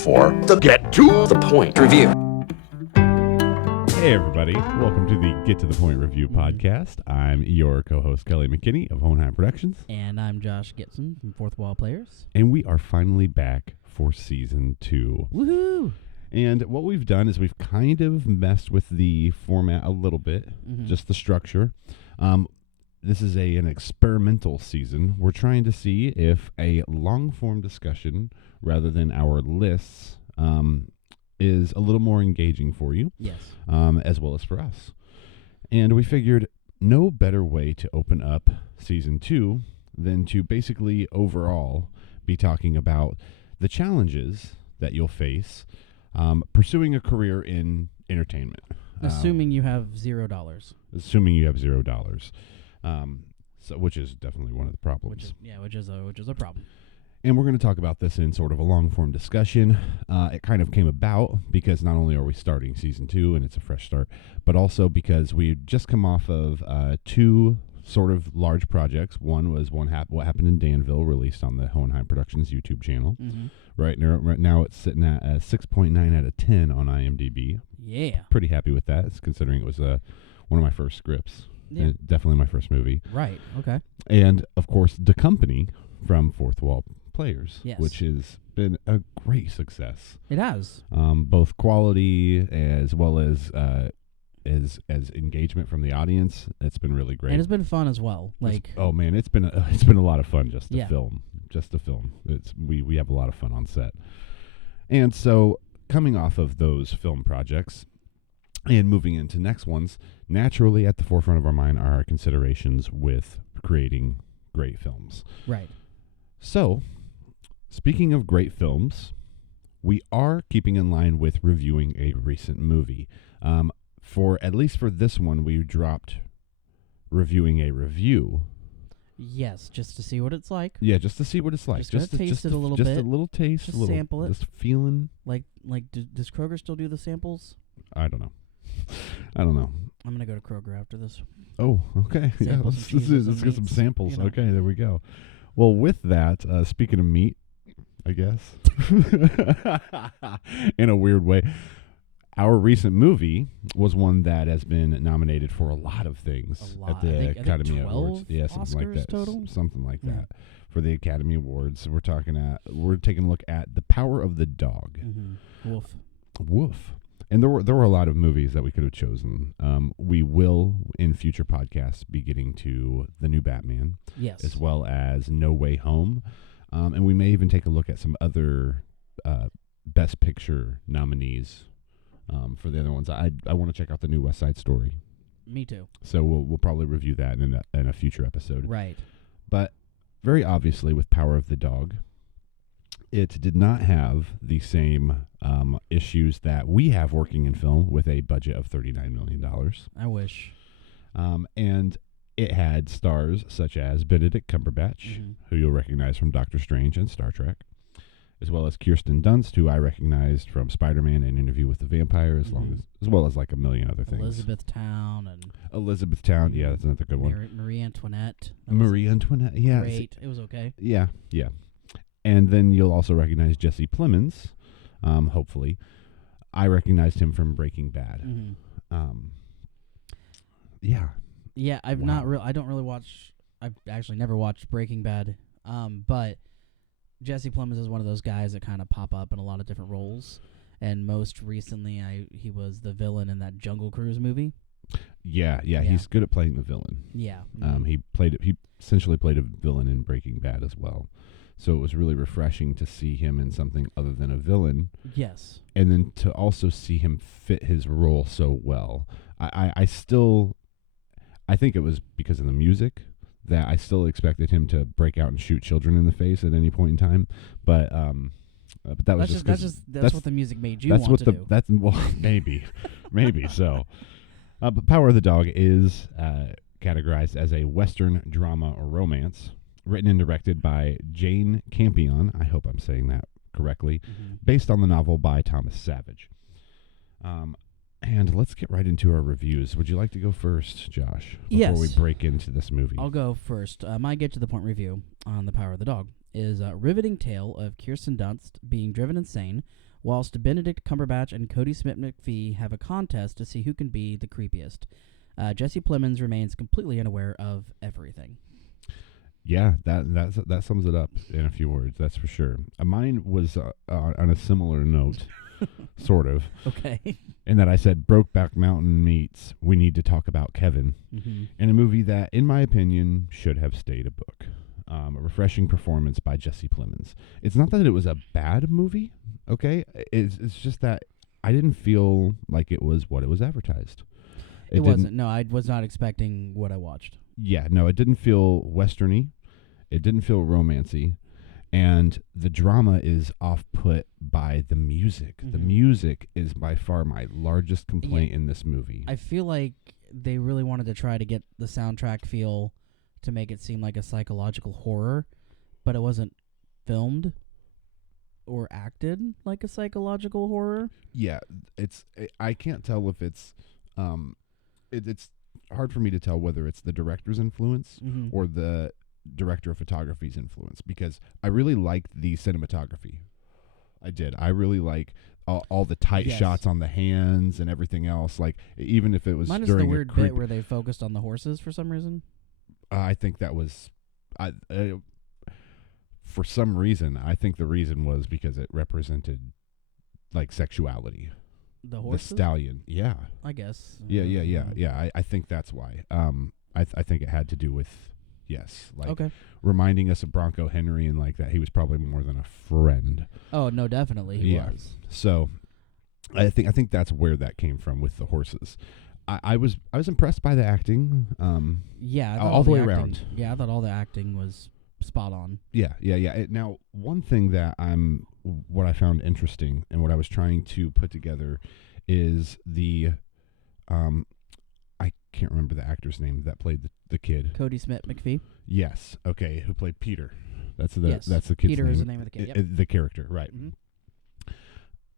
for the Get to the Point review. Hey everybody, welcome to the Get to the Point Review podcast. I'm your co-host Kelly McKinney of Hohenheim Productions. And I'm Josh Gibson from Fourth Wall Players. And we are finally back for Season 2. Woohoo! And what we've done is we've kind of messed with the format a little bit, just the structure. This is an experimental season. We're trying to see if a long-form discussion, rather than our lists, is a little more engaging for you. Yes. As well as for us. And we figured no better way to open up Season 2 than to basically overall be talking about the challenges that you'll face pursuing a career in entertainment. Assuming you have $0. Assuming you have $0. So, which is definitely one of the problems. Which is a problem. And we're going to talk about this in sort of a long-form discussion. It kind of came about because not only are we starting Season 2, and it's a fresh start, but also because we just come off of two sort of large projects. One was What Happened in Danville, released on the Hohenheim Productions YouTube channel. Mm-hmm. Right now it's sitting at a 6.9 out of 10 on IMDb. Yeah. Pretty happy with that, considering it was one of my first scripts. Yeah. Definitely my first movie. Right, okay. And, of course, The Company from Fourth Wall Players, yes, which has been a great success. It has. Both quality as well as engagement from the audience. It's been really great, and it's been fun as well. It's been a lot of fun just to film. We have a lot of fun on set. And so coming off of those film projects and moving into next ones, naturally at the forefront of our mind are our considerations with creating great films. Right. So, speaking of great films, we are keeping in line with reviewing a recent movie. At least for this one, we dropped reviewing a review. Yes, just to see what it's like. Yeah, just to see what it's like. Just to taste it a little bit. Just a little taste. Just sample it. Just feeling. Does Kroger still do the samples? I don't know. I'm going to go to Kroger after this. Oh, okay. Yeah, let's get some samples. You know. Okay, there we go. Well, with that, speaking of meat, I guess, in a weird way, our recent movie was one that has been nominated for a lot of things at the Academy Awards. Yeah, something like that. Total? Something like that for the Academy Awards. We're taking a look at The Power of the Dog. Mm-hmm. Woof. And there were a lot of movies that we could have chosen. We will, in future podcasts, be getting to the new Batman. Yes. As well as No Way Home. And we may even take a look at some other Best Picture nominees for the other ones. I want to check out the new West Side Story. Me too. So we'll probably review that in a future episode. Right. But very obviously, with Power of the Dog, it did not have the same issues that we have working in film with a budget of $39 million. I wish. And it had stars such as Benedict Cumberbatch, who you'll recognize from Doctor Strange and Star Trek, as well as Kirsten Dunst, who I recognized from Spider-Man and Interview with the Vampire, as well as like a million other things. Elizabeth Town, yeah, that's another good one. Marie Antoinette. Yeah. Great. It was okay. Yeah. And then you'll also recognize Jesse Plemons, hopefully. I recognized him from Breaking Bad. Yeah, I don't really watch. I've actually never watched Breaking Bad. But Jesse Plemons is one of those guys that kind of pop up in a lot of different roles. And most recently, he was the villain in that Jungle Cruise movie. Yeah, he's good at playing the villain. Yeah. He essentially played a villain in Breaking Bad as well. So it was really refreshing to see him in something other than a villain. Yes. And then to also see him fit his role so well. I think it was because of the music that I still expected him to break out and shoot children in the face at any point in time. But that was that's what the music made you want to do. Maybe so. But Power of the Dog is categorized as a Western drama or romance, written and directed by Jane Campion. I hope I'm saying that correctly. Based on the novel by Thomas Savage. And let's get right into our reviews. Would you like to go first, Josh, before we break into this movie? I'll go first. My Get to the Point review on The Power of the Dog is a riveting tale of Kirsten Dunst being driven insane whilst Benedict Cumberbatch and Cody Smith-McPhee have a contest to see who can be the creepiest. Jesse Plemons remains completely unaware of everything. Yeah, that sums it up in a few words. That's for sure. Mine was on a similar note, sort of. Okay. In that I said Brokeback Mountain meets We Need to Talk About Kevin, in a movie that, in my opinion, should have stayed a book. A refreshing performance by Jesse Plemons. It's not that it was a bad movie, okay? It's just that I didn't feel like it was what it was advertised. It wasn't. No, I was not expecting what I watched. Yeah, no, it didn't feel westerny. It didn't feel romancy. And the drama is off-put by the music. The music is by far my largest complaint in this movie. I feel like they really wanted to try to get the soundtrack feel to make it seem like a psychological horror, but it wasn't filmed or acted like a psychological horror. Yeah, I can't tell if it's it's hard for me to tell whether it's the director's influence or the director of photography's influence, because I really liked the cinematography. I did. I really like all the tight shots on the hands and everything else. Like, even if it was minus during the weird bit where they focused on the horses for some reason. I think that was, for some reason, I think the reason was because it represented like sexuality. The horses? The stallion, yeah. I guess. Yeah. I think that's why. I think it had to do with, like reminding us of Bronco Henry and like that he was probably more than a friend. Oh no, definitely he was. So, I think that's where that came from with the horses. I was impressed by the acting. All the way around. Yeah, I thought all the acting was spot on. Yeah. Now, one thing that what I found interesting and what I was trying to put together is the, I can't remember the actor's name that played the kid. Cody Smith-McPhee. Yes. Okay. Who played Peter? That's the kid's Peter name. is the name of the kid. Yep. The character, right?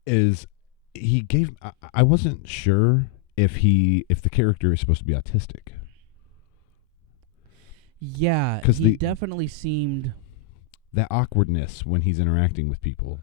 Is he gave? I wasn't sure if the character is supposed to be autistic. Yeah, he definitely seemed that awkwardness when he's interacting with people.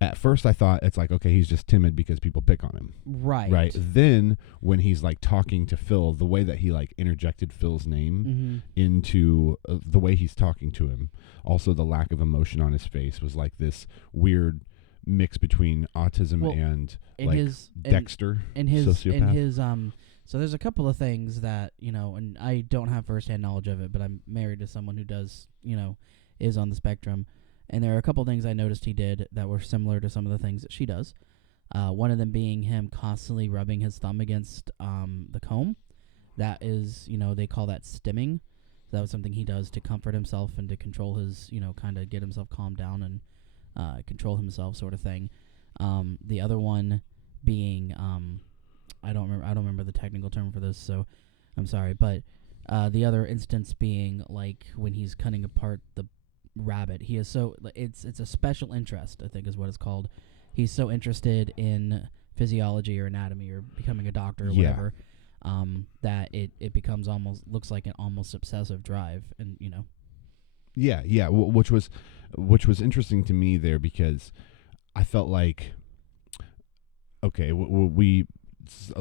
At first I thought it's like, okay, he's just timid because people pick on him. Right. Then when he's like talking to Phil, the way that he like interjected Phil's name into the way he's talking to him, also the lack of emotion on his face was like this weird mix between autism and like Dexter, sociopath. So there's a couple of things that, and I don't have firsthand knowledge of it, but I'm married to someone who does, is on the spectrum. And there are a couple of things I noticed he did that were similar to some of the things that she does. One of them being him constantly rubbing his thumb against the comb. That is, they call that stimming. That was something he does to comfort himself and to control his, kind of get himself calmed down and control himself, sort of thing. The other one being, I don't remember the technical term for this, so I'm sorry. But the other instance being like when he's cutting apart the rabbit. He is so it's a special interest, I think is what it's called. He's so interested in physiology or anatomy or becoming a doctor or whatever, that it becomes looks like an almost obsessive drive, and which was interesting to me there, because I felt like, okay, we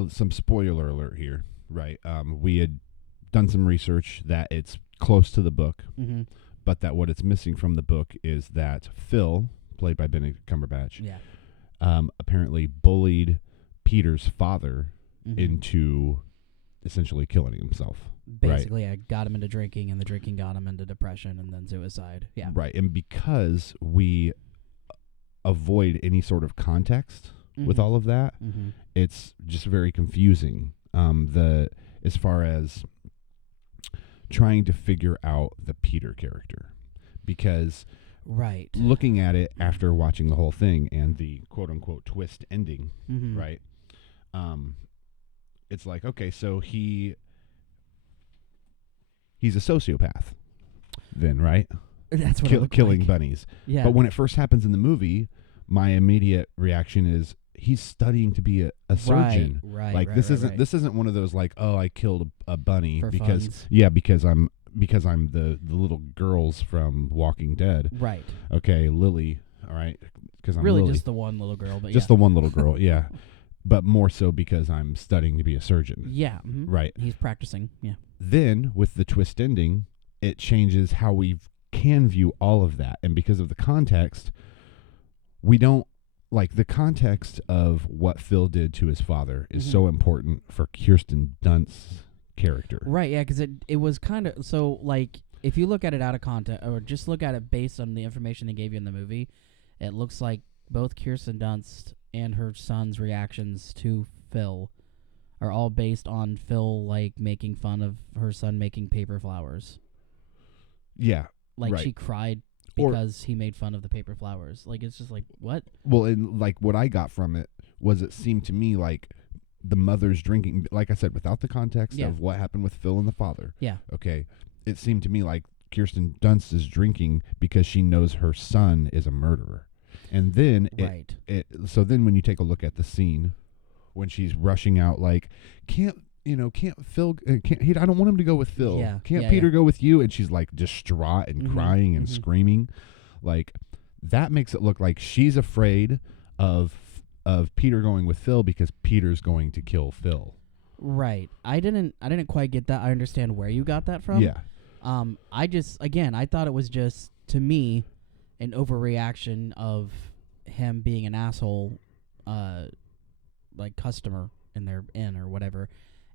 some spoiler alert here, right? We had done some research that it's close to the book. But that what it's missing from the book is that Phil, played by Benedict Cumberbatch, apparently bullied Peter's father into essentially killing himself. Basically, I got him into drinking, and the drinking got him into depression, and then suicide. Yeah. Right, and because we avoid any sort of context with all of that, it's just very confusing. As far as trying to figure out the Peter character, because looking at it after watching the whole thing and the quote unquote twist ending, right? It's like, okay, so he's a sociopath then, right? That's what killing bunnies. Yeah. But when it first happens in the movie, my immediate reaction is he's studying to be a surgeon. This isn't one of those like, oh, I killed a bunny for because funds. because I'm the little girls from Walking Dead. Right. Okay, Lily, all right, because I'm really just the one little girl, but just the one little girl, yeah. But more so because I'm studying to be a surgeon. yeah, Right. He's practicing. Yeah. Then with the twist ending, it changes how we can view all of that, and because of the context, we don't like the context of what Phil did to his father is so important for Kirsten Dunst's character. Right, yeah, because it was kind of, so, like, if you look at it out of context, or just look at it based on the information they gave you in the movie, it looks like both Kirsten Dunst and her son's reactions to Phil are all based on Phil, like, making fun of her son making paper flowers. Yeah. Like, right. she cried because he made fun of the paper flowers. Like, it's just like, what? Well, and like what I got from it was it seemed to me like the mother's drinking, like I said, without the context of what happened with Phil and the father. Yeah. Okay. It seemed to me like Kirsten Dunst is drinking because she knows her son is a murderer. And then so then when you take a look at the scene when she's rushing out, like, can't Phil, I don't want him to go with Phil. Yeah. Can't Peter go with you? And she's like distraught and crying and screaming. Like, that makes it look like she's afraid of Peter going with Phil because Peter's going to kill Phil. Right. I didn't quite get that. I understand where you got that from. Yeah. I thought it was just, to me, an overreaction of him being an asshole, like customer in their inn or whatever,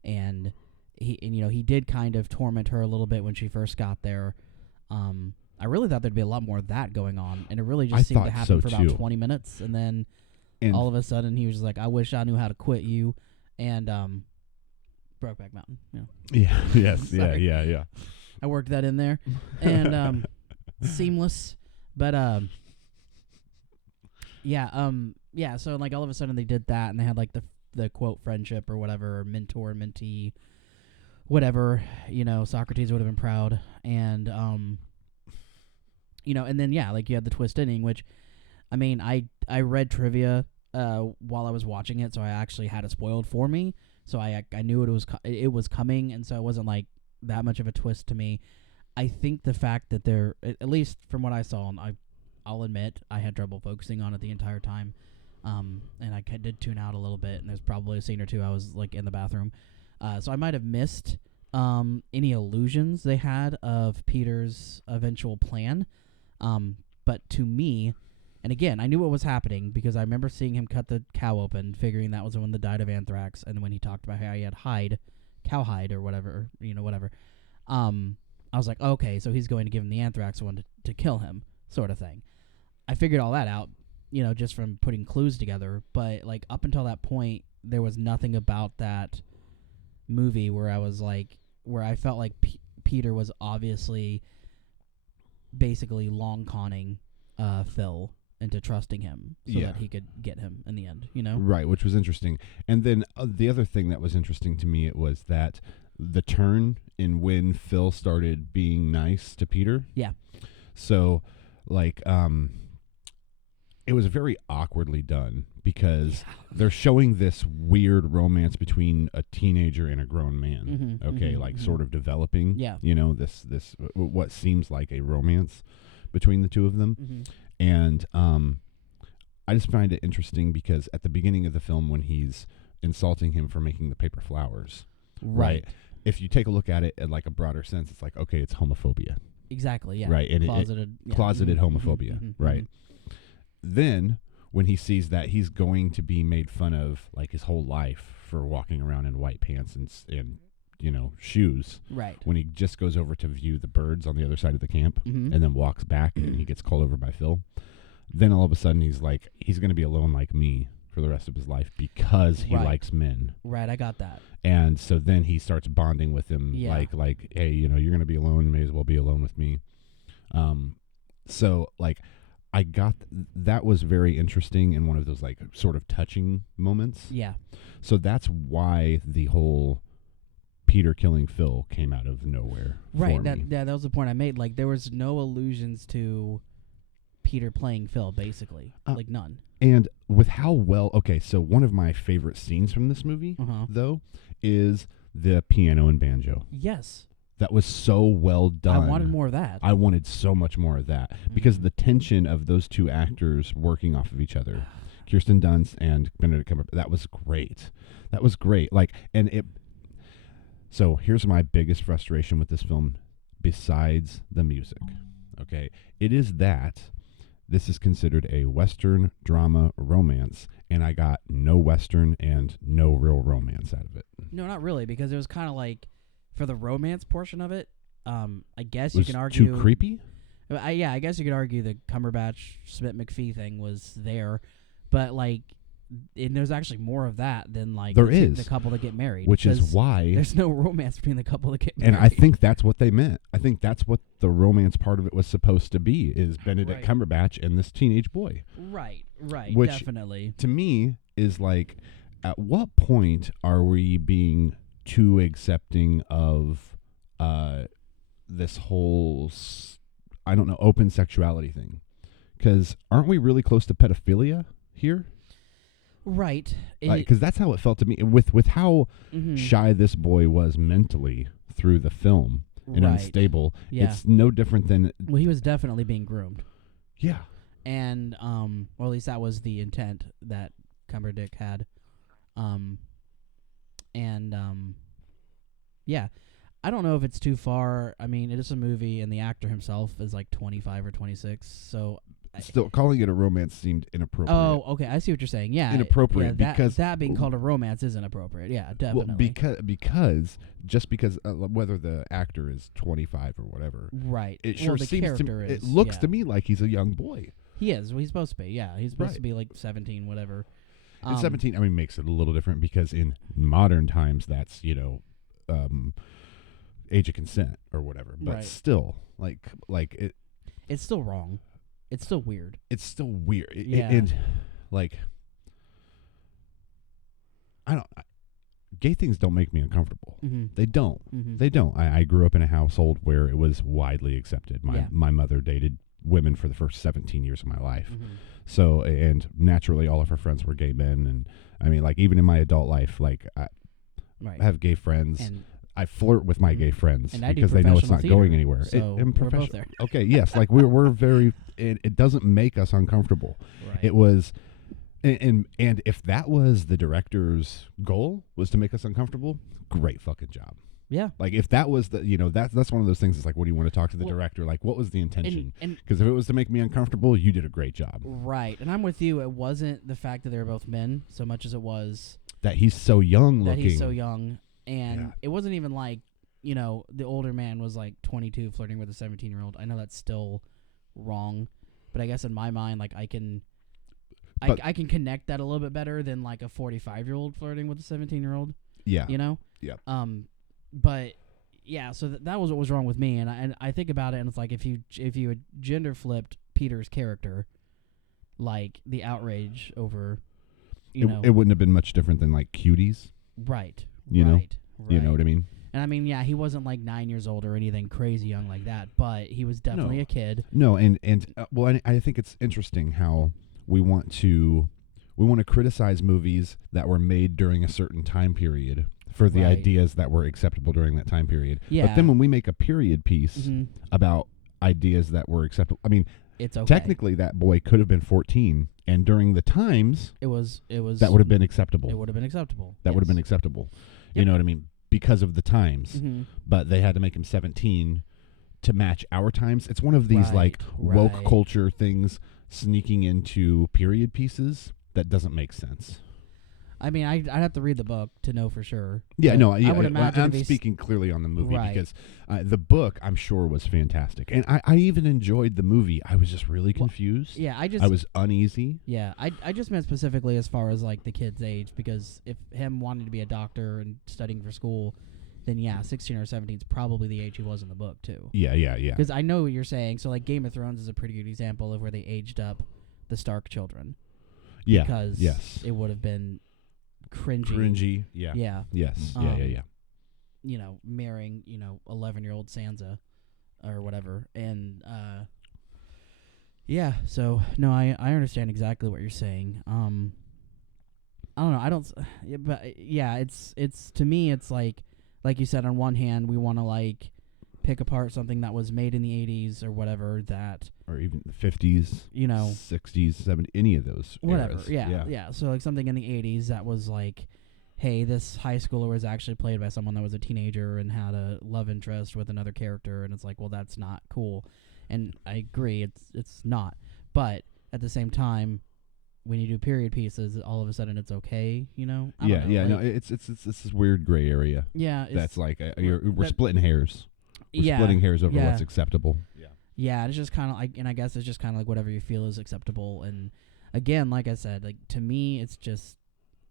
and he did kind of torment her a little bit when she first got there. I really thought there'd be a lot more of that going on, and it really just seemed to happen for about 20 minutes, and then all of a sudden he was just like, "I wish I knew how to quit you," and Brokeback Mountain. Yeah. Yes. Yeah. I worked that in there, and seamless, but So like all of a sudden they did that, and they had like the quote friendship or whatever, or mentor mentee, whatever. Socrates would have been proud, and and then like you had the twist ending, which, I mean, I read trivia while I was watching it, so I actually had it spoiled for me, so I knew it was coming, and so it wasn't like that much of a twist to me. I think the fact that they're, at least from what I saw, and I'll admit I had trouble focusing on it the entire time, and I did tune out a little bit, and there's probably a scene or two I was like in the bathroom, so I might have missed any illusions they had of Peter's eventual plan, but to me, and again, I knew what was happening because I remember seeing him cut the cow open, figuring that was when they died of anthrax, and when he talked about how he had cowhide or whatever, whatever. I was like, okay, so he's going to give him the anthrax one to kill him, sort of thing. I figured all that out, just from putting clues together. But like up until that point, there was nothing about that movie where I felt like Peter was obviously basically long conning Phil into trusting him so that he could get him in the end, Right, which was interesting. And then the other thing that was interesting to me, it was that the turn in when Phil started being nice to Peter. Yeah. So, like, it was very awkwardly done because they're showing this weird romance between a teenager and a grown man. Sort of developing. Yeah. This what seems like a romance between the two of them. And I just find it interesting because at the beginning of the film, when he's insulting him for making the paper flowers, right? If you take a look at it in like a broader sense, it's like, okay, it's homophobia. Exactly, yeah. Right, and closeted mm-hmm. homophobia, Mm-hmm. right? Then when he sees that he's going to be made fun of like his whole life for walking around in white pants and shoes. Right. When he just goes over to view the birds on the other side of the camp mm-hmm. and then walks back and he gets called over by Phil. Then all of a sudden he's like, he's going to be alone like me for the rest of his life because he likes men. Right, I got that. And so then he starts bonding with him like, hey, you're going to be alone, you may as well be alone with me. So like I got that was very interesting and one of those like sort of touching moments. Yeah. So that's why the whole Peter killing Phil came out of nowhere. Right. That was the point I made. Like there was no allusions to Peter playing Phil, basically. Like none. And with how well, so one of my favorite scenes from this movie, though, is the piano and banjo. Yes. that was so well done. I wanted more of that. I wanted so much more of that because the tension of those two actors working off of each other, Kirsten Dunst and Benedict Cumberbatch, that was great. That was great. Like, and it. So here's my biggest frustration with this film, besides the music. Okay, it is that this is considered a Western drama romance, and I got no Western and no real romance out of it. No, not really, because it was kind of like, for the romance portion of it, I guess Was you can argue too creepy. I guess you could argue the Cumberbatch Smith McPhee thing was there, but like, and there's actually more of that than like the couple that get married, which is why there's no romance between the couple that get married. And I think that's what they meant. I think that's what the romance part of it was supposed to be, is Benedict Cumberbatch and this teenage boy. Right, which, definitely. To me, is like, at what point are we being too accepting of this whole, I don't know, open sexuality thing? Because aren't we really close to pedophilia here? Right. Because that's how it felt to me. With how shy this boy was mentally through the film and unstable, it's no different than... Well, he was definitely being groomed. Yeah. And, well, at least that was the intent that Cumberdick had. Yeah. I don't know if it's too far. I mean, it is a movie, and the actor himself is like 25 or 26, so... Still, calling it a romance seemed inappropriate. Oh, okay, I see what you're saying. Yeah, inappropriate, because that being called a romance is inappropriate. Yeah, definitely. Well, because whether the actor is 25 or whatever, right? It sure seems to. It looks to me like he's a young boy. He is. Well, he's supposed to be. Yeah, he's supposed to be like 17, whatever. And 17, I mean, makes it a little different because in modern times, that's age of consent or whatever. But still, like it. It's still wrong. It's still weird. It's still weird. Yeah. Gay things don't make me uncomfortable. Mm-hmm. They don't. Mm-hmm. They don't. I grew up in a household where it was widely accepted. My mother dated women for the first 17 years of my life. Mm-hmm. So, and naturally all of her friends were gay men. And I mean, like, even in my adult life, like, I have gay friends. And I flirt with my gay friends because they know it's not going anywhere. So we're both there. Okay, yes, like we're very. It doesn't make us uncomfortable. Right. It was, and if that was the director's goal, was to make us uncomfortable, great fucking job. Yeah. Like, if that was the, that's one of those things. It's like, what do you want to talk to the director? Like, what was the intention? Because if it was to make me uncomfortable, you did a great job. Right, and I'm with you. It wasn't the fact that they were both men so much as it was that he's so young looking. That he's so young. And it wasn't even like, the older man was like 22 flirting with a 17-year-old. I know that's still wrong, but I guess in my mind, like, I can connect that a little bit better than like a 45-year-old flirting with a 17-year-old. Yeah. Yeah. But yeah, so that was what was wrong with me, and I think about it, and it's like if you had gender flipped Peter's character, like the outrage over, it wouldn't have been much different than like Cuties. Right. You know what I mean? And I mean, yeah, he wasn't like 9 years old or anything crazy young like that, but he was definitely a kid. No, and I think it's interesting how we want to criticize movies that were made during a certain time period for the ideas that were acceptable during that time period. Yeah. But then when we make a period piece about ideas that were acceptable, I mean, it's okay. Technically that boy could have been 14, and during the times it was that would have been acceptable. It would have been acceptable. That would have been acceptable. Yep. You know what I mean? Because of the times. But they had to make him 17 to match our times. It's one of these woke culture things sneaking into period pieces that doesn't make sense. I mean, I'd have to read the book to know for sure. Yeah, no, I would imagine I'm speaking clearly on the movie because the book, I'm sure, was fantastic. And I even enjoyed the movie. I was just really confused. Yeah, I was uneasy. Yeah, I just meant specifically as far as, like, the kid's age, because if him wanting to be a doctor and studying for school, then, yeah, 16 or 17 is probably the age he was in the book, too. Yeah. Because I know what you're saying. So, like, Game of Thrones is a pretty good example of where they aged up the Stark children. Yeah, because it would have been cringy. Yeah. Yes. Yeah. Marrying 11-year-old Sansa or whatever, and so no, I understand exactly what you're saying. I don't know, but yeah, it's to me, it's like you said, on one hand we want to like pick apart something that was made in the 80s or whatever that, or even the 50s, 60s, 70s, any of those whatever. eras. Yeah. So like something in the 80s that was like, hey, this high schooler was actually played by someone that was a teenager and had a love interest with another character, and it's like, well, that's not cool. And I agree, it's not. But at the same time, when you do period pieces, all of a sudden it's okay, I don't know, No, it's this weird gray area. Yeah, that's like we're splitting hairs. We're splitting hairs over what's acceptable. Yeah, it's just kind of like, and I guess it's just kind of like whatever you feel is acceptable. And again, like I said, like to me, it's just,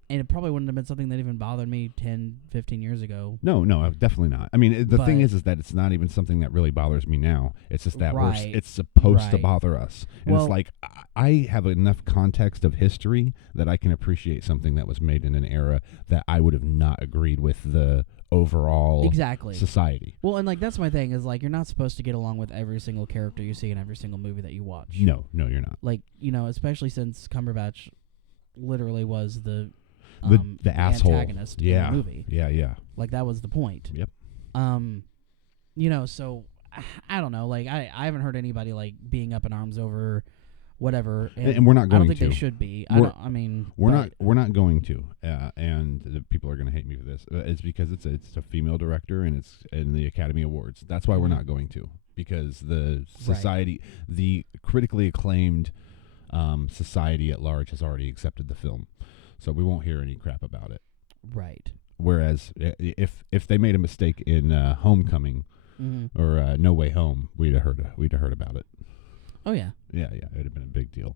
and it probably wouldn't have been something that even bothered me 10, 15 years ago. No, definitely not. I mean, the thing is that it's not even something that really bothers me now. It's just that it's supposed to bother us. And it's like, I have enough context of history that I can appreciate something that was made in an era that I would have not agreed with the overall society. Well, and like that's my thing is like you're not supposed to get along with every single character you see in every single movie that you watch. No, you're not. Like, especially since Cumberbatch literally was the asshole antagonist in the movie. Yeah. Like that was the point. Yep. So I don't know. Like I haven't heard anybody like being up in arms over whatever. And we're not going to. I don't think they should be. We're not going to. And the people are going to hate me for this. It's because it's a female director and it's in the Academy Awards. That's why we're not going to, because the society, the critically acclaimed society at large has already accepted the film. So we won't hear any crap about it. Right. Whereas if they made a mistake in Homecoming or No Way Home, we'd have heard about it. Oh yeah. Yeah, it'd have been a big deal.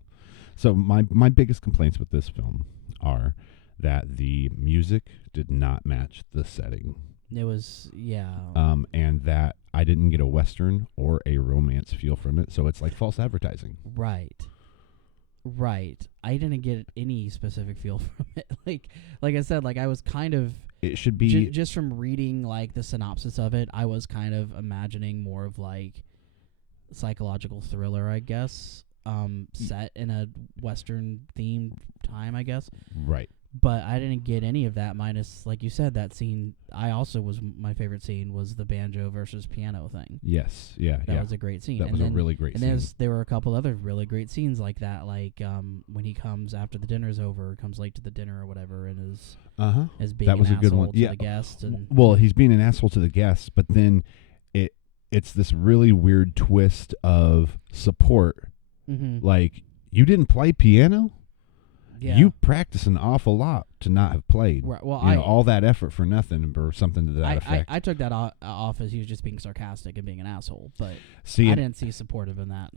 So my biggest complaints with this film are that the music did not match the setting. It was and that I didn't get a Western or a romance feel from it, so it's like false advertising. Right. I didn't get any specific feel from it. Like I said, like I was kind of. It should be just from reading like the synopsis of it. I was kind of imagining more of like psychological thriller, I guess, set in a Western themed time, I guess. Right. But I didn't get any of that. Minus, like you said, that scene. I also my favorite scene was the banjo versus piano thing. Yes, that was a great scene. That was a really great scene. And there were a couple other really great scenes like that, like when he comes after the dinner's over, comes late to the dinner or whatever, and is being an asshole to the guests. And well, he's being an asshole to the guests, but then it's this really weird twist of support. Like, you didn't play piano? Yeah. You practice an awful lot to not have played. Right. Well, all that effort for nothing or something to that effect. I took that off as he was just being sarcastic and being an asshole, but I didn't see supportive in that.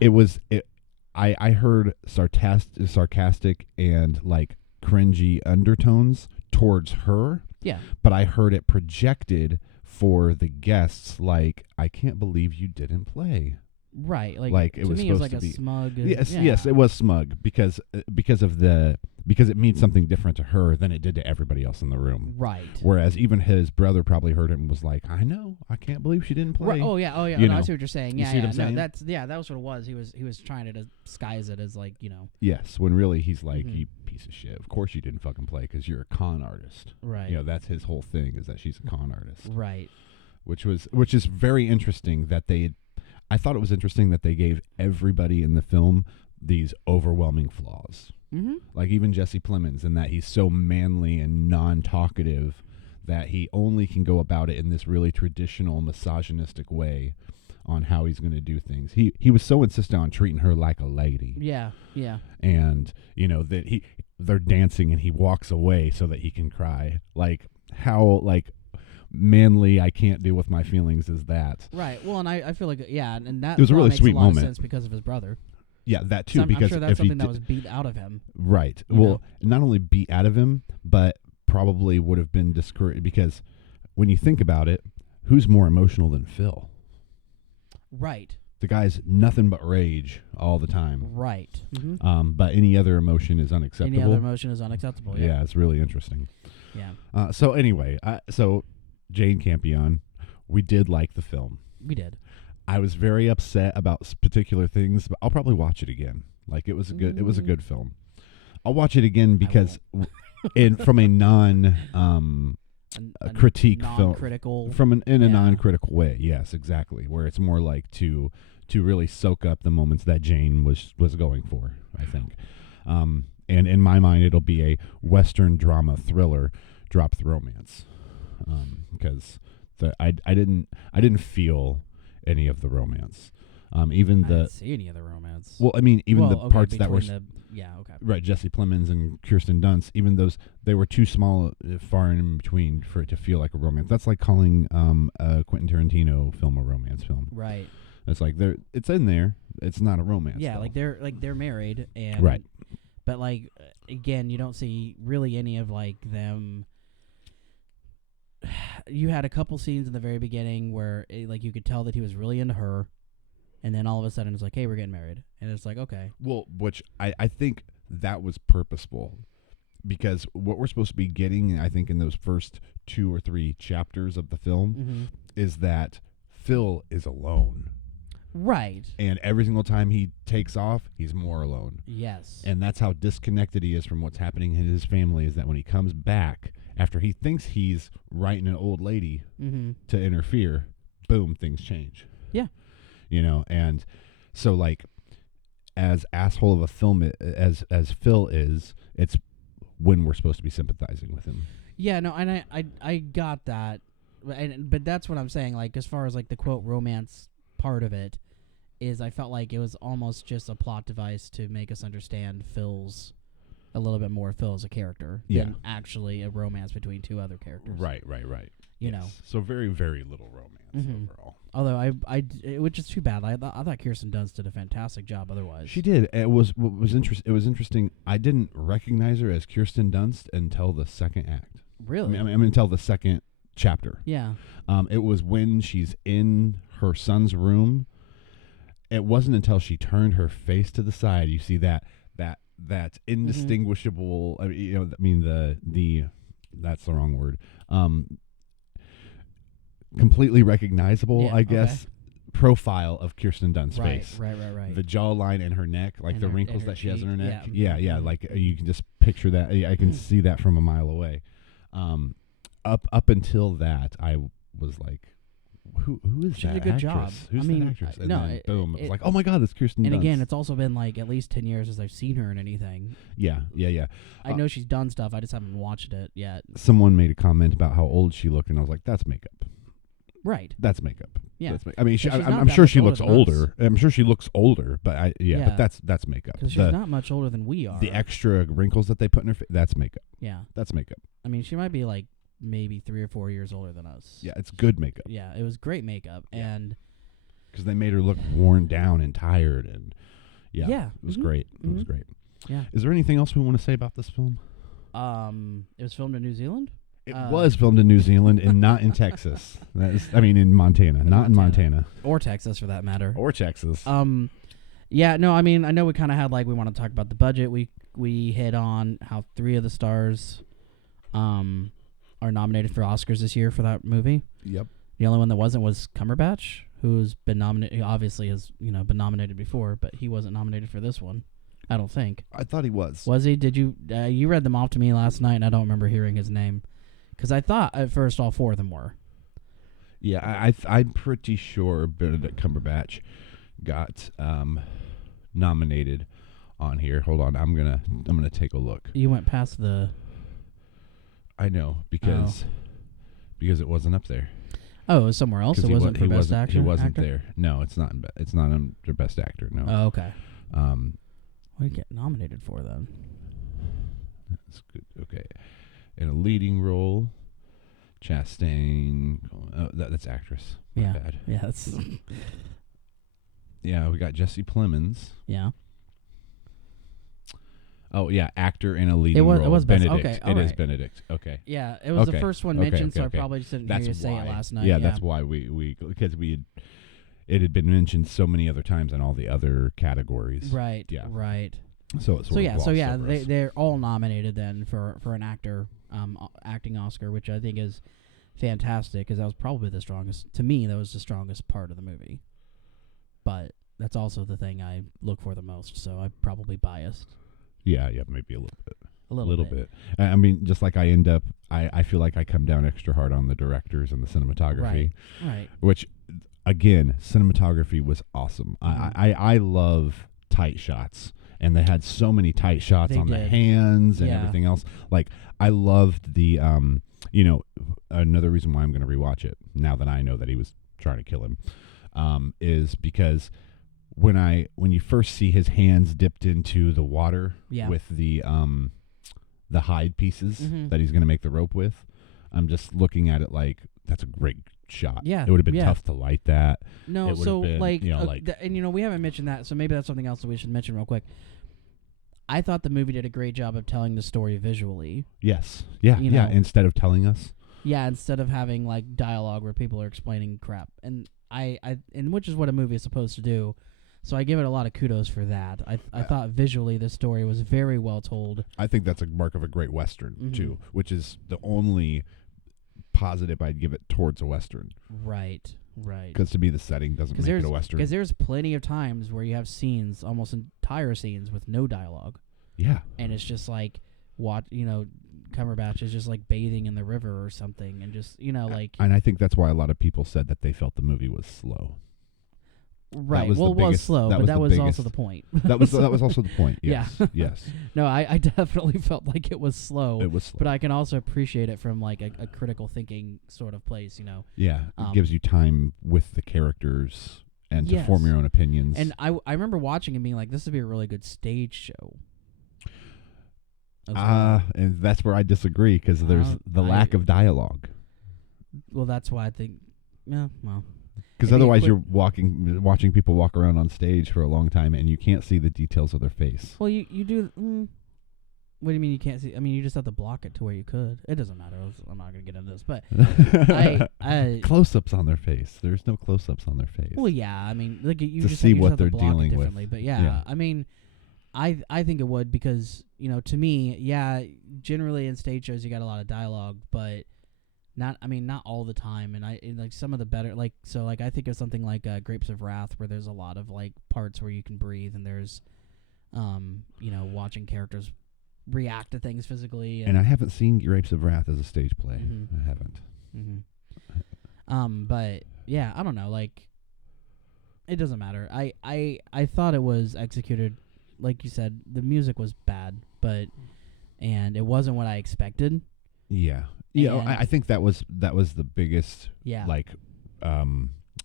I heard sarcastic and like cringy undertones towards her. Yeah. But I heard it projected for the guests, like, I can't believe you didn't play. Right, like it was me, supposed it was like to a be smug. Yes, it was smug because it means something different to her than it did to everybody else in the room. Right. Whereas even his brother probably heard it and was like, "I know, I can't believe she didn't play." Right. Oh yeah. I see what you're saying. You see what I'm saying? That was what it was. He was trying to disguise it as like Yes, when really he's like, "You piece of shit. Of course you didn't fucking play because you're a con artist." Right. That's his whole thing, is that she's a con artist. Right. Which is very interesting that I thought it was interesting that they gave everybody in the film these overwhelming flaws. Like even Jesse Plemons, in that he's so manly and non-talkative that he only can go about it in this really traditional misogynistic way on how he's going to do things. He was so insistent on treating her like a lady. Yeah. And that they're dancing and he walks away so that he can cry. Like how manly I can't deal with my feelings is that. Right. Well, and I feel like and that it was a really makes sweet a lot moment of sense because of his brother. Yeah, that too. I'm Because sure that's something that was beat out of him. Right. Well, not only beat out of him, but probably would have been discouraged, because when you think about it, who's more emotional than Phil? Right. The guy's nothing but rage all the time. Right. But any other emotion is unacceptable. Any other emotion is unacceptable. Yeah, it's really interesting. Yeah. So anyway, Jane Campion, we did like the film. We did. I was very upset about particular things, but I'll probably watch it again. Like, it was a good film. I'll watch it again because from a non a critique film non-critical in a Yeah. non-critical way. Yes, exactly. Where it's more like to really soak up the moments that Jane was going for, I think. And in my mind, it'll be a Western drama thriller, drop the romance, because I didn't feel any of the romance. Even I the didn't see any of the romance. well, I mean, even the okay, parts that were between okay. right, Jesse Plemons and Kirsten Dunst, even those, they were too small, far in between for it to feel like a romance. That's like calling a Quentin Tarantino film a romance film. Right. It's like it's in there. It's not a romance. Yeah, though. they're married and Right. But like again, you don't see really any of like them. You had a couple scenes in the very beginning where like you could tell that he was really into her, and then all of a sudden it's like, hey, we're getting married, and it's like, okay. Well, which I think that was purposeful, because what we're supposed to be getting, I think, in those first 2 or 3 chapters of the film is that Phil is alone. Right. And every single time he takes off, he's more alone. Yes. And that's how disconnected he is from what's happening in his family, is that when he comes back, after he thinks he's writing an old lady to interfere, boom, things change. Yeah. You know, and so like, as asshole of a film as Phil is, it's when we're supposed to be sympathizing with him. Yeah, no, and I got that. But that's what I'm saying, like, as far as like the quote romance part of it, is I felt like it was almost just a plot device to make us understand a little bit more Phil as a character than actually a romance between 2 other characters. Right. You know. So very, very little romance overall. Although which is too bad. I thought Kirsten Dunst did a fantastic job otherwise. She did. It was interesting. I didn't recognize her as Kirsten Dunst until the second act. Really? I mean, until the second chapter. Yeah. It was when she's in her son's room. It wasn't until she turned her face to the side, you see that indistinguishable. The that's the wrong word. Completely recognizable, I guess, profile of Kirsten Dunst's face. Right. The jawline and her neck, like and the her, wrinkles her that she has in her cheek. neck. Yeah. Like you can just picture that. I can see that from a mile away. Up until that, I was like, who is she that did a good actress? job. Who's that actress? And then boom, it was like, oh my God, that's Kirsten Dunst. And again, it's also been like at least 10 years since I've seen her in anything. Yeah. I know she's done stuff. I just haven't watched it yet. Someone made a comment about how old she looked, and I was like, that's makeup. Right. That's makeup. Yeah. I mean, But I'm sure she looks older. I'm sure she looks older, but but that's makeup. Because she's not much older than we are. The extra wrinkles that they put in her face, that's makeup. Yeah. That's makeup. I mean, she might be like maybe 3 or 4 years older than us. Yeah, it's good makeup. Yeah, it was great makeup. And because they made her look worn down and tired, and it was great. It was great. Yeah. Is there anything else we want to say about this film? It was filmed in New Zealand. It was filmed in New Zealand and not in Texas. In Montana, not in Montana or Texas for that matter, or Texas. Yeah, no, I mean, I know we kind of had like we want to talk about the budget. We hit on how 3 of the stars, are nominated for Oscars this year for that movie. Yep. The only one that wasn't was Cumberbatch, who's been nominated. He obviously has been nominated before, but he wasn't nominated for this one. I don't think. I thought he was. Was he? Did you? You read them off to me last night, and I don't remember hearing his name. Because I thought at first all 4 of them were. Yeah, I'm pretty sure Benedict Cumberbatch got nominated on here. Hold on, I'm gonna take a look. You went past the. I know because it wasn't up there. Oh, it was somewhere else. It wasn't for best actor. He wasn't there. No, it's not. It's not under best actor. No. Oh, okay. What did he get nominated for then? That's good. Okay. In a leading role, Chastain. Oh, that's actress. My bad. Yeah, that's. Yeah, we got Jesse Plemons. Yeah. Oh yeah, actor in a leading role. It was Benedict. Okay, it is Benedict. Okay. Yeah, it was the first one mentioned, so I probably just didn't hear you say it last night. Yeah, that's why because it had been mentioned so many other times in all the other categories. Right. Yeah. Right. So they're all nominated then for an actor acting Oscar, which I think is fantastic because that was probably the strongest. To me, that was the strongest part of the movie. But that's also the thing I look for the most, so I'm probably biased. Yeah, maybe a little bit. A little bit. I mean, just like I feel like I come down extra hard on the directors and the cinematography. Right. Which, again, cinematography was awesome. I love tight shots. And they had so many tight shots on the hands and everything else. Like, I loved the, another reason why I'm going to rewatch it now that I know that he was trying to kill him, is because when you first see his hands dipped into the water with the hide pieces that he's going to make the rope with, I'm just looking at it like, that's a great shot. Yeah. It would have been tough to light that. No, it so been, like, and we haven't mentioned that, so maybe that's something else that we should mention real quick. I thought the movie did a great job of telling the story visually. Yes. Yeah. Instead of telling us. Yeah, instead of having like dialogue where people are explaining crap, and and which is what a movie is supposed to do. So I give it a lot of kudos for that. I thought visually the story was very well told. I think that's a mark of a great Western too, which is the only positive I'd give it towards a Western. Right. Because to me, the setting doesn't make it a Western. Because there's plenty of times where you have scenes, almost entire scenes, with no dialogue. Yeah. And it's just like, Cumberbatch is just like bathing in the river or something, and just, like... And I think that's why a lot of people said that they felt the movie was slow. Right. Well, it was slow, but that was also the point. That was also the point. Yes. Yeah. Yes. No, I definitely felt like it was slow. It was slow. But I can also appreciate it from like a critical thinking sort of place, Yeah. It gives you time with the characters and to form your own opinions. And I remember watching and being like, this would be a really good stage show. And that's where I disagree, because there's the lack of dialogue. Well, that's why I think, because otherwise you're watching people walk around on stage for a long time, and you can't see the details of their face. Well, you do. What do you mean you can't see? I mean, you just have to block it to where you could. It doesn't matter. I'm not going to get into this, but close-ups on their face. There's no close-ups on their face. Well, yeah. I mean, like you to just see you what just have they're to block dealing it with. differently. But yeah, I mean, I think it would, because to me, generally in stage shows you got a lot of dialogue, but not all the time. And like some of the better, like, so like I think of something like Grapes of Wrath, where there's a lot of like parts where you can breathe, and there's watching characters react to things physically. And I haven't seen Grapes of Wrath as a stage play. I haven't. But yeah, I don't know, like, it doesn't matter. I thought it was executed, like you said, the music was bad, and it wasn't what I expected. Yeah. Yeah, I think that was the biggest,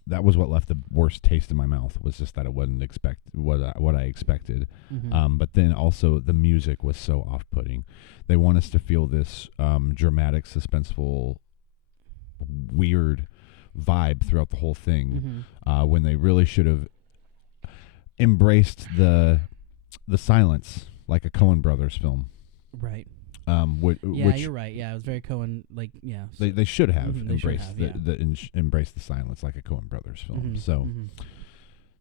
that was what left the worst taste in my mouth, was just that it wasn't what I expected. But then also the music was so off-putting. They want us to feel this dramatic, suspenseful, weird vibe throughout the whole thing, when they really should have embraced the silence, like a Coen Brothers film. Right. Which you're right. Yeah, it was very Coen. Like, yeah. They should have embraced embraced the silence like a Coen Brothers film.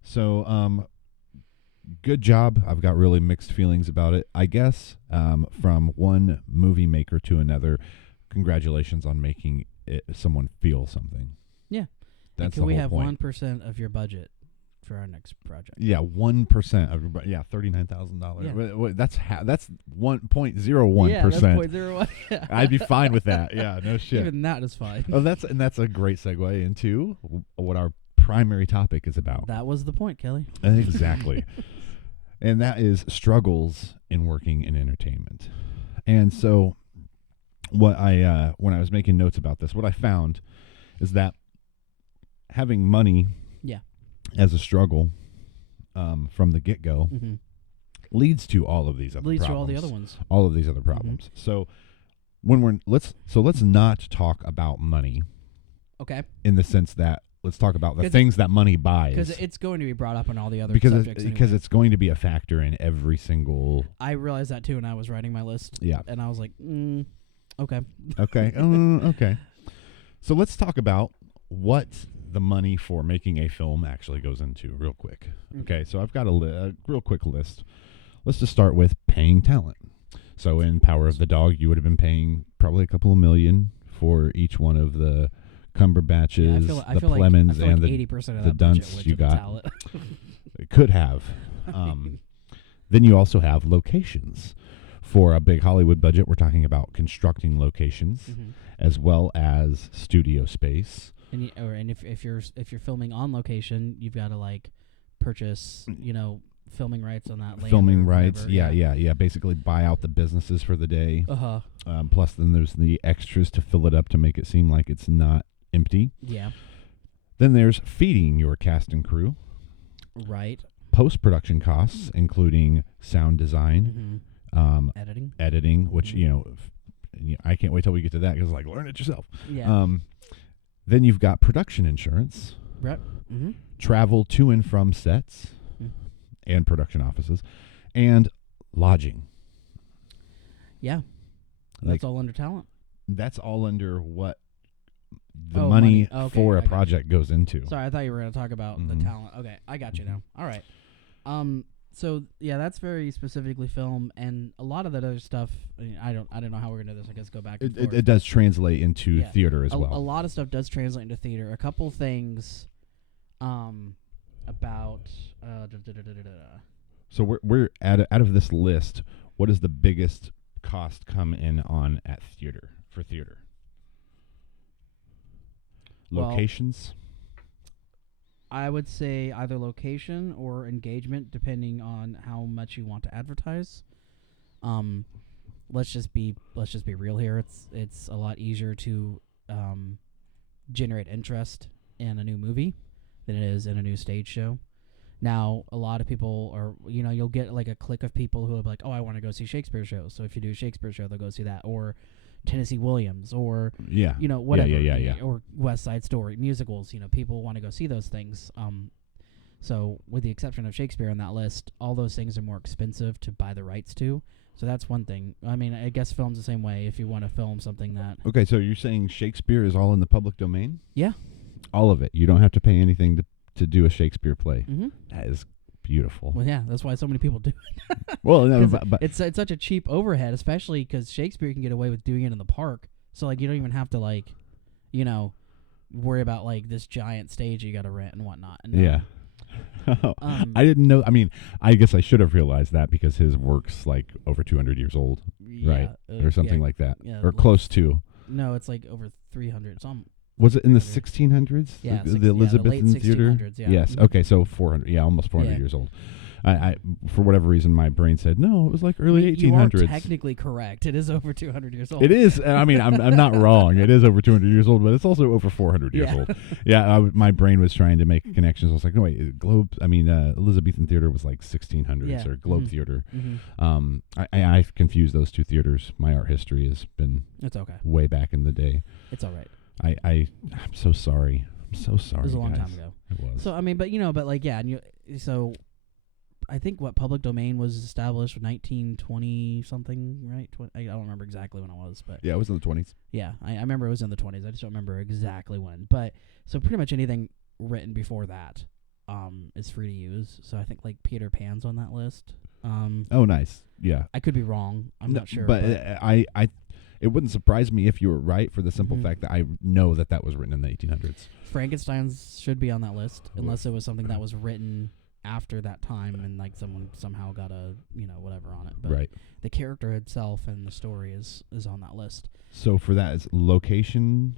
So good job. I've got really mixed feelings about it. I guess from one movie maker to another, congratulations on making someone feel something. Yeah. That's and can we whole have point. 1% of your budget for our next project? Yeah, 1% of your $39,000. Yeah. That's 1.01%. Yeah, that's 0.01. I'd be fine with that. Yeah, no shit. Even that is fine. Oh, that's a great segue into what our primary topic is about. That was the point, Kelly. Exactly. And that is struggles in working in entertainment. And so when I was making notes about this, what I found is that having money as a struggle from the get-go leads to all of these other problems. Leads to all the other ones. All of these other problems. So let's not talk about money. Okay. In the sense that let's talk about the things that money buys. Because it's going to be brought up in all the other subjects. Because it's going to be a factor in every single... I realized that too when I was writing my list. Yeah. And I was like, okay. Okay. Okay. So let's talk about what the money for making a film actually goes into real quick. Okay, so I've got a real quick list. Let's just start with paying talent. So in Power of the Dog, you would have been paying probably a couple of million for each one of the Cumberbatches, the Plemons, and the 80% of the Dunsts you got. It could have. Then you also have locations. For a big Hollywood budget, we're talking about constructing locations Mhm. as well as studio space. And if you're filming on location, you've got to like purchase filming rights on that land. Filming or rights, whatever, yeah. Basically, buy out the businesses for the day. Plus, Then there's the extras to fill it up to make it seem like it's not empty. Yeah. Then there's feeding your cast and crew. Right. Post-production costs, including sound design, editing, which I can't wait till we get to that because like learn it yourself. Yeah. Then you've got production insurance, Right. travel to and from sets and production offices, and lodging. Yeah. That's all under talent. That's all under what the money. money Okay, for I a got project goes into. Sorry, I thought you were going to talk about the talent. Okay, I got you now. All right. So yeah, that's very specifically film, and a lot of that other stuff. I don't know how we're gonna do this. I guess go back and forth. It does translate into theater as well. A lot of stuff does translate into theater. A couple things, about. So we're out of this list. What does the biggest cost come in on at theater for theater? Locations. I would say either location or engagement, depending on how much you want to advertise. Let's just be real here. It's a lot easier to generate interest in a new movie than it is in a new stage show. Now, a lot of people are, you'll get like a clique of people who are like, oh, I want to go see Shakespeare shows. So if you do a Shakespeare show, they'll go see that. Or Tennessee Williams, or whatever, or West Side Story musicals. People want to go see those things. So with the exception of Shakespeare on that list, all those things are more expensive to buy the rights to. So that's one thing. I mean, I guess film's the same way. If you want to film something that Okay, so you're saying Shakespeare is all in the public domain? Yeah, all of it. You don't have to pay anything to do a Shakespeare play. Mm-hmm. That is beautiful. Well, yeah, that's why so many people do it. Well, no, but it's such a cheap overhead, especially because Shakespeare can get away with doing it in the park. So like, you don't even have to worry about like this giant stage you got to rent and whatnot. And, yeah. I didn't know. I mean, I guess I should have realized that because his work's like over 200 years old, right? Or something like that, or close to. No, it's like over 300. Was it in the 1600s? Yeah, the Elizabethan late theater. 1600s, yeah. Yes. Okay, so 400. Yeah, almost 400 years old. I for whatever reason, my brain said no. It was like early 1800s. You are technically correct. It is over 200 years old. It is. I mean, I'm not wrong. It is over 200 years old, but it's also over 400 years old. Yeah, my brain was trying to make connections. I was like, no wait, Elizabethan theater was like 1600s or Globe theater. Mm-hmm. I've confused those two theaters. My art history has been way back in the day. It's all right. I'm so sorry. I'm so sorry. It was a long guys. time ago. It was. So I mean, so I think what public domain was established in 1920 something, right? I don't remember exactly when it was, but yeah, it was in the 20s. Yeah, I remember it was in the 20s. I just don't remember exactly when. But so pretty much anything written before that is free to use. So I think like Peter Pan's on that list. Oh, nice. Yeah. I could be wrong. I'm not sure. But it wouldn't surprise me if you were right for the simple fact that I know that was written in the 1800s. Frankenstein's should be on that list unless it was something that was written after that time and like someone somehow got a whatever on it. But right. The character itself and the story is on that list. So for that is location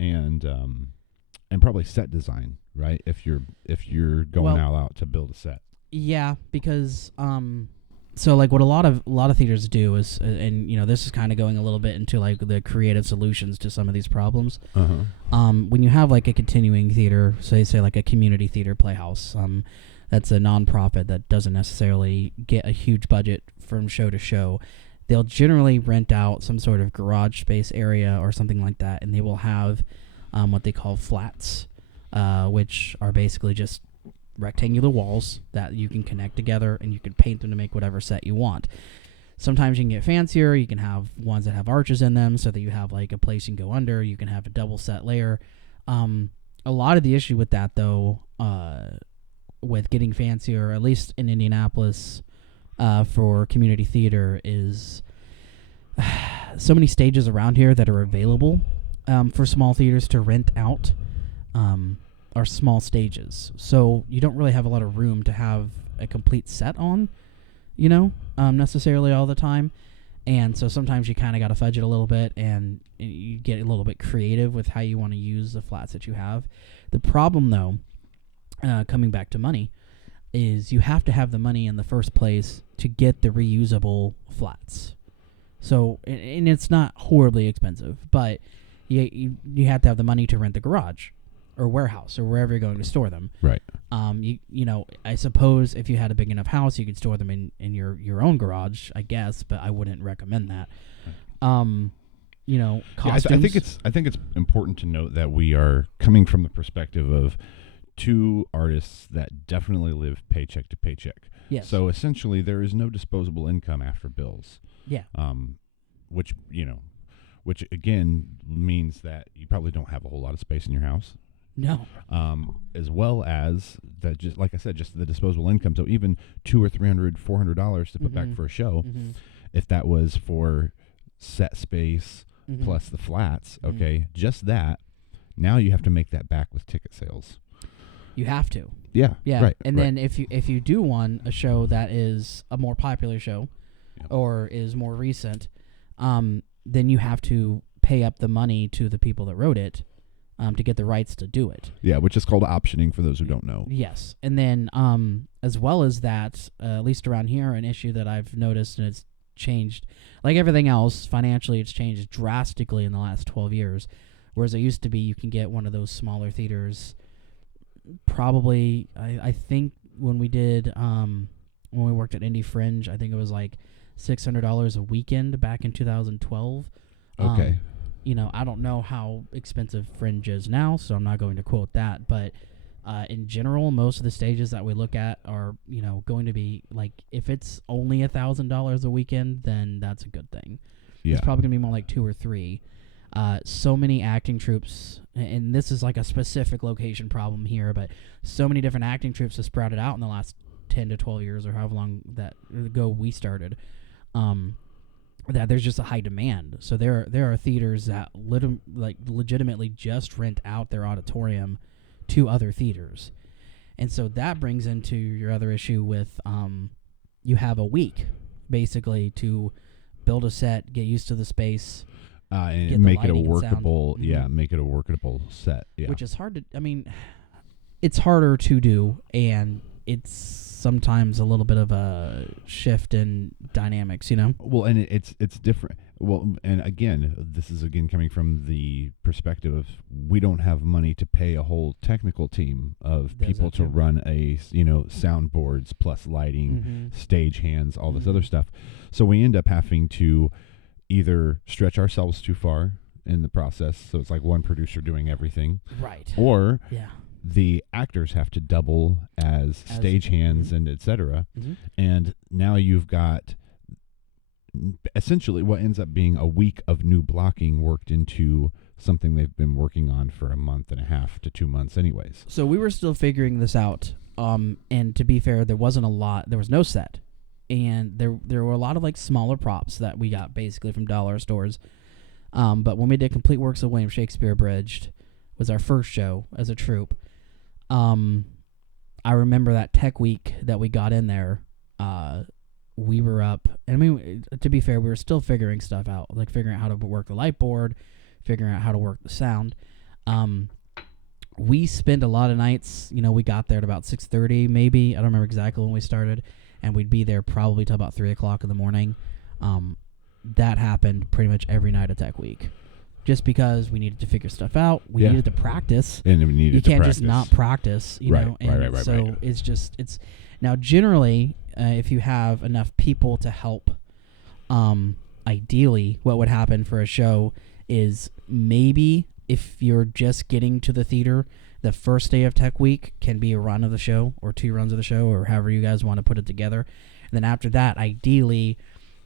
and probably set design, right? If you're going all out to build a set. Yeah, because so like what a lot of theaters do is, and this is kind of going a little bit into like the creative solutions to some of these problems. When you have like a continuing theater, say like a community theater playhouse, that's a nonprofit that doesn't necessarily get a huge budget from show to show, they'll generally rent out some sort of garage space area or something like that, and they will have what they call flats, which are basically just rectangular walls that you can connect together and you can paint them to make whatever set you want. Sometimes you can get fancier. You can have ones that have arches in them so that you have like a place you can go under. You can have a double set layer. A lot of the issue with that though, with getting fancier, at least in Indianapolis, for community theater is so many stages around here that are available for small theaters to rent out are small stages. So you don't really have a lot of room to have a complete set on. necessarily all the time. And so sometimes you kind of got to fudge it a little bit, and you get a little bit creative with how you want to use the flats that you have. The problem, though, coming back to money, is you have to have the money in the first place to get the reusable flats. So, and it's not horribly expensive, but you have to have the money to rent the garage or warehouse or wherever you're going to store them. Right. I suppose if you had a big enough house, you could store them in your own garage, I guess, but I wouldn't recommend that. Costumes. Yeah, I think it's important to note that we are coming from the perspective of two artists that definitely live paycheck to paycheck. Yes. So essentially, there is no disposable income after bills. Yeah. Which again means that you probably don't have a whole lot of space in your house. No. As well as that, just like I said, just the disposable income. So even $200 or $300, $400 to put back for a show, if that was for set space plus the flats, okay, just that. Now you have to make that back with ticket sales. You have to. Yeah. Right. And then if you do a show that is a more popular show, or is more recent, then you have to pay up the money to the people that wrote it. To get the rights to do it. Yeah, which is called optioning for those who don't know. Yes. And then as well as that, at least around here, an issue that I've noticed, and it's changed, like everything else, financially it's changed drastically in the last 12 years. Whereas it used to be you can get one of those smaller theaters probably, I think when we did, when we worked at Indie Fringe, I think it was like $600 a weekend back in 2012. Okay. I don't know how expensive Fringe is now, so I'm not going to quote that. But in general, most of the stages that we look at are, going to be like, if it's only $1,000 a weekend, then that's a good thing. Yeah. It's probably going to be more like 2 or 3. So many acting troops, and this is like a specific location problem here, but so many different acting troops have sprouted out in the last 10 to 12 years or however long that ago we started. That there's just a high demand. So there are theaters that legitimately just rent out their auditorium to other theaters. And so that brings into your other issue with you have a week basically to build a set, get used to the space, and make it a workable make it a workable set. Yeah. Which is hard to it's harder to do, and it's sometimes a little bit of a shift in dynamics, Well, and it's different. Well, and again, this is coming from the perspective of we don't have money to pay a whole technical team of people to run a soundboards plus lighting, stage hands, all this other stuff. So we end up having to either stretch ourselves too far in the process, so it's like one producer doing everything, right? Or the actors have to double as stage hands and etc. And now you've got essentially what ends up being a week of new blocking worked into something they've been working on for a month and a half to 2 months anyways. So we were still figuring this out. And to be fair, there was no set. And there were a lot of like smaller props that we got basically from dollar stores. But when we did Complete Works of William Shakespeare Abridged, was our first show as a troupe. I remember that tech week that we got in there, we were up, and to be fair, we were still figuring stuff out, like figuring out how to work the light board, figuring out how to work the sound. We spent a lot of nights, we got there at about 6:30 maybe, I don't remember exactly when we started, and we'd be there probably till about 3 o'clock in the morning. That happened pretty much every night of tech week. Just because we needed to figure stuff out, we needed to practice. And we needed to practice. You can't just not practice, know. And right. So it's now generally, if you have enough people to help, ideally, what would happen for a show is maybe if you're just getting to the theater, the first day of tech week can be a run of the show or 2 runs of the show or however you guys want to put it together. And then after that, ideally,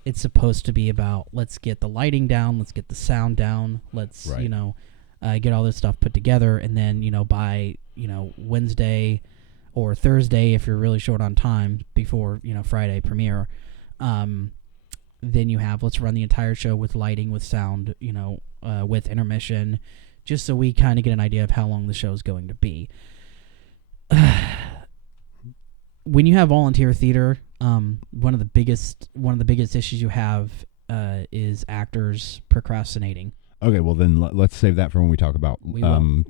it's supposed to be about let's get the lighting down, let's get the sound down, let's get all this stuff put together, and then by Wednesday or Thursday, if you're really short on time before Friday premiere, then you have let's run the entire show with lighting, with sound, with intermission, just so we kind of get an idea of how long the show is going to be. when you have volunteer theater, one of the biggest issues you have is actors procrastinating. Okay, well then let's save that for when we talk about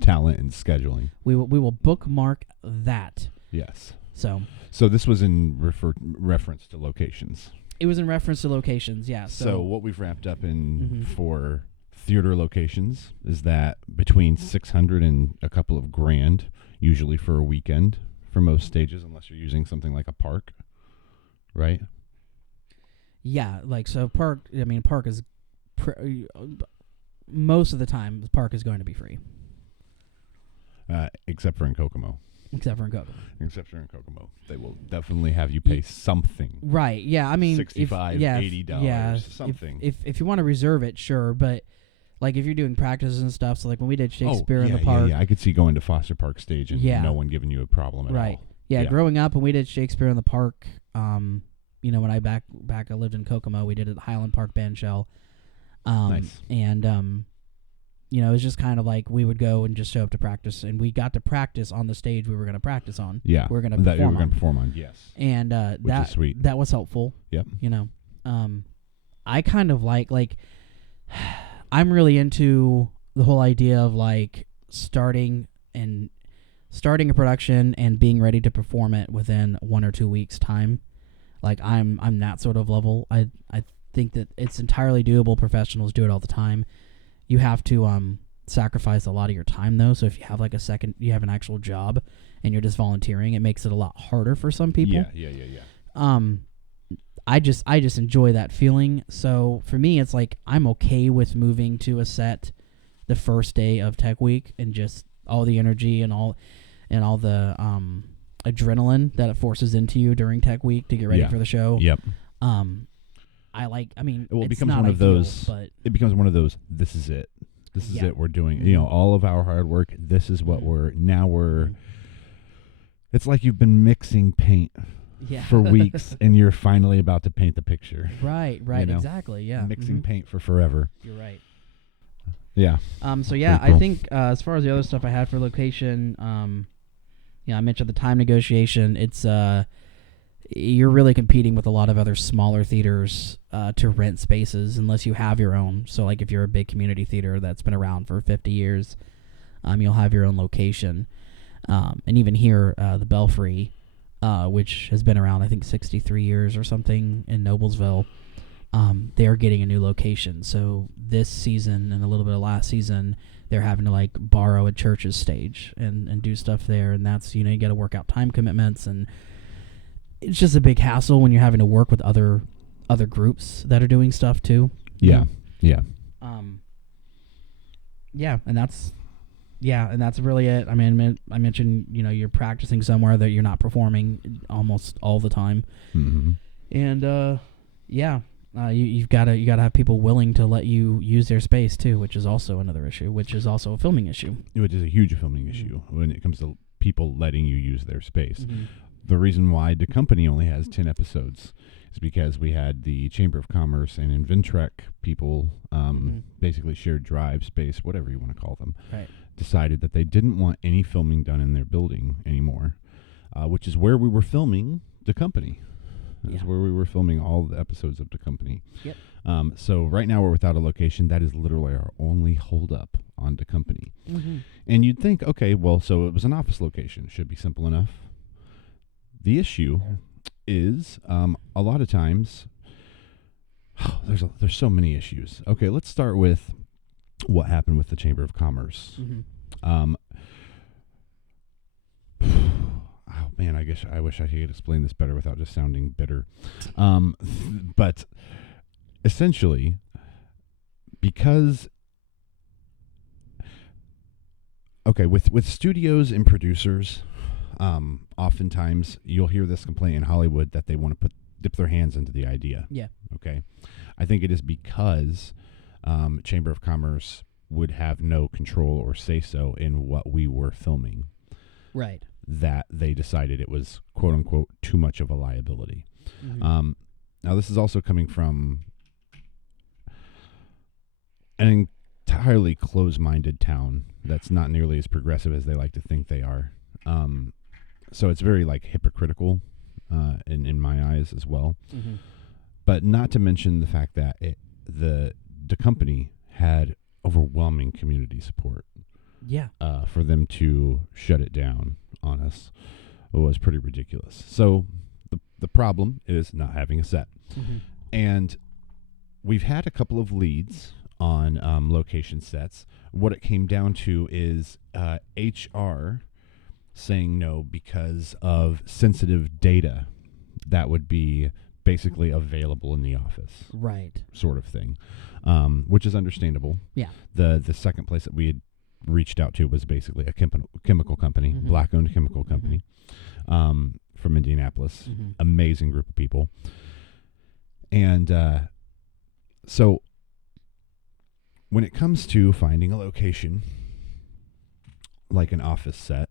talent and scheduling. We will bookmark that. Yes. So this was in reference to locations. It was in reference to locations, yeah. So what we've wrapped up in for theater locations is that between $600 and a couple of grand, usually for a weekend for most stages, unless you're using something like a park, right? Yeah, like so park is most of the time the park is going to be free. Except for in Kokomo. Except for in Kokomo. They will definitely have you pay something. Right, yeah, I mean $65, $80, something. If you want to reserve it, sure, but like if you're doing practices and stuff, so like when we did Shakespeare in the park. Yeah, I could see going to Foster Park stage and no one giving you a problem at all. Right. Yeah, growing up when we did Shakespeare in the park, when I back I lived in Kokomo, we did it at Highland Park Bandshell. Nice. And it was just kind of like we would go and just show up to practice, and we got to practice on the stage we were going to practice on. Yeah, we were going to perform on. Yes, and which is sweet. That was helpful. Yep. I kind of like I'm really into the whole idea of like starting a production and being ready to perform it within 1 or 2 weeks time. Like I'm that sort of level. I think that it's entirely doable. Professionals do it all the time. You have to sacrifice a lot of your time though. So if you have like you have an actual job and you're just volunteering, it makes it a lot harder for some people. Yeah. I just enjoy that feeling. So for me, it's like I'm okay with moving to a set the first day of Tech Week and just all the energy and all the adrenaline that it forces into you during Tech Week to get ready for the show. Yep. It becomes one of those. It becomes one of those. This is it. This is it. We're doing. All of our hard work. This is what we're. It's like you've been mixing paint for weeks, and you're finally about to paint the picture. Right. Exactly. Yeah. Mixing paint for forever. You're right. Yeah. So yeah, cool. I think as far as the other stuff I had for location, I mentioned the time negotiation. It's you're really competing with a lot of other smaller theaters to rent spaces unless you have your own. So like if you're a big community theater that's been around for 50 years, you'll have your own location. And even here, the Belfry, which has been around I think 63 years or something in Noblesville, they're getting a new location. So this season and a little bit of last season, they're having to like borrow a church's stage and do stuff there. And that's, you got to work out time commitments, and it's just a big hassle when you're having to work with other groups that are doing stuff too. Yeah. And that's really it. I mean, I mentioned, you're practicing somewhere that you're not performing almost all the time. Mm-hmm. And you've got to have people willing to let you use their space too, which is also another issue, which is also a filming issue. Which is a huge filming issue when it comes to people letting you use their space. Mm-hmm. The reason why the company only has 10 episodes is because we had the Chamber of Commerce and Inventrek people, basically shared drive space, whatever you want to call them, right, decided that they didn't want any filming done in their building anymore, which is where we were filming the company. That's where we were filming all the episodes of the company. Yep. So right now we're without a location. That is literally our only holdup on the company. Mm-hmm. And you'd think, okay, well, so it was an office location. Should be simple enough. The issue is a lot of times there's so many issues. Okay, let's start with what happened with the Chamber of Commerce. Mm-hmm. Oh man, I wish I could explain this better without just sounding bitter. But essentially, because with studios and producers, oftentimes you'll hear this complaint in Hollywood that they want to dip their hands into the idea. Yeah. Okay. I think it is because Chamber of Commerce would have no control or say so in what we were filming. Right. That they decided it was quote unquote too much of a liability. Mm-hmm. Now this is also coming from an entirely close-minded town that's not nearly as progressive as they like to think they are. So it's very like hypocritical wise as well. Mm-hmm. But not to mention the fact that the company had overwhelming community support. Yeah. For them to shut it down on us was pretty ridiculous. So the problem is not having a set. Mm-hmm. And we've had a couple of leads on location sets. What it came down to is HR saying no because of sensitive data that would be basically available in the office. Right. Sort of thing, which is understandable. Yeah. The second place that we had reached out to was basically a chemical company, Mm-hmm. black-owned chemical company, from Indianapolis. Mm-hmm. Amazing group of people. And so when it comes to finding a location, like an office set,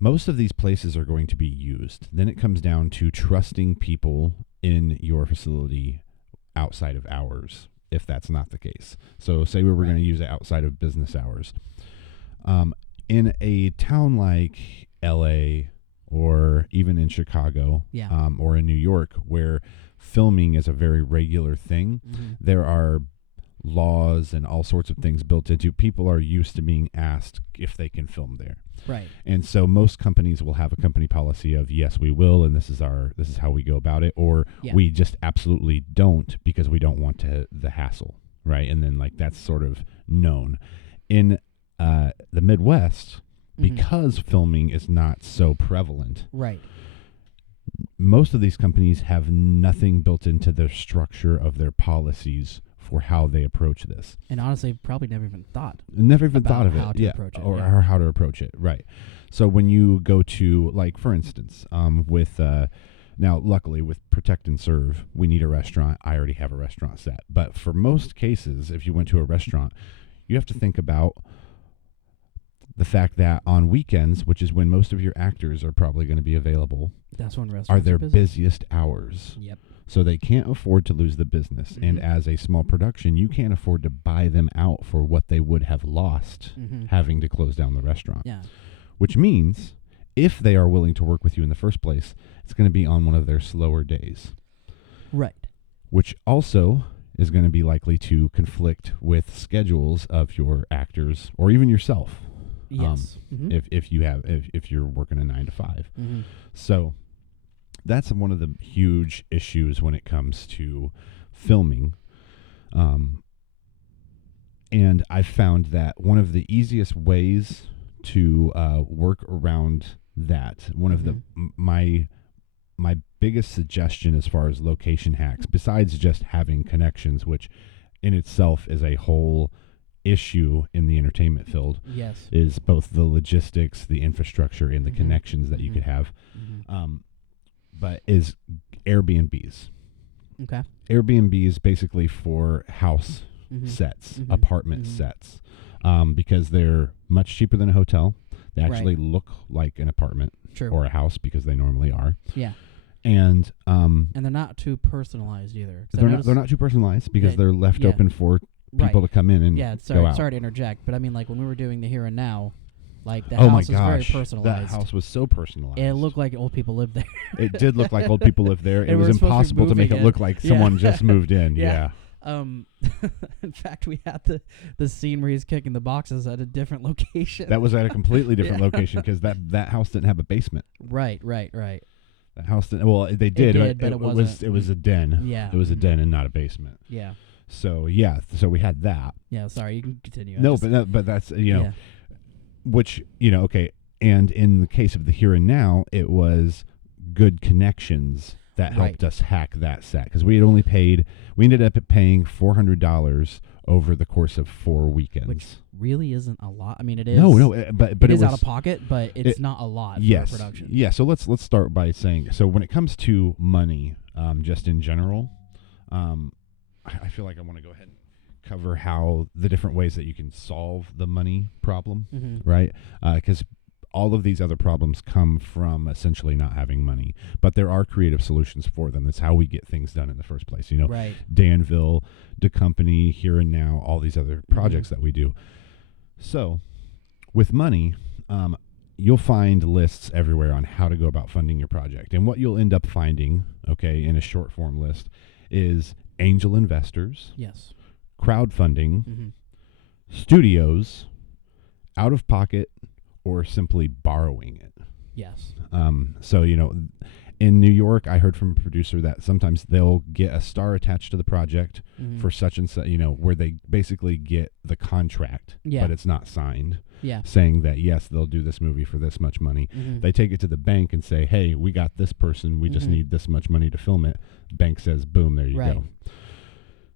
most of these places are going to be used. Then it comes down to trusting people in your facility outside of hours, if that's not the case. So say we were going to use it outside of business hours. In a town like LA or even in Chicago, or in New York, where filming is a very regular thing, there are laws and all sorts of things built into. People are used to being asked if they can film there. Right. And so most companies will have a company policy of, yes, we will, and this is how we go about it, or we just absolutely don't because we don't want the hassle, right? And then like that's sort of known. In the Midwest, because filming is not so prevalent, right, most of these companies have nothing built into their structure of their policies for how they approach this. And honestly, probably never even thought of how it. to approach it. Or how to approach it. Right. So when you go to, like, for instance, with now, luckily, with Protect and Serve, we need a restaurant. I already have a restaurant set. But for most cases, if you went to a restaurant, you have to think about the fact that on weekends, which is when most of your actors are probably going to be available, that's when restaurants are their busy. busiest hours. Yep. So they can't afford to lose the business. And as a small production, you can't afford to buy them out for what they would have lost having to close down the restaurant. Yeah. Which means if they are willing to work with you in the first place, it's going to be on one of their slower days. Right. Which also is going to be likely to conflict with schedules of your actors or even yourself. Yes. If you're working a 9 to 5. So that's one of the huge issues when it comes to filming. And I found that one of the easiest ways to work around that, one of the my biggest suggestion as far as location hacks, besides just having connections, which in itself is a whole issue in the entertainment field, is both the logistics, the infrastructure, and the connections that you could have. But is Airbnbs. Okay. Airbnbs basically for house sets, apartment sets, because they're much cheaper than a hotel. They actually look like an apartment or a house because they normally are. Yeah. And they're not too personalized either. They're not too personalized because they're left open for people to come in and go out. Sorry to interject, but I mean, like when we were doing the here and now, like the oh house my gosh, was very personalized. That house was so personalized. It looked like old people lived there. It did look like old people lived there. It was impossible to make it look like someone just moved in. Yeah. In fact, we had the scene where he's kicking the boxes at a different location. That was at a completely different location because that house didn't have a basement. Right. That house didn't. Well, they did, but it wasn't. It was a den. Yeah. It was a den and not a basement. Yeah. So so we had that. Yeah. Sorry, you can continue. But that's which okay. And in the case of the here and now, it was good connections that helped us hack that set because we ended up paying $400 over the course of 4 weekends, which really isn't a lot. I mean, it is. But it is out of pocket, but it's not a lot for production. Yeah. So let's start by saying, so when it comes to money, just in general, I feel like I want to go ahead and cover how the different ways that you can solve the money problem, right? Because all of these other problems come from essentially not having money, but there are creative solutions for them. That's how we get things done in the first place. Danville, the company, Here and Now, all these other projects that we do. So with money, you'll find lists everywhere on how to go about funding your project. And what you'll end up finding, okay, in a short form list is angel investors, Yes. crowdfunding, Mm-hmm. studios, out of pocket, or simply borrowing it. Yes. So, in New York, I heard from a producer that sometimes they'll get a star attached to the project Mm-hmm. for such and such, where they basically get the contract, Yeah. but it's not signed, Yeah. saying that, yes, they'll do this movie for this much money. Mm-hmm. They take it to the bank and say, hey, we got this person. We just Mhm. need this much money to film it. Bank says, boom, there you Right. go.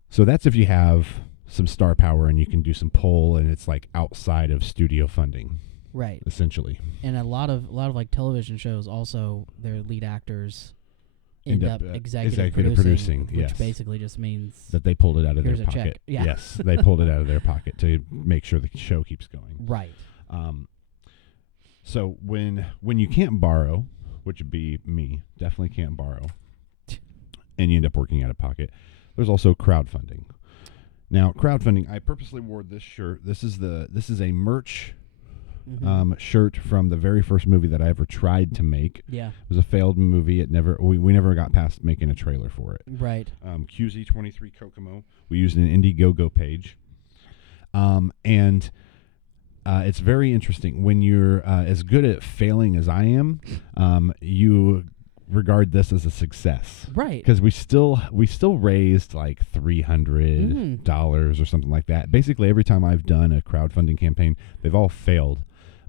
So that's if you have some star power and you can do some pull and it's like outside of studio funding, Right. essentially. And a lot of like television shows also, their lead actors end up executive producing, which yes. basically just means That they pulled it out of Here's their a check. pocket. Yeah. Yes, they pulled it out of their pocket to make sure the show keeps going. right. So when you can't borrow, which would be me, definitely can't borrow, and you end up working out of pocket, there's also crowdfunding. Now, crowdfunding, I purposely wore this shirt. This is a merch Mm-hmm. shirt from the very first movie that I ever tried to make. Yeah. It was a failed movie. We never got past making a trailer for it. Right. QZ23 Kokomo. We used an Indiegogo page. And it's very interesting. When you're as good at failing as I am, you regard this as a success. Right. Because we still raised like $300 or something like that. Basically, every time I've done a crowdfunding campaign, they've all failed.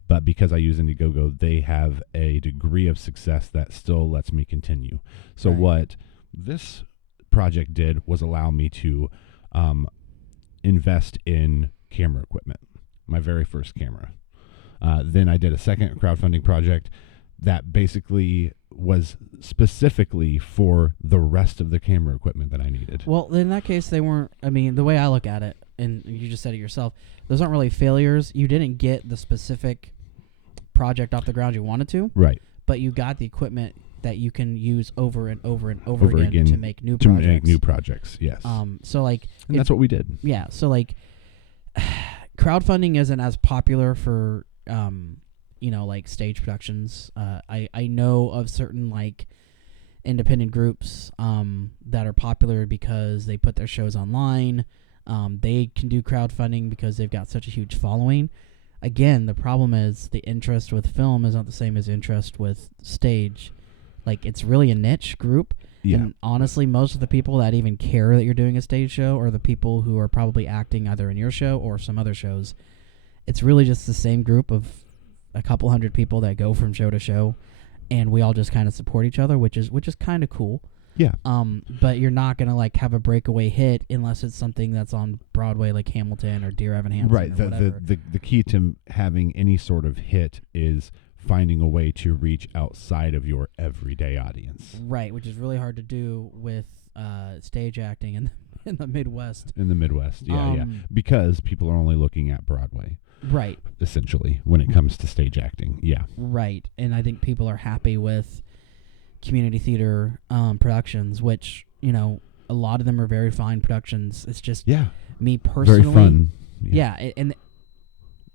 But because I use Indiegogo, they have a degree of success that still lets me continue. So Right. what this project did was allow me to invest in camera equipment, my very first camera. Then I did a second crowdfunding project that basically was specifically for the rest of the camera equipment that I needed. Well, in that case, they weren't. I mean, the way I look at it, and you just said it yourself, those aren't really failures. You didn't get the specific project off the ground you wanted to, Right. but you got the equipment that you can use over and over and over again to make new to projects. make new projects, yes. So like, And that's what we did. yeah. So like, crowdfunding isn't as popular for like stage productions. I know of certain like independent groups that are popular because they put their shows online. They can do crowdfunding because they've got such a huge following. Again, the problem is the interest with film is not the same as interest with stage. Like, it's really a niche group. Yeah. And honestly, most of the people that even care that you're doing a stage show are the people who are probably acting either in your show or some other shows. It's really just the same group of a couple hundred people that go from show to show, and we all just kind of support each other, which is kind of cool. Yeah. But you're not gonna like have a breakaway hit unless it's something that's on Broadway, like Hamilton or Dear Evan Hansen. Right. Or whatever. The key to having any sort of hit is finding a way to reach outside of your everyday audience. Right, which is really hard to do with stage acting in the Midwest. In the Midwest, yeah. Because people are only looking at Broadway. Right. Essentially, when it comes to stage acting, yeah. Right, and I think people are happy with community theater productions, which, a lot of them are very fine productions. It's just me personally. Very fun. Yeah, and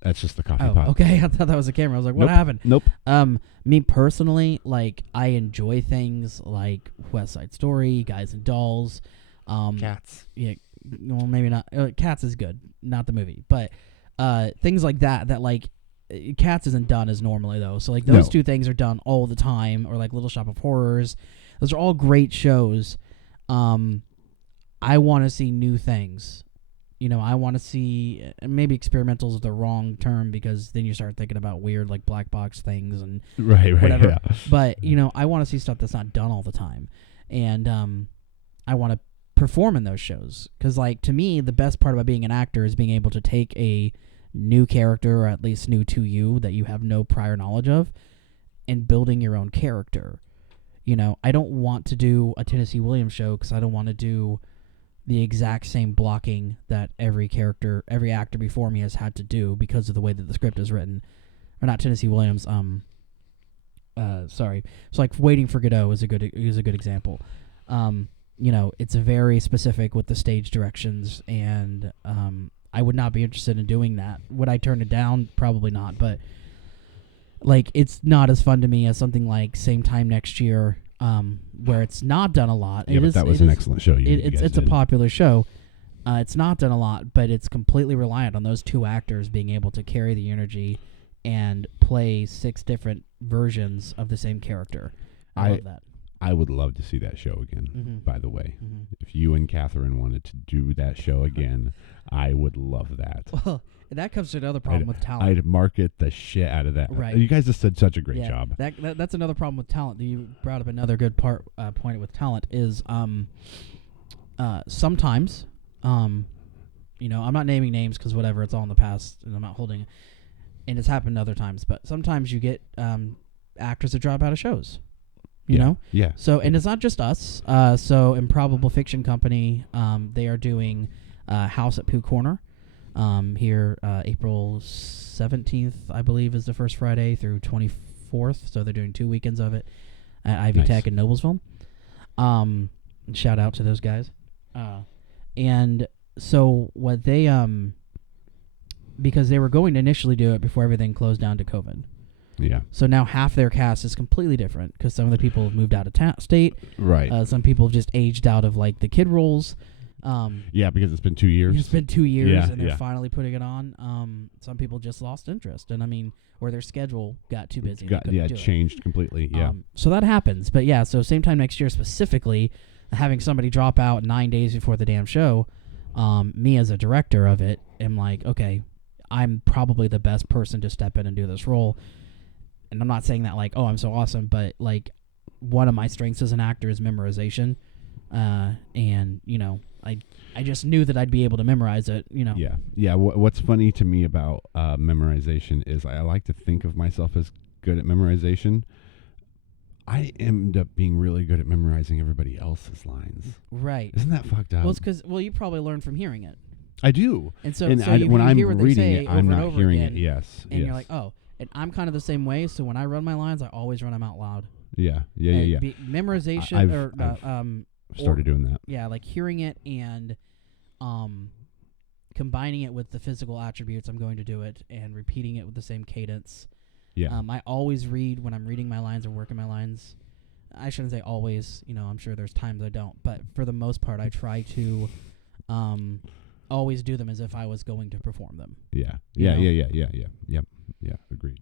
that's just the coffee pot. Okay, I thought that was a camera. I was like, what Nope. happened? Nope. Me personally, like, I enjoy things like West Side Story, Guys and Dolls. Cats. Yeah, well, maybe not. Cats is good, not the movie, but things like that like Cats isn't done as normally though. So like those two things are done all the time, or like Little Shop of Horrors. Those are all great shows. I want to see new things. I want to see, maybe experimental is the wrong term because then you start thinking about weird like black box things and right, whatever. Yeah. But I want to see stuff that's not done all the time, and I want to perform in those shows because, like, to me, the best part about being an actor is being able to take a new character, or at least new to you, that you have no prior knowledge of, and building your own character. I don't want to do a Tennessee Williams show because I don't want to do the exact same blocking that every actor before me has had to do because of the way that the script is written. Or not Tennessee Williams. Sorry. So like Waiting for Godot is a good example. It's very specific with the stage directions, and I would not be interested in doing that. Would I turn it down? Probably not. But like it's not as fun to me as something like Same Time Next Year, where it's not done a lot. Yeah, but that was an excellent show. It's a popular show. It's not done a lot, but it's completely reliant on those two actors being able to carry the energy and play 6 different versions of the same character. I love that. I would love to see that show again, by the way. If you and Catherine wanted to do that show again, I would love that. Well, that comes to another problem with talent. I'd market the shit out of that. Right. You guys just did such a great job. That's another problem with talent. You brought up another good point with talent is sometimes, I'm not naming names because whatever, it's all in the past, and I'm not holding, and it's happened other times. But sometimes you get actors that drop out of shows. You know? Yeah. So, and it's not just us. So, Improbable Fiction Company, they are doing House at Pooh Corner here April 17th, I believe, is the first Friday through 24th. So, they're doing 2 weekends of it at Ivy Tech in Noblesville. Shout out to those guys. And so, what they, because they were going to initially do it before everything closed down to COVID. Yeah. So now half their cast is completely different because some of the people have moved out of state. Right. Some people have just aged out of like the kid roles. Yeah, because it's been 2 years. It's been 2 years, and they're yeah. finally putting it on. Some people just lost interest, and I mean, or their schedule got too busy. Changed completely. Yeah. So that happens, but yeah. So Same Time Next Year specifically, having somebody drop out 9 days before the damn show. Me as a director of it, am like, okay, I'm probably the best person to step in and do this role. And I'm not saying that like, oh, I'm so awesome, but like one of my strengths as an actor is memorization. And, I just knew that I'd be able to memorize it, Yeah. Yeah. What's funny to me about memorization is I like to think of myself as good at memorization. I end up being really good at memorizing everybody else's lines. Right. Isn't that fucked up? Well, it's because, you probably learned from hearing it. I do. And so, when I'm hear what reading they say it, I'm over and not over hearing again, it. Yes. And you're like, oh. And I'm kind of the same way, so when I run my lines, I always run them out loud. Yeah. Memorization I've started doing that. Yeah, like hearing it and combining it with the physical attributes, I'm going to do it, and repeating it with the same cadence. Yeah. I always read when I'm reading my lines or working my lines. I shouldn't say always. I'm sure there's times I don't, but for the most part, I try to always do them as if I was going to perform them. Yeah. Agreed.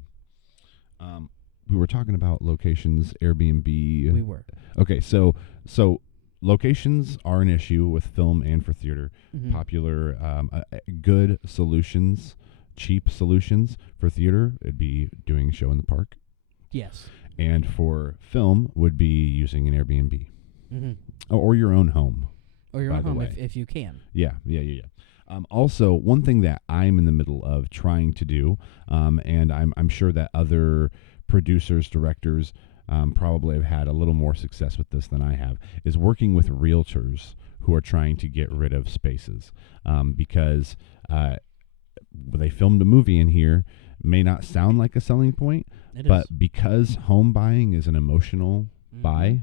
We were talking about locations, Airbnb. We were. Okay, so locations are an issue with film and for theater. Mm-hmm. Popular, good solutions, cheap solutions for theater, it'd be doing a show in the park. Yes. And for film would be using an Airbnb. Mm-hmm. Or your own home. Or your own home if you can. Yeah. Also, one thing that I'm in the middle of trying to do, and I'm sure that other producers, directors probably have had a little more success with this than I have, is working with realtors who are trying to get rid of spaces because they filmed a movie in here. May not sound like a selling point, but because home buying is an emotional buy,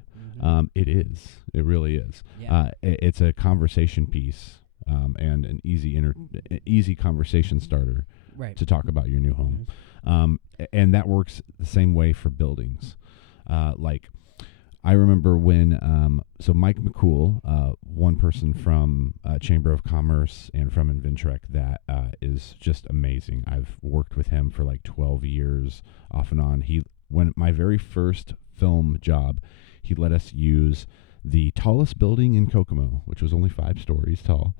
it is. It really is. Yeah. It's a conversation piece and an easy conversation starter to talk about your new home. And that works the same way for buildings. Like I remember when, so Mike McCool, one person from Chamber of Commerce and from Inventrek that is just amazing. I've worked with him for like 12 years off and on. When my very first film job, he let us use the tallest building in Kokomo, which was only 5 stories tall,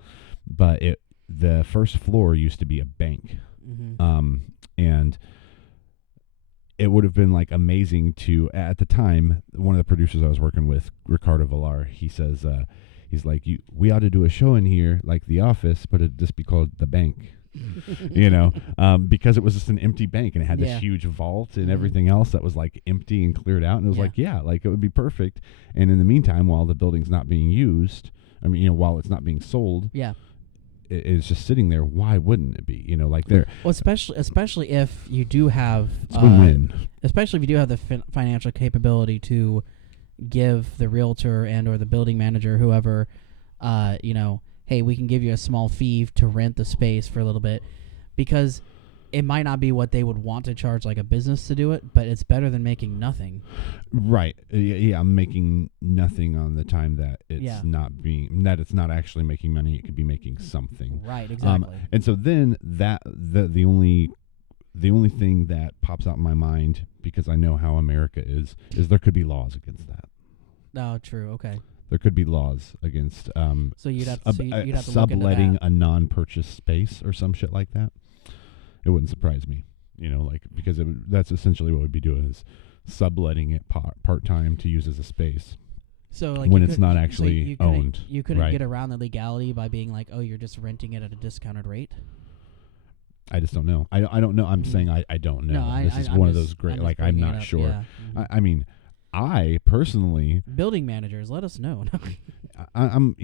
but the first floor used to be a bank. And it would have been like amazing to, at the time, one of the producers I was working with, Ricardo Villar, he says, he's like, we ought to do a show in here like The Office, but it'd just be called The Bank. Because it was just an empty bank and it had this huge vault and everything else that was like empty and cleared out. And it was like it would be perfect. And in the meantime, while the building's not being used, while it's not being sold, it is just sitting there. Why wouldn't it be? Well, especially if you do have win-win. Especially if you do have the financial capability to give the realtor and or the building manager, whoever, hey, we can give you a small fee to rent the space for a little bit, because it might not be what they would want to charge like a business to do it, but it's better than making nothing. Right. Yeah, I'm making nothing on the time that it's it's not actually making money. It could be making something. Right, exactly. And so then the only thing that pops out in my mind, because I know how America is there could be laws against that. Oh, true. Okay. There could be laws against so you'd have to look into that. subletting a non-purchase space or some shit like that. It wouldn't surprise me, because that's essentially what we'd be doing is subletting it part-time to use as a space. So like when it's not actually owned. You couldn't right? get around the legality by being like, oh, you're just renting it at a discounted rate. I just don't know. I don't know. I'm saying I don't know. No, this is one of those great. I'm not sure. Yeah. I mean, I personally building managers, let us know. I'm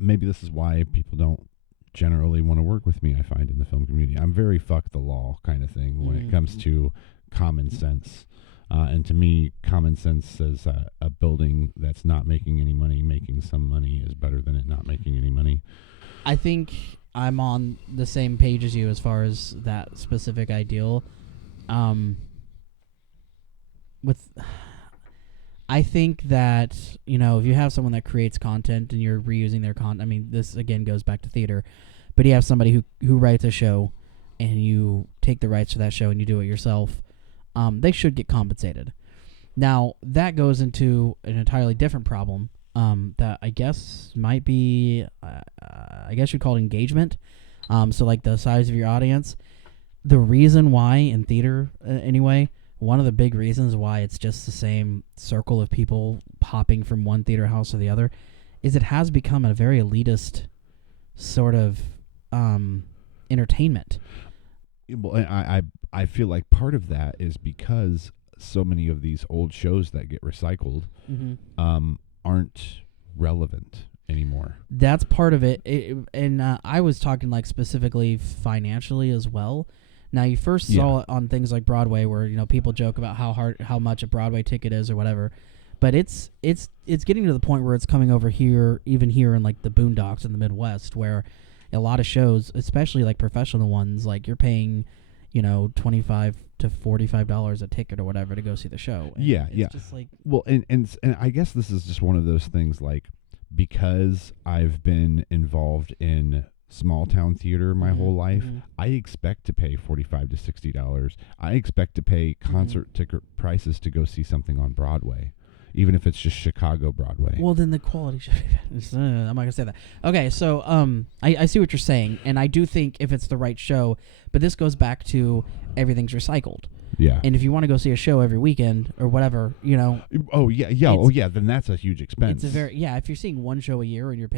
maybe this is why people don't generally want to work with me. I find in the film community, I'm very fuck the law kind of thing when it comes to common sense. And to me, common sense says a building that's not making any money, making some money is better than it not making any money. I think I'm on the same page as you as far as that specific ideal. I think that, if you have someone that creates content and you're reusing their content, I mean, this again goes back to theater, but you have somebody who writes a show and you take the rights to that show and you do it yourself, they should get compensated. Now, that goes into an entirely different problem that I guess might be, I guess you'd call it engagement. So like the size of your audience. The reason why in theater, anyway, one of the big reasons why it's just the same circle of people hopping from one theater house to the other is it has become a very elitist sort of entertainment. Well, I feel like part of that is because so many of these old shows that get recycled aren't relevant anymore. That's part of it. And I was talking like specifically financially as well. Now, you first saw it on things like Broadway where, people joke about how much a Broadway ticket is or whatever. But it's getting to the point where it's coming over here, even here in like the Boondocks in the Midwest, where a lot of shows, especially like professional ones, like you're paying, $25 to $45 a ticket or whatever to go see the show. And it's just like, well, and I guess this is just one of those things, like, because I've been involved in small town theater my whole life, I expect to pay $45 to $60. I expect to pay concert ticket prices to go see something on Broadway, even if it's just Chicago Broadway. Well, then the quality should be better. I'm not going to say that. Okay, so I see what you're saying, and I do think if it's the right show, but this goes back to everything's recycled. Yeah. And if you want to go see a show every weekend or whatever, Oh yeah. Then that's a huge expense. It's if you're seeing one show a year and you're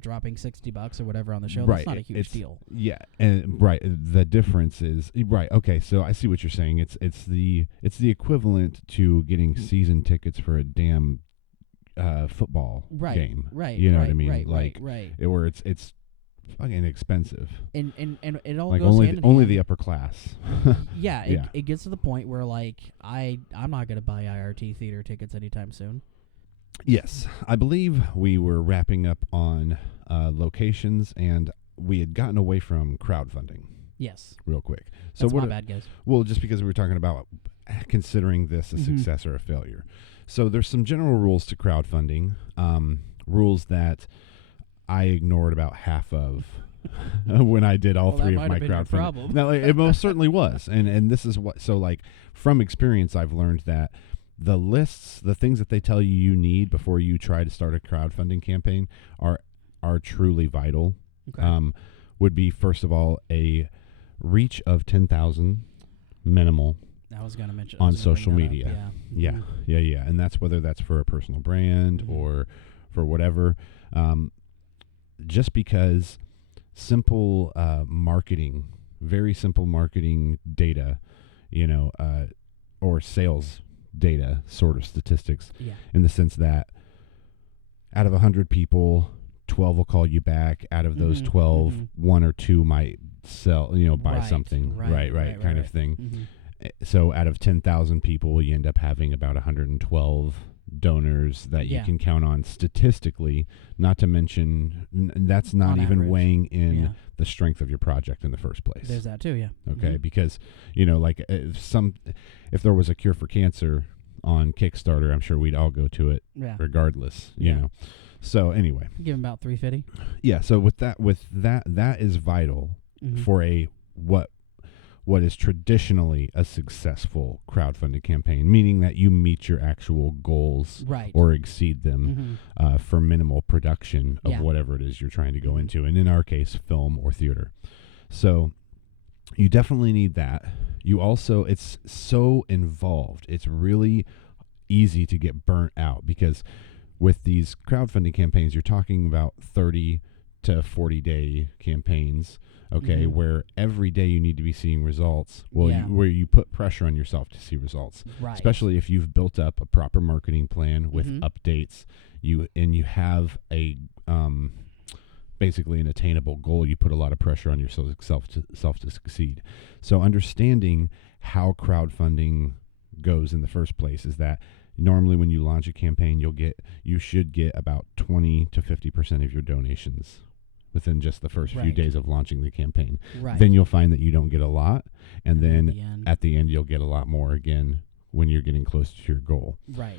dropping $60 or whatever on the show, that's not a huge deal. Yeah, and the difference is right. Okay, so I see what you're saying. It's the equivalent to getting season tickets for a damn football game. Right. You know what I mean? Right. Where it's fucking expensive. And it all like goes hand in only hand. the upper class. It gets to the point where like I'm not gonna buy IRT theater tickets anytime soon. Yes, I believe we were wrapping up on locations, and we had gotten away from crowdfunding. Yes, real quick. So that's my bad, guys. Well, just because we were talking about considering this a success or a failure. So there's some general rules to crowdfunding, rules that I ignored about half of when I did all three of my crowdfunding. No, it most certainly was. And this is what, so like from experience, I've learned that the lists, the things that they tell you need before you try to start a crowdfunding campaign are truly vital. Okay. Would be, first of all, a reach of 10,000 minimal. I was going to mention on social media. Yeah. And that's whether that's for a personal brand or for whatever. Just because simple marketing, very simple marketing data, or sales data sort of statistics, in the sense that out of 100 people, 12 will call you back. Out of those 12, 1 or 2 might sell, buy something. Right, kind of thing. So out of 10,000 people, you end up having about 112 donors that you Yeah. can count on statistically, not to mention that's not On even average. weighing in Yeah. the strength of your project in the first place. There's that too, yeah. Okay, Mhm. because like if there was a cure for cancer on Kickstarter, I'm sure we'd all go to it Yeah. regardless, you Yeah. know. So anyway, Give him about $350. yeah, so with that is vital Mhm. for a what is traditionally a successful crowdfunding campaign, meaning that you meet your actual goals Right. or exceed them for minimal production of Yeah. whatever it is you're trying to go Mhm. into, and in our case, film or theater. So you definitely need that. You also, it's so involved. It's really easy to get burnt out because with these crowdfunding campaigns, you're talking about 30 to 40 day campaigns, okay, Mhm. where every day you need to be seeing results. Well, Yeah. where you put pressure on yourself to see results, Right. especially if you've built up a proper marketing plan with Mhm. updates. You have a basically an attainable goal. You put a lot of pressure on yourself to succeed. So understanding how crowdfunding goes in the first place is that normally when you launch a campaign, you should get about 20 to 50% of your donations within just the first few Right. days of launching the campaign. Right. Then you'll find that you don't get a lot, and then the at the end you'll get a lot more again when you're getting close to your goal. right.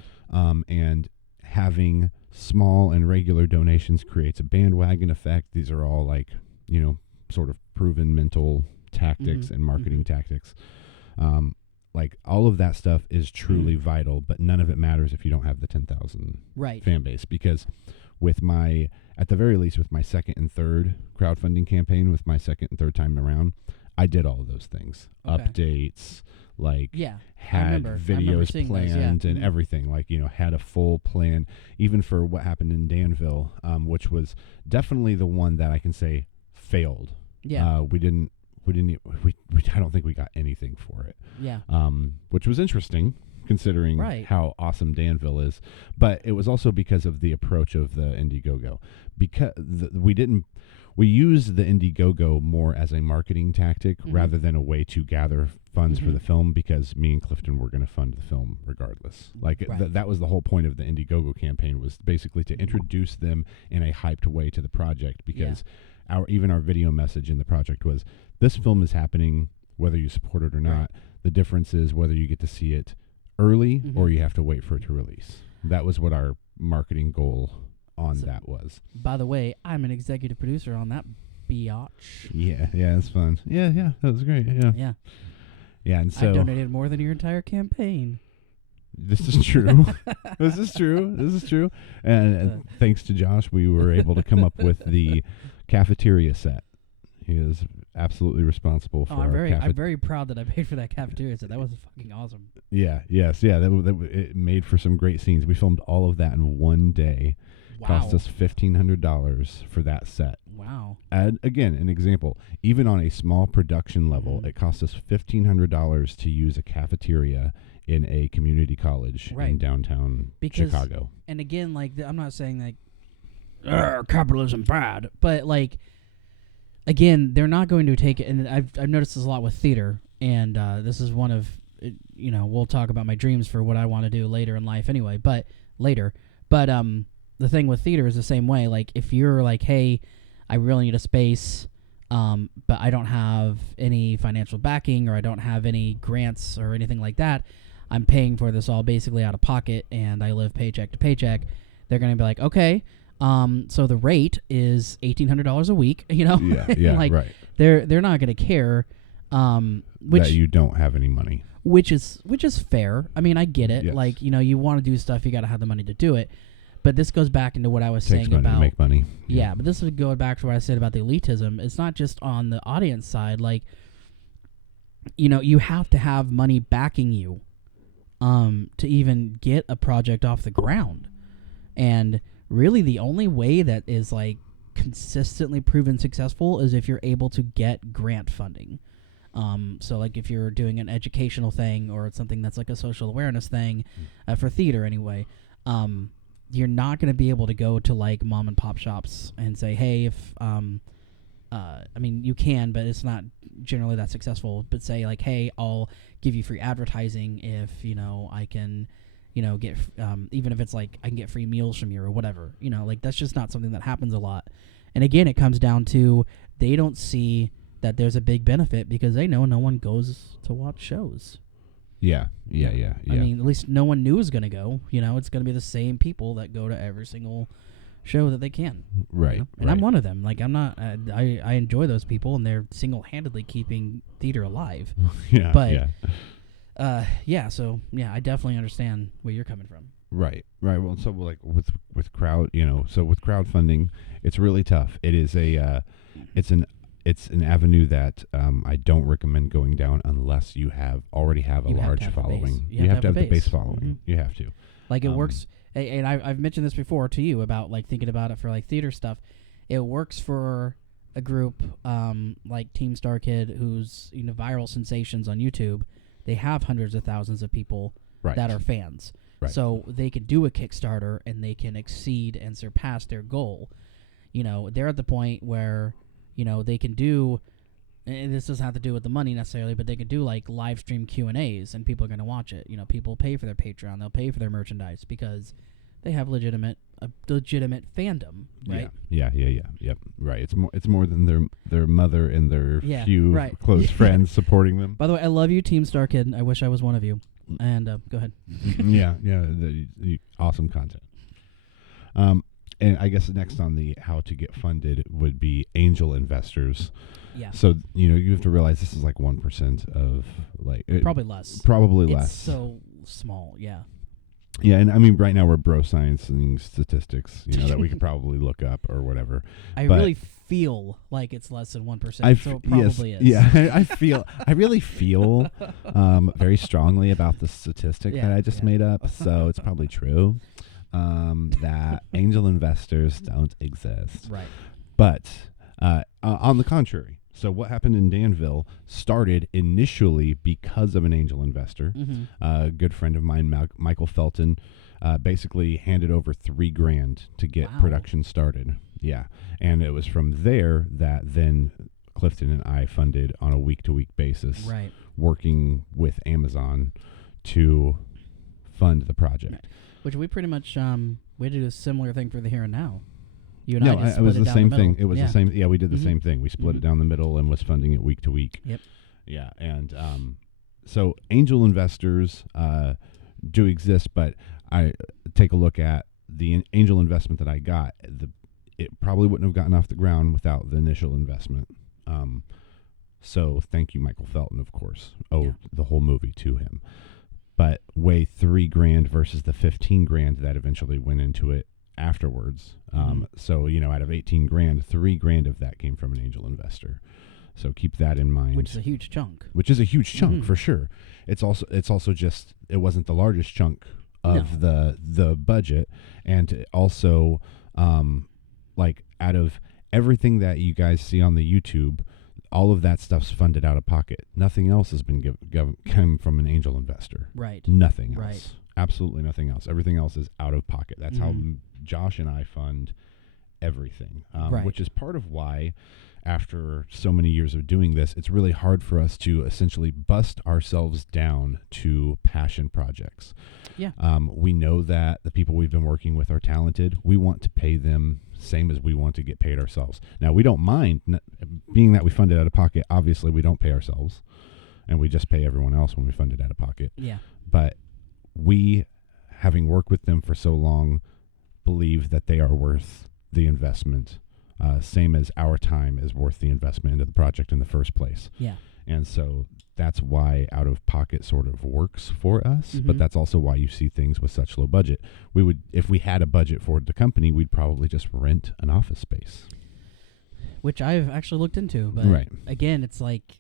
And having small and regular donations creates a bandwagon effect. These are all sort of proven mental tactics and marketing tactics. Like all of that stuff is truly vital, but none of it matters if you don't have the 10,000 Right. fan base. Because at the very least, with my second and third crowdfunding campaign, with my second and third time around, I did all of those things. Okay. Updates, Yeah. had I remember videos seeing those, planned yeah. and everything, had a full plan, even for what happened in Danville, which was definitely the one that I can say failed. Yeah. I don't think we got anything for it. Yeah. Which was interesting considering Right. how awesome Danville is. But it was also because of the approach of the Indiegogo. Because we used the Indiegogo more as a marketing tactic rather than a way to gather funds for the film, because me and Clifton were going to fund the film regardless. Right. That was the whole point of the Indiegogo campaign, was basically to introduce them in a hyped way to the project, because our video message in the project was, this film is happening whether you support it or not. Right. The difference is whether you get to see it early or you have to wait for it to release. That was what our marketing goal on that was. By the way, I'm an executive producer on that biatch. Yeah, that's fun. Yeah, that was great. Yeah. Yeah, and so I donated more than your entire campaign. this is true. This is true. And thanks to Josh, we were able to come up with the cafeteria set. He is absolutely responsible for I'm our very proud that I paid for that cafeteria set. That was fucking awesome. It made for some great scenes. We filmed all of that in one day. Wow. Cost us $1,500 for that set. Wow. And again, an example, even on a small production level, it cost us $1,500 to use a cafeteria in a community college in downtown Chicago. And again, I'm not saying capitalism bad, but again, they're not going to take it. And I've noticed this a lot with theater, and this is one of, we'll talk about my dreams for what I want to do later in life anyway, but the thing with theater is the same way. If you're hey, I really need a space, but I don't have any financial backing, or I don't have any grants or anything like that, I'm paying for this all basically out of pocket, and I live paycheck to paycheck, they're going to be like, okay, so the rate is $1,800 a week, Yeah, right. They're not going to care, that you don't have any money. Which is fair. I mean, I get it. Yes. You want to do stuff, you got to have the money to do it. But this goes back into what I was saying money about to make money. Yeah, but this would go back to what I said about the elitism. It's not just on the audience side. You have to have money backing you, to even get a project off the ground. And really, the only way that is consistently proven successful is if you're able to get grant funding. So if you're doing an educational thing, or it's something that's a social awareness thing, for theater anyway, you're not going to be able to go to mom and pop shops and say, hey, if I mean, you can, but it's not generally that successful. But say hey, I'll give you free advertising if I can get even if it's like I can get free meals from you or whatever. Like that's just not something that happens a lot. And again, it comes down to they don't see that there's a big benefit because they know no one goes to watch shows. Yeah. I mean, at least no one new is going to go. It's going to be the same people that go to every single show that they can. Right. And I'm one of them. Like, I'm not. I enjoy those people, and they're single-handedly keeping theater alive. Yeah. But so I definitely understand where you're coming from. Right. Well, so like with crowd, so with crowdfunding, it's really tough. It is it's an avenue that I don't recommend going down unless you already have a large following. You have to have the base following. Mm-hmm. You have to. Like it works, and I've mentioned this before to you about like thinking about it for like theater stuff. It works for a group like Team Star Kid, who's viral sensations on YouTube. They have hundreds of thousands of people that are fans. Right. So they can do a Kickstarter and they can exceed and surpass their goal. They're at the point where they can do, and this doesn't have to do with the money necessarily, but they can do like live stream Q&As and people are going to watch it. People pay for their Patreon, they'll pay for their merchandise because they have a legitimate fandom, right? Yeah. Yep. Right. It's more than their mother and their few close friends supporting them. By the way, I love you, Team Star Kid. I wish I was one of you. And go ahead. The awesome content. And I guess next on the how to get funded would be angel investors. Yeah. So, you have to realize this is like 1% of like... Probably less. Probably less. It's so small, yeah. Yeah, and I mean, right now we're bro-sciencing statistics, that we could probably look up or whatever. I really feel like it's less than 1%, so it probably is. Yeah, I really feel very strongly about the statistic that I just made up, so it's probably true. That angel investors don't exist. Right. But on the contrary, so what happened in Danville started initially because of an angel investor. Mm-hmm. A good friend of mine, Michael Felton, basically handed over $3,000 to get production started. Yeah. And it was from there that then Clifton and I funded on a week-to-week basis, working with Amazon to fund the project. Right. Which we pretty much we did a similar thing for the Here and Now. You and no, I just it was split the it same down the thing. middle. It was the same. Yeah, we did the same thing. We split it down the middle and was funding it week to week. Yep. Yeah, and so angel investors do exist, but I take a look at the angel investment that I got. It probably wouldn't have gotten off the ground without the initial investment. So thank you, Michael Felton, of course. The whole movie to him. But weigh $3,000 versus the $15,000 that eventually went into it afterwards. So out of $18,000, $3,000 of that came from an angel investor. So keep that in mind. Which is a huge chunk. For sure. It's also just it wasn't the largest chunk of the budget, and also like out of everything that you guys see on the YouTube, all of that stuff's funded out of pocket. Nothing else has been come from an angel investor. Right. Nothing else. Right. Absolutely nothing else. Everything else is out of pocket. That's how Josh and I fund everything, which is part of why, after so many years of doing this, it's really hard for us to essentially bust ourselves down to passion projects. Yeah. We know that the people we've been working with are talented. We want to pay them same as we want to get paid ourselves. Now, we don't mind, being that we fund it out of pocket, obviously we don't pay ourselves, and we just pay everyone else when we fund it out of pocket. Yeah. But we, having worked with them for so long, believe that they are worth the investment, same as our time is worth the investment into the project in the first place. Yeah. And so that's why out of pocket sort of works for us, but that's also why you see things with such low budget. We would, if we had a budget for the company, we'd probably just rent an office space. Which I've actually looked into, but again, it's like,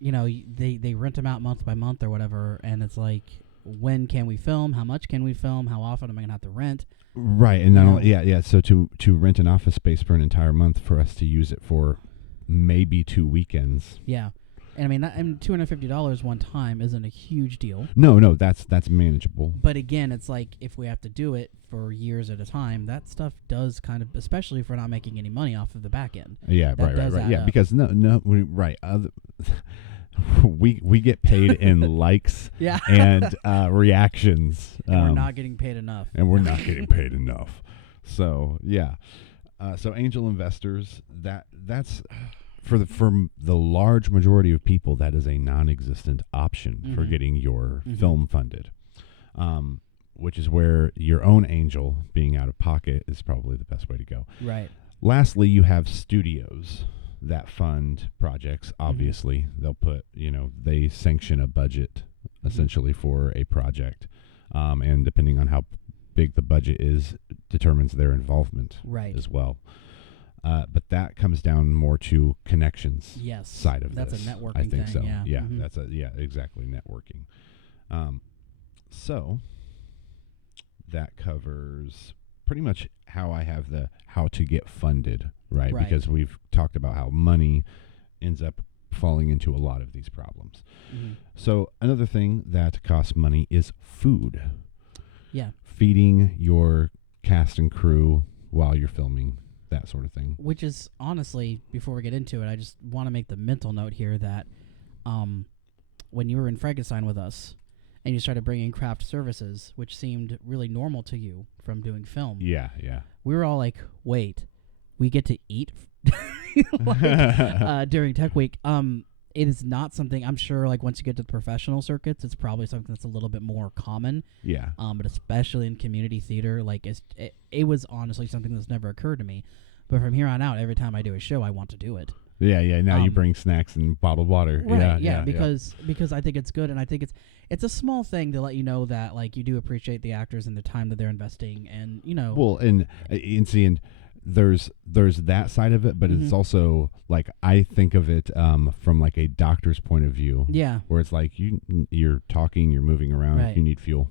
they rent them out month by month or whatever, and it's like, when can we film? How much can we film? How often am I going to have to rent? Right, and not only, so to rent an office space for an entire month for us to use it for maybe 2 weekends. Yeah. And I mean, $250 one time isn't a huge deal. No, that's manageable. But again, it's like if we have to do it for years at a time, that stuff does kind of, especially if we're not making any money off of the back end. Yeah, right. Yeah, because we get paid in likes Yeah. and reactions. And we're not getting paid enough. And we're not getting paid enough. So yeah. So angel investors, that's for the large majority of people, that is a non-existent option for getting your film funded. Which is where your own angel being out of pocket is probably the best way to go. Right. Lastly, you have studios that fund projects. Obviously, they'll put, they sanction a budget essentially for a project. And depending on how big the budget is, determines their involvement as well. But that comes down more to connections side of that's this. a networking I think thing, so. yeah. That's exactly networking. So that covers pretty much how to get funded, right? Because we've talked about how money ends up falling into a lot of these problems. So another thing that costs money is food. Yeah. Feeding your cast and crew while you're filming, that sort of thing. Which is, honestly, before we get into it, I just want to make the mental note here that when you were in Frankenstein with us, and you started bringing craft services, which seemed really normal to you from doing film. Yeah. We were all like, wait, we get to eat during Tech Week. It is not something, I'm sure, like, once you get to the professional circuits, it's probably something that's a little bit more common. Yeah. But especially in community theater, like, it was honestly something that's never occurred to me. But from here on out, every time I do a show, I want to do it. Yeah. Now you bring snacks and bottled water. Right, because I think it's good, and I think it's a small thing to let you know that, like, you do appreciate the actors and the time that they're investing, and Well, and there's that side of it, but it's also like, I think of it from like a doctor's point of view. Yeah. Where it's like you're talking, you're moving around, Right. you need fuel.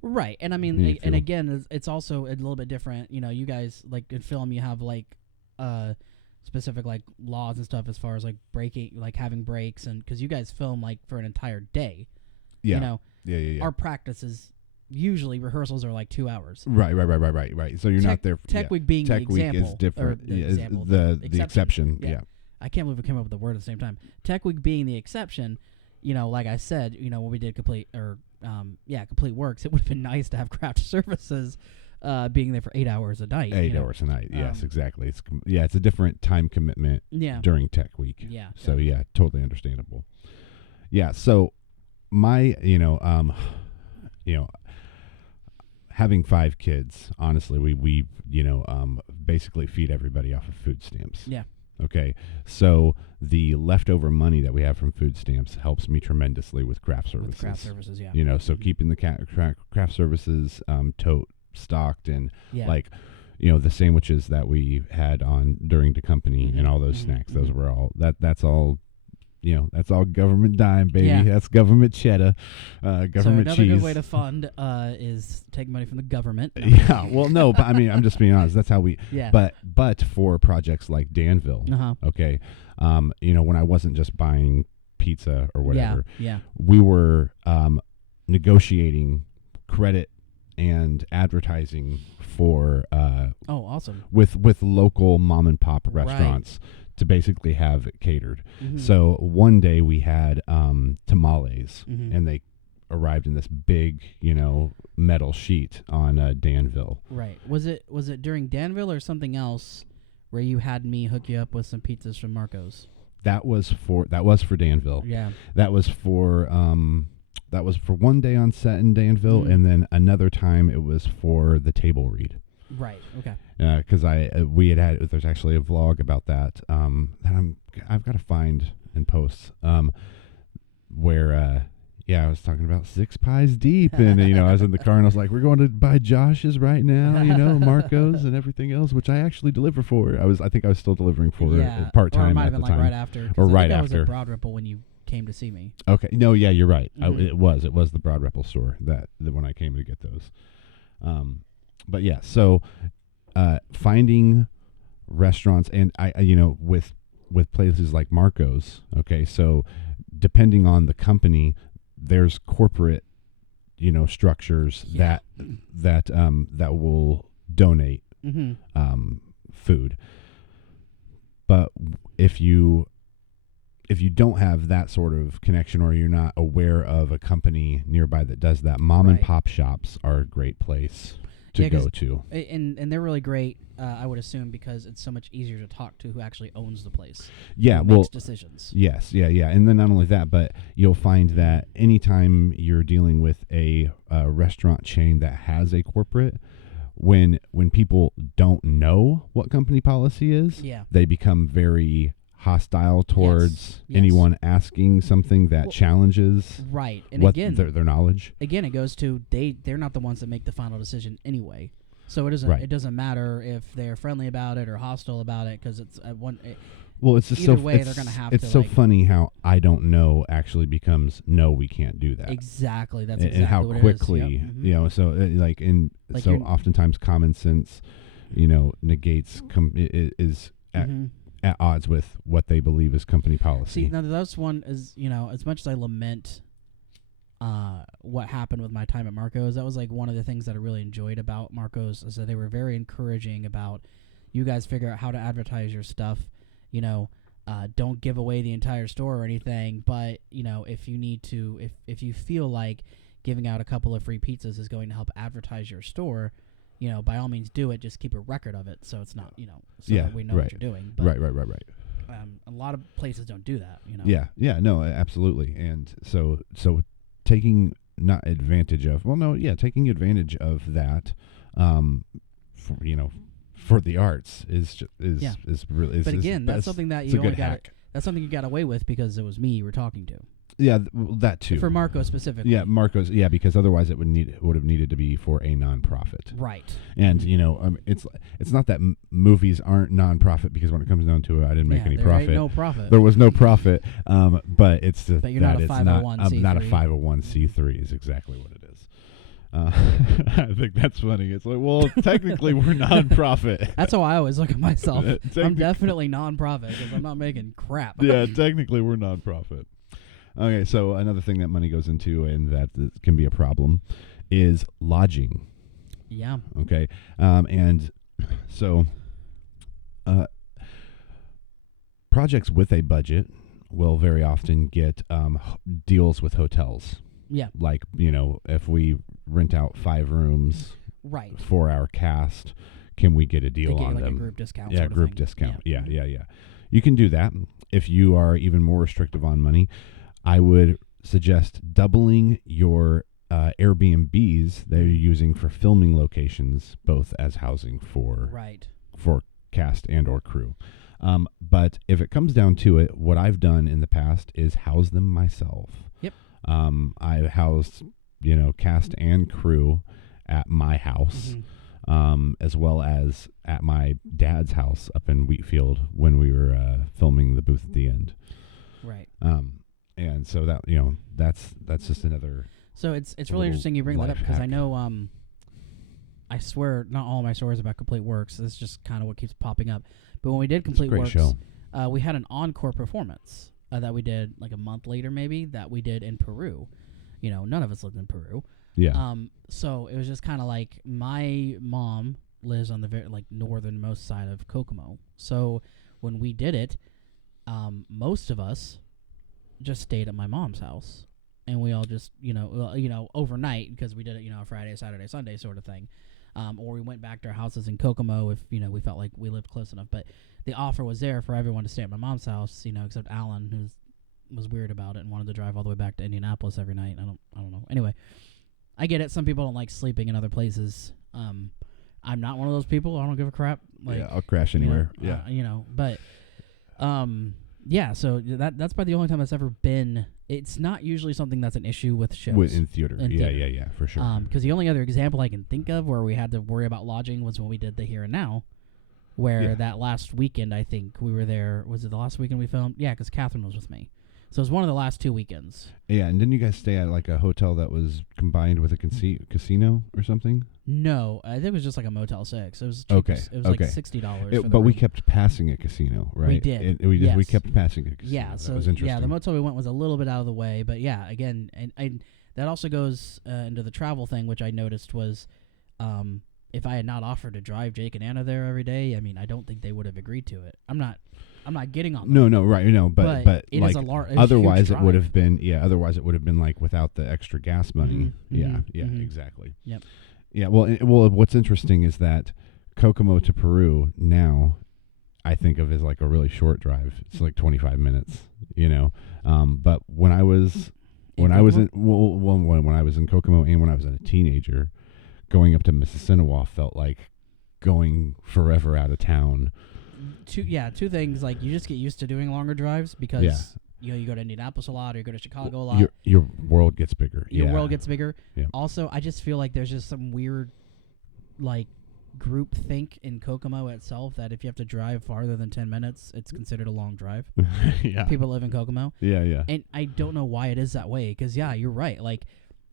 Right, and I mean, and again, it's also a little bit different. You guys, like, in film, you have like specific like laws and stuff as far as like breaking, like having breaks, and because you guys film like for an entire day. Yeah. Our practice is usually rehearsals are like 2 hours. Right. So you're not there. Tech Week being Tech the example. Week is different. The exception. Yeah. I can't believe we came up with the word at the same time. Tech Week being the exception, like I said, when we did complete works, it would have been nice to have craft services being there for 8 hours a night. 8 hours a night. Yes, exactly. It's a different time commitment during Tech Week. Yeah. So totally understandable. Yeah. So my, having 5 kids, honestly, we basically feed everybody off of food stamps. Yeah. Okay. So the leftover money that we have from food stamps helps me tremendously with craft services. With craft services, yeah. So keeping the craft services tote stocked, and like, the sandwiches that we had on during the company and all those snacks, those were all that's all. That's all government dime, baby. Yeah. That's government cheddar, government so another cheese. good way to fund is take money from the government. No. Yeah, well, no, but I mean, I'm just being honest. That's how we. Yeah. But for projects like Danville, okay, when I wasn't just buying pizza or whatever, we were negotiating credit and advertising for awesome, with local mom and pop restaurants. Right. To basically have it catered. So one day we had tamales, and they arrived in this big, metal sheet on Danville. Right. Was it during Danville or something else where you had me hook you up with some pizzas from Marco's? That was for Danville. Yeah. That was for one day on set in Danville, and then another time it was for the table read. Right. Okay. Because there's actually a vlog about that that I've got to find and post where I was talking about 6 pies deep, and I was in the car and I was like, we're going to buy Josh's right now, Marco's and everything else, which I actually deliver for. I think I was still delivering for part time at the time, right after, or right I after. was at Broad Ripple when you came to see me. Okay, no, yeah, you're right. It was the Broad Ripple store that when I came to get those. But yeah, so finding restaurants, and I with places like Marco's, okay, so depending on the company, there's corporate structures that will donate food. But if if you don't have that sort of connection, or you're not aware of a company nearby that does that, mom and pop shops are a great place to go to. And they're really great, I would assume, because it's so much easier to talk to who actually owns the place. Yeah, makes decisions. Yes, yeah. And then not only that, but you'll find that anytime you're dealing with a restaurant chain that has a corporate, when people don't know what company policy is, they become very hostile towards anyone asking something that challenges and what again, their knowledge. Again, it goes to they're not the ones that make the final decision anyway. So it doesn't matter if they're friendly about it or hostile about it, because it's well, it's just either way they're going to have. It's so funny how I don't know actually becomes no, we can't do that. Exactly, that's and how what quickly it is. Yep. you know. So so oftentimes common sense, negates is at odds with what they believe is company policy. See, now that's one is, as much as I lament what happened with my time at Marco's, that was like one of the things that I really enjoyed about Marco's, is that they were very encouraging about, you guys figure out how to advertise your stuff, don't give away the entire store or anything, but if you need to, if you feel like giving out a couple of free pizzas is going to help advertise your store, by all means do it. Just keep a record of it, so it's not, so that we know what you're doing. But, right. A lot of places don't do that, Yeah, no, absolutely. And so taking not advantage of, taking advantage of that, for the arts is really. But again, that's something that you only got. That's something you got away with because it was me you were talking to. Yeah, that too. For Marco specifically. Yeah, Marco's. Yeah, because otherwise it would have needed to be for a nonprofit. Right. And it's not that movies aren't nonprofit, because when it comes down to it, I didn't make any profit. Ain't no profit. There was no profit. But it's but you're not a 501c3. Not a 501c3 is exactly what it is. I think that's funny. It's like, well, technically we're nonprofit. That's how I always look at myself. I'm definitely nonprofit because I'm not making crap. Yeah, technically we're nonprofit. Okay, so another thing that money goes into, and that can be a problem, is lodging. Yeah. Okay, and so projects with a budget will very often get deals with hotels. Yeah. Like, if we rent out 5 rooms for our cast, can we get a deal on them? A group discount. Yeah, group discount. Yeah. You can do that. If you are even more restrictive on money, I would suggest doubling your Airbnbs that you're using for filming locations, both as housing for cast and or crew. But if it comes down to it, what I've done in the past is house them myself. Yep. I housed, cast and crew at my house, as well as at my dad's house up in Wheatfield when we were filming the booth at the end. Right. And so that that's just another. So it's really interesting you bring that up, because I know I swear not all my stories about Complete Works. This is just kind of what keeps popping up. But when we did Complete Works, we had an encore performance that we did like a month later, maybe, that we did in Peru. None of us lived in Peru. Yeah. So it was just kind of like, my mom lives on the very northernmost side of Kokomo. So when we did it, most of us just stayed at my mom's house, and we all just overnight, because we did it Friday, Saturday, Sunday sort of thing, or we went back to our houses in Kokomo if we felt like we lived close enough. But the offer was there for everyone to stay at my mom's house, except Alan, who was weird about it and wanted to drive all the way back to Indianapolis every night. I don't know. Anyway, I get it. Some people don't like sleeping in other places. I'm not one of those people. I don't give a crap. I'll crash anywhere. But yeah, so that's probably the only time that's ever been. It's not usually something that's an issue with shows. In theater. Yeah, for sure. Because the only other example I can think of where we had to worry about lodging was when we did The Here and Now, where that last weekend, I think, we were there. Was it the last weekend we filmed? Yeah, because Catherine was with me. So it was one of the last 2 weekends. Yeah, and didn't you guys stay at like a hotel that was combined with a casino or something? No, I think it was just like a Motel 6. It was cheap. It was like $60. But we kept passing a casino, right? We did. We kept passing a casino. Yeah, so that was interesting. Yeah, the motel we went was a little bit out of the way, but yeah, again, and that also goes into the travel thing, which I noticed was, if I had not offered to drive Jake and Anna there every day, I mean, I don't think they would have agreed to it. I'm not I'm not getting on them. No, right, but it like is a otherwise huge it would drive. have been otherwise it would have been like without the extra gas money. Mhm. Exactly. Yep. Yeah, well, what's interesting is that Kokomo to Peru now I think of as like a really short drive. It's like 25 minutes, But when I was when I was in when I was in Kokomo and when I was a teenager, going up to Mississinawa felt like going forever out of town. Two things. Like, you just get used to doing longer drives because you go to Indianapolis a lot, or you go to Chicago a lot. Your world gets bigger. Your world gets bigger. Yeah. Also, I just feel like there's just some weird, like, group think in Kokomo itself that if you have to drive farther than 10 minutes, it's considered a long drive. Yeah. People live in Kokomo. Yeah. And I don't know why it is that way, because, you're right. Like,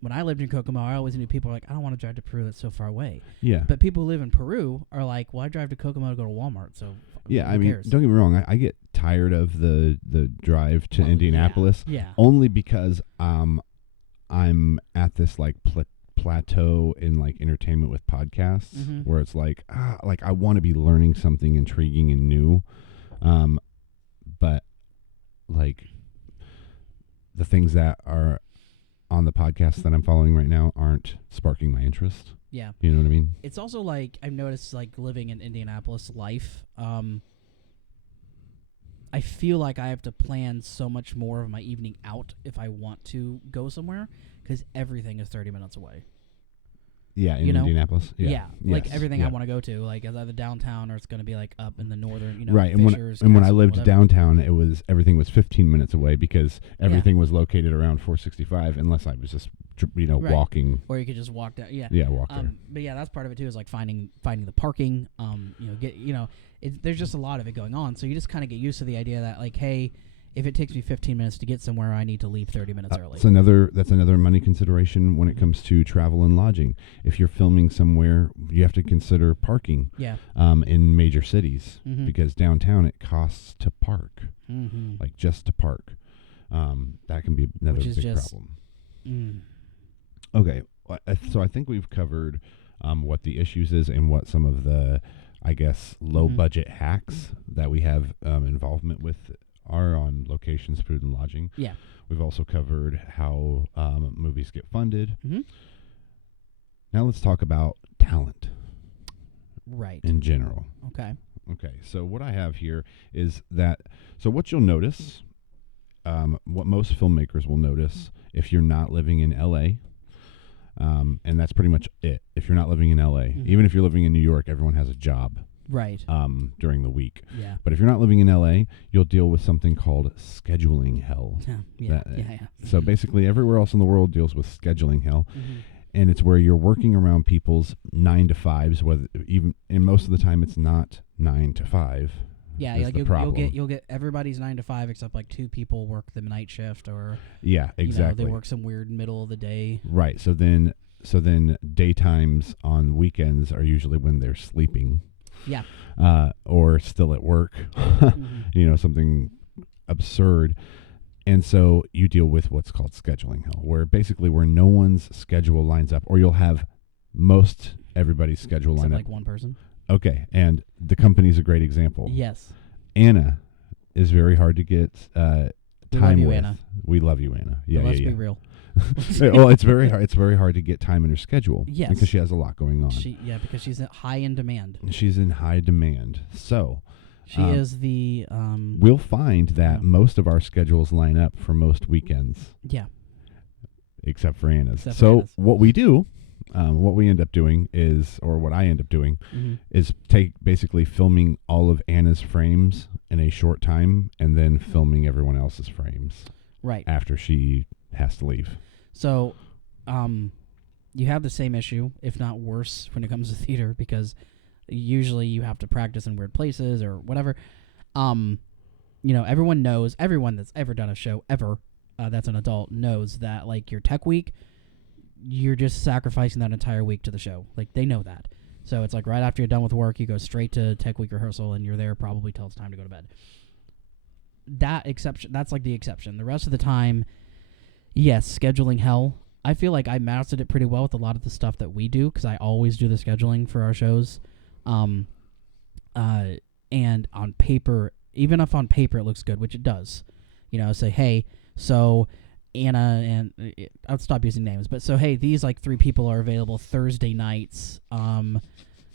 when I lived in Kokomo, I always knew people were like, I don't want to drive to Peru, that's so far away. Yeah. But people who live in Peru are like, well, I drive to Kokomo to go to Walmart, so yeah, who I mean, cares? don't get me wrong. I get tired of the drive to Indianapolis. Yeah. Only because I'm at this like plateau in like entertainment with podcasts where it's like I want to be learning something intriguing and new, but like the things that are on the podcast that I'm following right now aren't sparking my interest. Yeah. You know what I mean? It's also like I've noticed, like, living in Indianapolis life, I feel like I have to plan so much more of my evening out if I want to go somewhere, because everything is 30 minutes away. Yeah, in Indianapolis. Yeah. Like Yes. everything I want to go to, like, is either downtown or it's going to be like up in the northern, right. Fishers, And when I Castle, lived whatever. downtown, everything was 15 minutes away because everything was located around 465, unless I was just Right. walking. Or you could just walk down. Yeah. Yeah, walk there. But that's part of it too, is like finding the parking. There's just a lot of it going on. So you just kind of get used to the idea that, like, hey, if it takes me 15 minutes to get somewhere, I need to leave 30 minutes early. That's another money consideration when it comes to travel and lodging. If you're filming somewhere, you have to consider parking. Yeah. In major cities, because downtown it costs to park, like just to park. That can be another big problem. Okay, so I think we've covered what the issues is and what some of the, I guess, low budget hacks that we have involvement with are on locations, food, and lodging. Yeah. We've also covered how movies get funded. Now let's talk about talent. Right. In general. Okay. So what I have here is that, so what you'll notice, what most filmmakers will notice if you're not living in LA, and that's pretty much it. If you're not living in LA, even if you're living in New York, everyone has a job. Right. During the week. Yeah. But if you're not living in LA, you'll deal with something called scheduling hell. Yeah. So basically everywhere else in the world deals with scheduling hell. And it's where you're working around people's 9 to 5s, and most of the time it's not 9 to 5. Yeah, like you'll get everybody's 9 to 5 except like 2 people work the night shift, or exactly. They work some weird middle of the day. Right. So then daytimes on weekends are usually when they're sleeping. Yeah. Or still at work. Something absurd. And so you deal with what's called scheduling hell, where no one's schedule lines up, or you'll have most everybody's schedule line up. Like one person. Okay, and the company's a great example. Yes. Anna is very hard to get time with. Anna. We love you, Anna. Yeah, Let's be real. Well, it's very hard. It's very hard to get time in her schedule. Yes. Because she has a lot going on. Because she's high in demand. She's in high demand. So she is the. We'll find that most of our schedules line up for most weekends. Yeah. Except for Anna's. What we do, what we end up doing what I end up doing, is basically filming all of Anna's frames in a short time, and then filming everyone else's frames. Right. After she has to leave. So, you have the same issue, if not worse, when it comes to theater, because usually you have to practice in weird places or whatever. Everyone that's ever done a show ever, that's an adult, knows that, like, your tech week, you're just sacrificing that entire week to the show. Like, they know that. So it's like right after you're done with work, you go straight to tech week rehearsal, and you're there probably till it's time to go to bed. That's like the exception. The rest of the time, yes, scheduling hell. I feel like I mastered it pretty well with a lot of the stuff that we do, because I always do the scheduling for our shows. And on paper, even if on paper it looks good, which it does, say, hey, so Anna and I'll stop using names, but so hey, these like 3 people are available Thursday nights,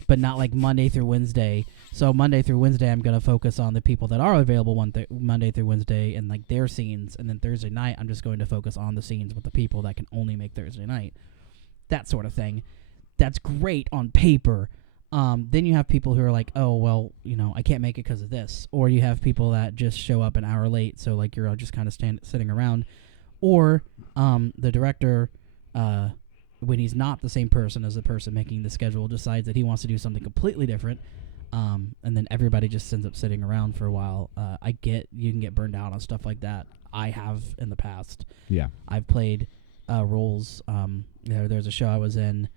but not like Monday through Wednesday. So Monday through Wednesday, I'm gonna focus on the people that are available Monday through Wednesday and like their scenes, and then Thursday night, I'm just going to focus on the scenes with the people that can only make Thursday night. That sort of thing. That's great on paper. Then you have people who are like, oh, well, I can't make it because of this. Or you have people that just show up an hour late, so like you're all just kind of sitting around. Or the director, when he's not the same person as the person making the schedule, decides that he wants to do something completely different, and then everybody just ends up sitting around for a while. You can get burned out on stuff like that. I have in the past. Yeah. I've played roles. There's a show I was in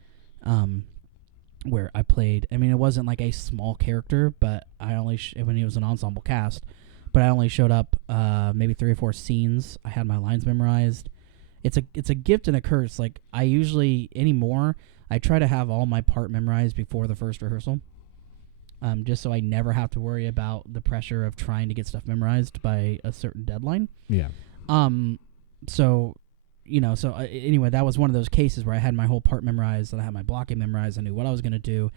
where I played, it wasn't like a small character, but I only, when it was an ensemble cast, but I only showed up maybe 3 or 4 scenes. I had my lines memorized. It's a gift and a curse. Like, I usually, anymore, I try to have all my part memorized before the first rehearsal, just so I never have to worry about the pressure of trying to get stuff memorized by a certain deadline. Yeah. Anyway, that was one of those cases where I had my whole part memorized, and I had my blocking memorized. I knew what I was going to do,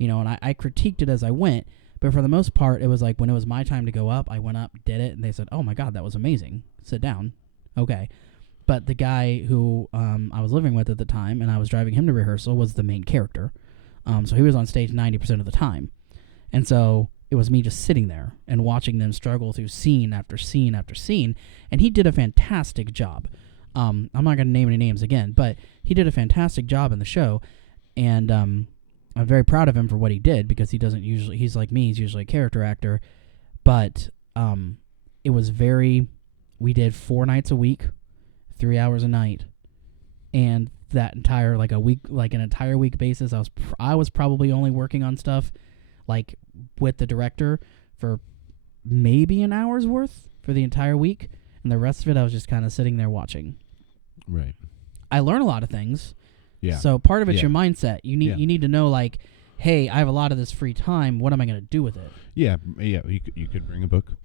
and I critiqued it as I went. But for the most part, it was like when it was my time to go up, I went up, did it, and they said, oh, my God, that was amazing. Sit down. Okay. But the guy who I was living with at the time, and I was driving him to rehearsal, was the main character. So he was on stage 90% of the time. And so it was me just sitting there and watching them struggle through scene after scene after scene. And he did a fantastic job. I'm not going to name any names again, but he did a fantastic job in the show. And I'm very proud of him for what he did, because he's like me, he's usually a character actor. But it was we did 4 nights a week, 3 hours a night. And that entire, an entire week basis, I was probably only working on stuff, like, with the director for maybe an hour's worth for the entire week. And the rest of it, I was just kind of sitting there watching. Right. I learn a lot of things. Yeah. So part of it's your mindset. You need to know, like, hey, I have a lot of this free time. What am I going to do with it? Yeah. You could bring a book.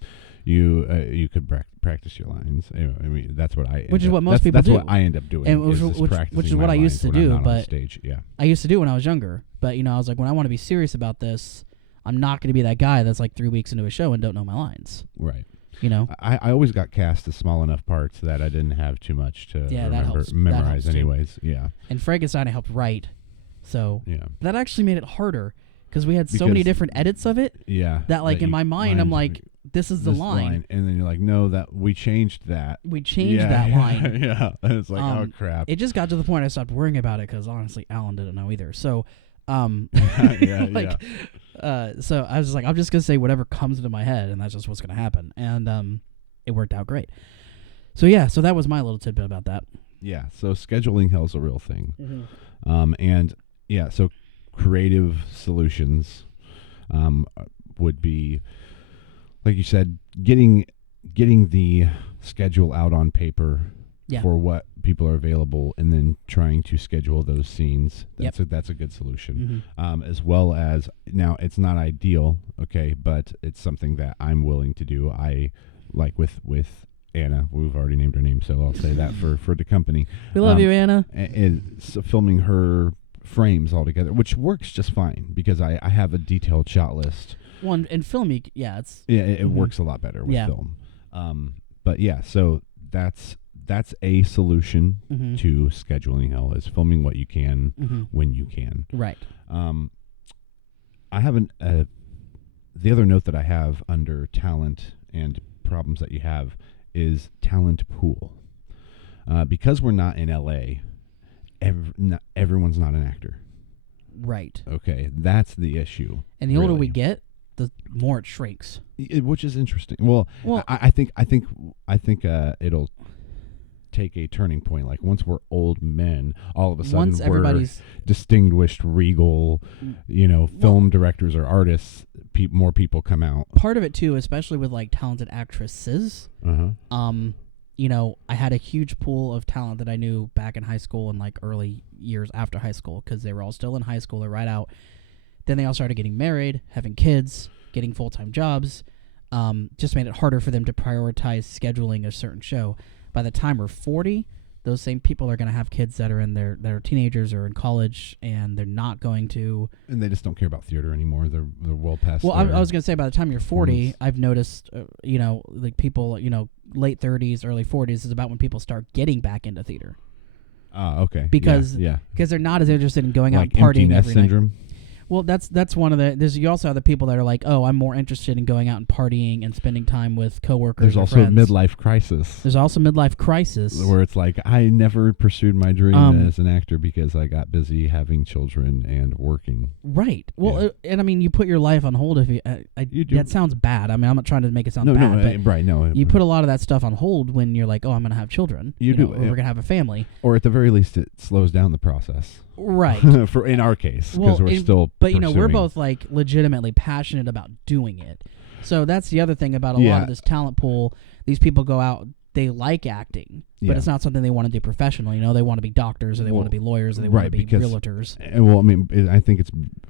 You could practice your lines. That's what I. Which is what most people do. That's what I end up doing. And which is what I used to do. But stage. Yeah. I used to do when I was younger. But I was like, when I want to be serious about this, I'm not going to be that guy that's like 3 weeks into a show and don't know my lines. Right. I always got cast to small enough parts that I didn't have too much to memorize anyways. Yeah. And Frankenstein I helped write. So that actually made it harder because we had so many different edits of it. Yeah. That like in my mind I'm like, this is the line. And then you're like, no, that we changed that. We changed that line. Yeah. And it's like, oh crap. It just got to the point I stopped worrying about it because honestly Alan didn't know either. So so I was just like, I'm just gonna say whatever comes into my head, and that's just what's gonna happen, and it worked out great. So so that was my little tidbit about that. Yeah. So scheduling hell is a real thing, mm-hmm. So creative solutions would be, like you said, getting the schedule out on paper for what people are available, and then trying to schedule those scenes. That's a good solution. Mm-hmm. As well as, now it's not ideal, okay, but it's something that I'm willing to do. I like with Anna, we've already named her name, so I'll say that for the company. We love you, Anna. So filming her frames all together, which works just fine because I have a detailed shot list. Well, in film, it mm-hmm. works a lot better with film. But so that's a solution mm-hmm. to scheduling hell, is filming what you can mm-hmm. when you can. Right. I haven't. The other note that I have under talent and problems that you have is talent pool. Because we're not in LA, everyone's not an actor. Right. Okay, that's the issue. And the older we get, the more it shrinks. Which is interesting. Well I think it'll take a turning point. Like once we're old men, all of a sudden we're distinguished, regal, film directors or artists. More people come out. Part of it too, especially with like talented actresses. I had a huge pool of talent that I knew back in high school and like early years after high school because they were all still in high school. They're right out. Then they all started getting married, having kids, getting full-time jobs. just made it harder for them to prioritize scheduling a certain show. By the time we're 40, those same people are going to have kids that are teenagers or in college, and they're not going to. And they just don't care about theater anymore. They're well past. Well, I was going to say, by the time you're 40, I've noticed, like people, late 30s, early 40s is about when people start getting back into theater. Okay. Because yeah. they're not as interested in going out Like and partying empty nest every syndrome. night. Well, that's one of the. You also have the people that are like, oh, I'm more interested in going out and partying and spending time with coworkers. There's or also friends. midlife crisis. There's also midlife crisis Where it's like, I never pursued my dream as an actor because I got busy having children and working. Right. Well, and I mean, you put your life on hold if you. You do. That sounds bad. I mean, I'm not trying to make it sound bad. No. You put a lot of that stuff on hold when you're like, oh, I'm going to have children. You do. Or we're going to have a family. Or at the very least, it slows down the process. Right. For in our case, because we're still. But we're pursuing. both like legitimately passionate about doing it. So that's the other thing about a lot of this talent pool. These people go out, they like acting, but it's not something they want to do professionally. They want to be doctors, or they want to be lawyers, or they want to be realtors. Well, I mean, I think it's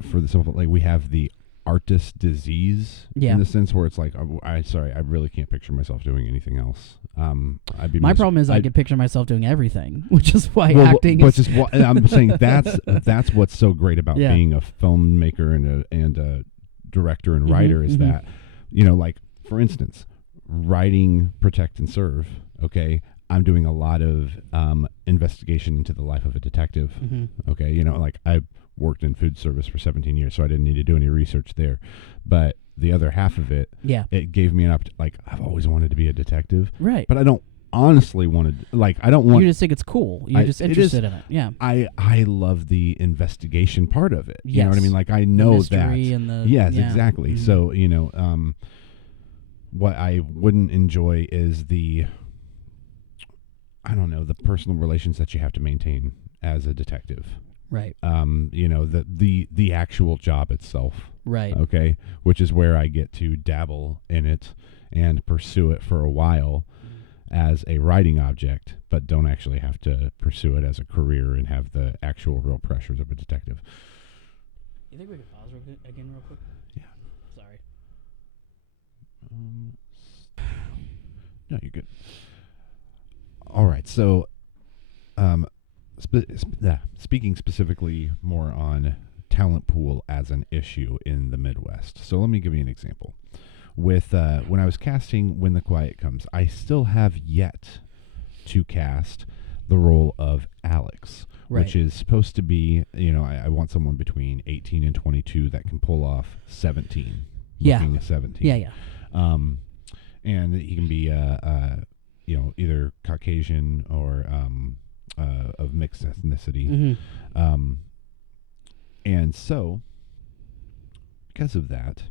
for the simple, like we have the artist disease in the sense where it's like, I really can't picture myself doing anything else. My problem is I can picture myself doing everything, which is why acting is. I'm saying that's what's so great about being a filmmaker and a director and writer is that, like for instance, writing Protect and Serve. Okay, I'm doing a lot of investigation into the life of a detective. Okay, like I worked in food service for 17 years, so I didn't need to do any research there. But the other half of it, it gave me an opportunity. Like, I've always wanted to be a detective, right? But I don't honestly want to. Like, I don't want. You just think it's cool. You're just interested in it. Yeah. I love the investigation part of it. Yes. You know what I mean? Like, I know the mystery and the exactly. So what I wouldn't enjoy is the personal relations that you have to maintain as a detective. Right. The actual job itself. Right. Okay. Which is where I get to dabble in it and pursue it for a while as a writing object, but don't actually have to pursue it as a career and have the actual real pressures of a detective. You think we could pause again real quick? Yeah. Sorry. No, you're good. All right. So, speaking specifically more on talent pool as an issue in the Midwest. So let me give you an example. With when I was casting When the Quiet Comes, I still have yet to cast the role of Alex, which is supposed to be, I want someone between 18 and 22 that can pull off 17. Looking at 17. Yeah. And he can be, either Caucasian or of mixed ethnicity. And so, because of that,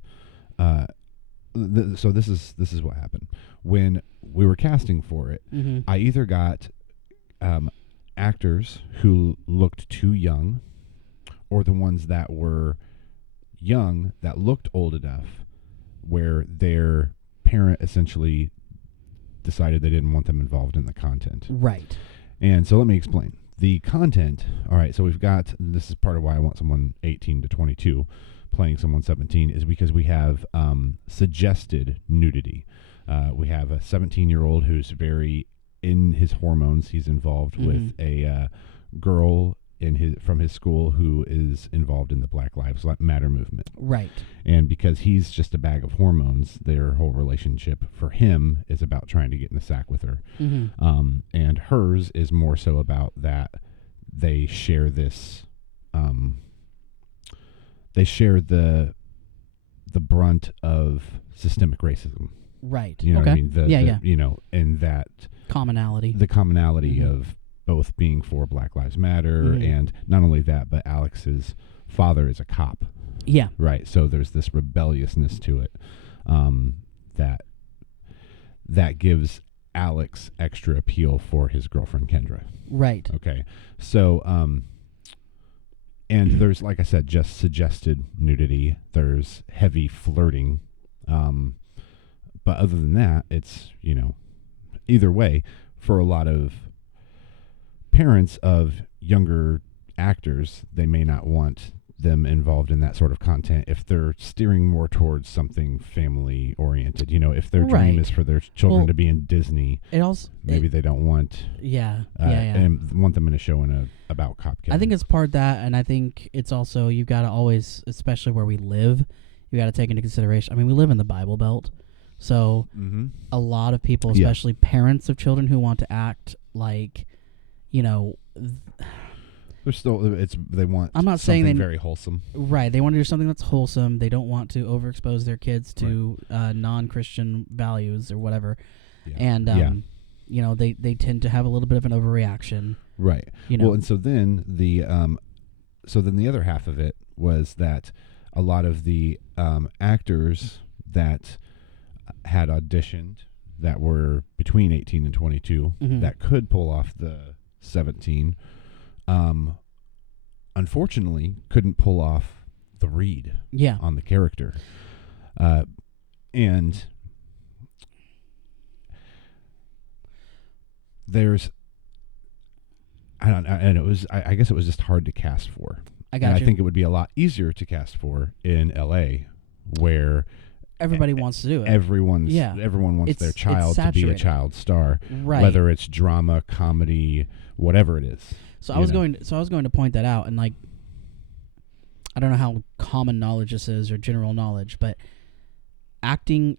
so this is what happened when we were casting for it. I either got actors who looked too young, or the ones that were young that looked old enough, where their parent essentially decided they didn't want them involved in the content. Right. And so let me explain. The content, all right, so we've got, this is part of why I want someone 18 to 22 playing someone 17, is because we have suggested nudity. We have a 17-year-old who's very in his hormones. He's involved with a girl from his school who is involved in the Black Lives Matter movement. Right. And because he's just a bag of hormones, their whole relationship for him is about trying to get in the sack with her. And hers is more so about that they share this, they share the brunt of systemic racism. Right. You know what I mean? And that commonality. The commonality of both being for Black Lives Matter, and not only that, but Alex's father is a cop. Yeah. Right. So there's this rebelliousness to it that gives Alex extra appeal for his girlfriend Kendra. Right. Okay. So and there's, like I said, just suggested nudity. There's heavy flirting. But other than that, it's, either way, for a lot of parents of younger actors, they may not want them involved in that sort of content if they're steering more towards something family oriented. If their dream is for their children to be in Disney, maybe they don't want and want them in a show about cop killing. I think it's part that, and I think it's also you've got to always, especially where we live, you got to take into consideration. I mean, we live in the Bible Belt, so a lot of people, especially parents of children who want to act like, they're still they want. I'm not saying very wholesome. Right, they want to do something that's wholesome. They don't want to overexpose their kids to non-Christian values or whatever, and they tend to have a little bit of an overreaction. Right. Well, and so then the other half of it was that a lot of the actors that had auditioned that were between 18 and 22 that could pull off the 17. Unfortunately, couldn't pull off the read on the character. And there's, I don't know, and it was, I guess it was just hard to cast for. I think it would be a lot easier to cast for in LA, where everybody wants to do it. Everyone wants their child to be a child star, right? Whether it's drama, comedy, whatever it is. So I was going to point that out, and like, I don't know how common knowledge this is or general knowledge, but acting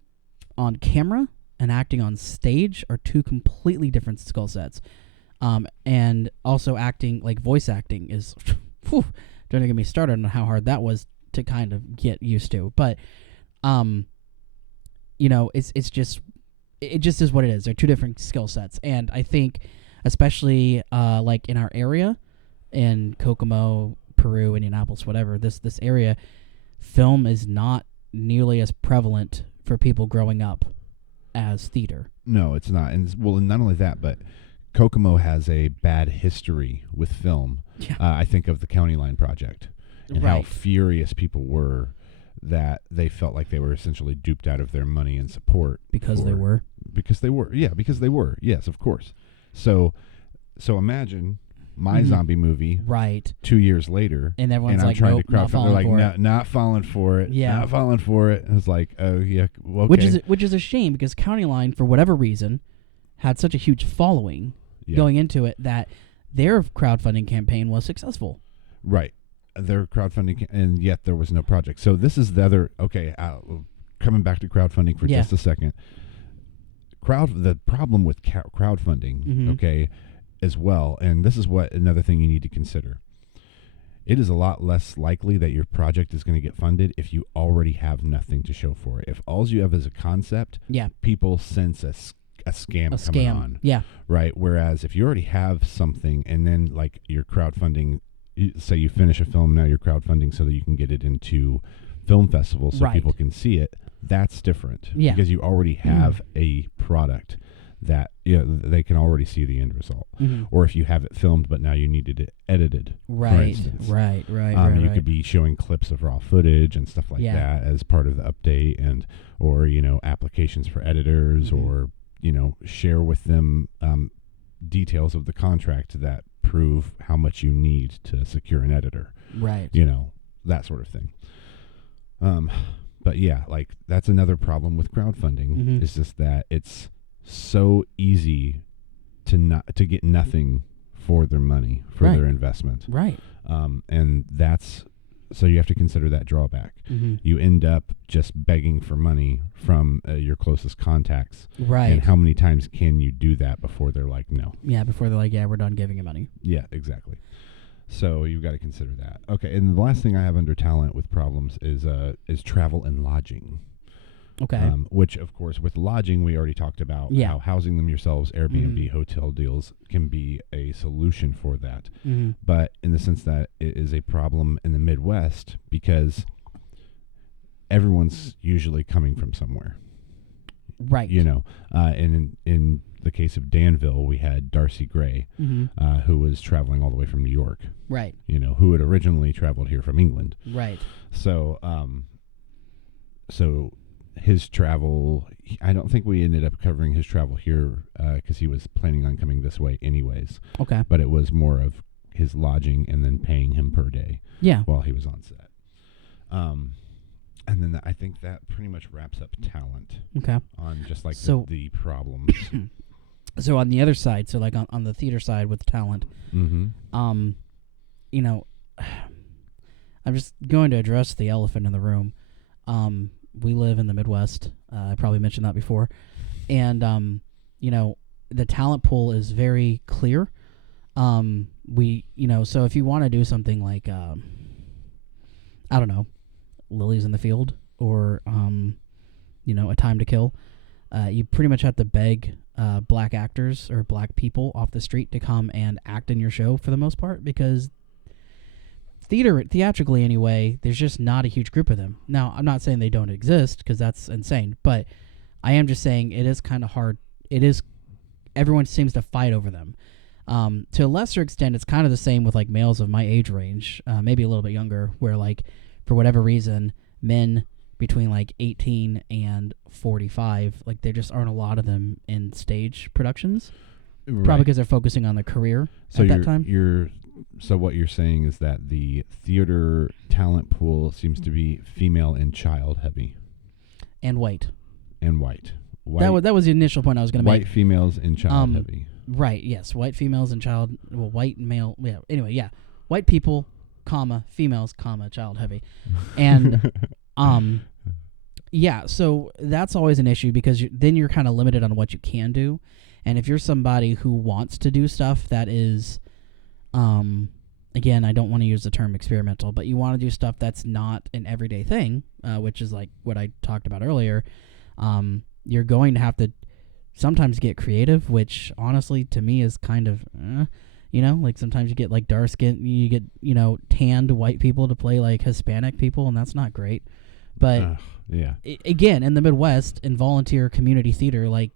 on camera and acting on stage are two completely different skill sets. And also acting, like voice acting, is don't get me started on how hard that was to kind of get used to. But it just is what it is. They're two different skill sets, and I think, especially like in our area, in Kokomo, Peru, Indianapolis, whatever, this area, film is not nearly as prevalent for people growing up as theater. No, it's not. And not only that, but Kokomo has a bad history with film. Yeah. I think of the County Line Project and how furious people were that they felt like they were essentially duped out of their money and support. Because they were. Yeah, because they were. Yes, of course. So imagine my zombie movie, right? 2 years later, and everyone's I'm like, trying nope, to crowdfund. They're like, for it. Not falling for it. Yeah, not falling for it. And it's like, oh yeah, okay. Which is a shame, because County Line, for whatever reason, had such a huge following going into it that their crowdfunding campaign was successful. Right, their crowdfunding, and yet there was no project. So this is the other. Okay, coming back to crowdfunding for just a second. The problem with crowdfunding, okay, as well, and this is what another thing you need to consider. It is a lot less likely that your project is going to get funded if you already have nothing to show for it. If all you have is a concept, people sense a scam coming on. Yeah. Right? Whereas if you already have something, and then like your crowdfunding, say you finish a film, now you're crowdfunding so that you can get it into film festivals so people can see it, that's different. Yeah. Because you already have a product that they can already see the end result. Or if you have it filmed but now you needed it edited, for instance. Right. You could be showing clips of raw footage and stuff like that as part of the update, and or applications for editors, or share with them details of the contract that prove how much you need to secure an editor. Right. That sort of thing. But yeah, like that's another problem with crowdfunding, is just that it's so easy to get nothing for their money, for their investment. Right. And that's, so you have to consider that drawback. You end up just begging for money from your closest contacts. Right. And how many times can you do that before they're like, no? Yeah, before they're like, yeah, we're done giving you money. Yeah, exactly. So you've got to consider that. Okay, and the last thing I have under talent with problems is travel and lodging. Okay. Which, of course, with lodging, we already talked about how housing them yourselves, Airbnb, hotel deals can be a solution for that. But in the sense that it is a problem in the Midwest, because everyone's usually coming from somewhere. Right. And in the case of Danville, we had Darcy Gray, who was traveling all the way from New York. Right. Who had originally traveled here from England. Right. So, his travel, I don't think we ended up covering his travel here because he was planning on coming this way anyways. Okay. But it was more of his lodging and then paying him per day Yeah. while he was on set. And then I think that pretty much wraps up talent Okay. on just like So- the problems. So on the other side, so like on the theater side with talent, Mm-hmm. you know, I'm just going to address the elephant in the room. We live in the Midwest. I probably mentioned that before. And, you know, the talent pool is very clear. So if you want to do something like, I don't know, Lilies in the Field or, A Time to Kill, you pretty much have to beg black actors or black people off the street to come and act in your show for the most part, because theatrically anyway, there's just not a huge group of them. Now, I'm not saying they don't exist, because that's insane, but I am just saying it is kind of hard. Everyone seems to fight over them. To a lesser extent, it's kind of the same with like males of my age range, maybe a little bit younger, where like for whatever reason, men between like 18 and 45, like there just aren't a lot of them in stage productions. Right. Probably because they're focusing on the career at that time. So what you're saying is that the theater talent pool seems to be female and child heavy And white. and white. That was the initial point I was going to make. White females and child heavy. Right, yes. White females and white and male. Yeah, anyway, yeah. White people, females, child heavy. And, yeah, so that's always an issue, because then you're kind of limited on what you can do. And if you're somebody who wants to do stuff that is, again, I don't want to use the term experimental, but you want to do stuff that's not an everyday thing, which is like what I talked about earlier, you're going to have to sometimes get creative, which honestly to me is kind of, like sometimes you get like dark skin, you get, tanned white people to play like Hispanic people, and that's not great. But yeah, again, in the Midwest, in volunteer community theater, like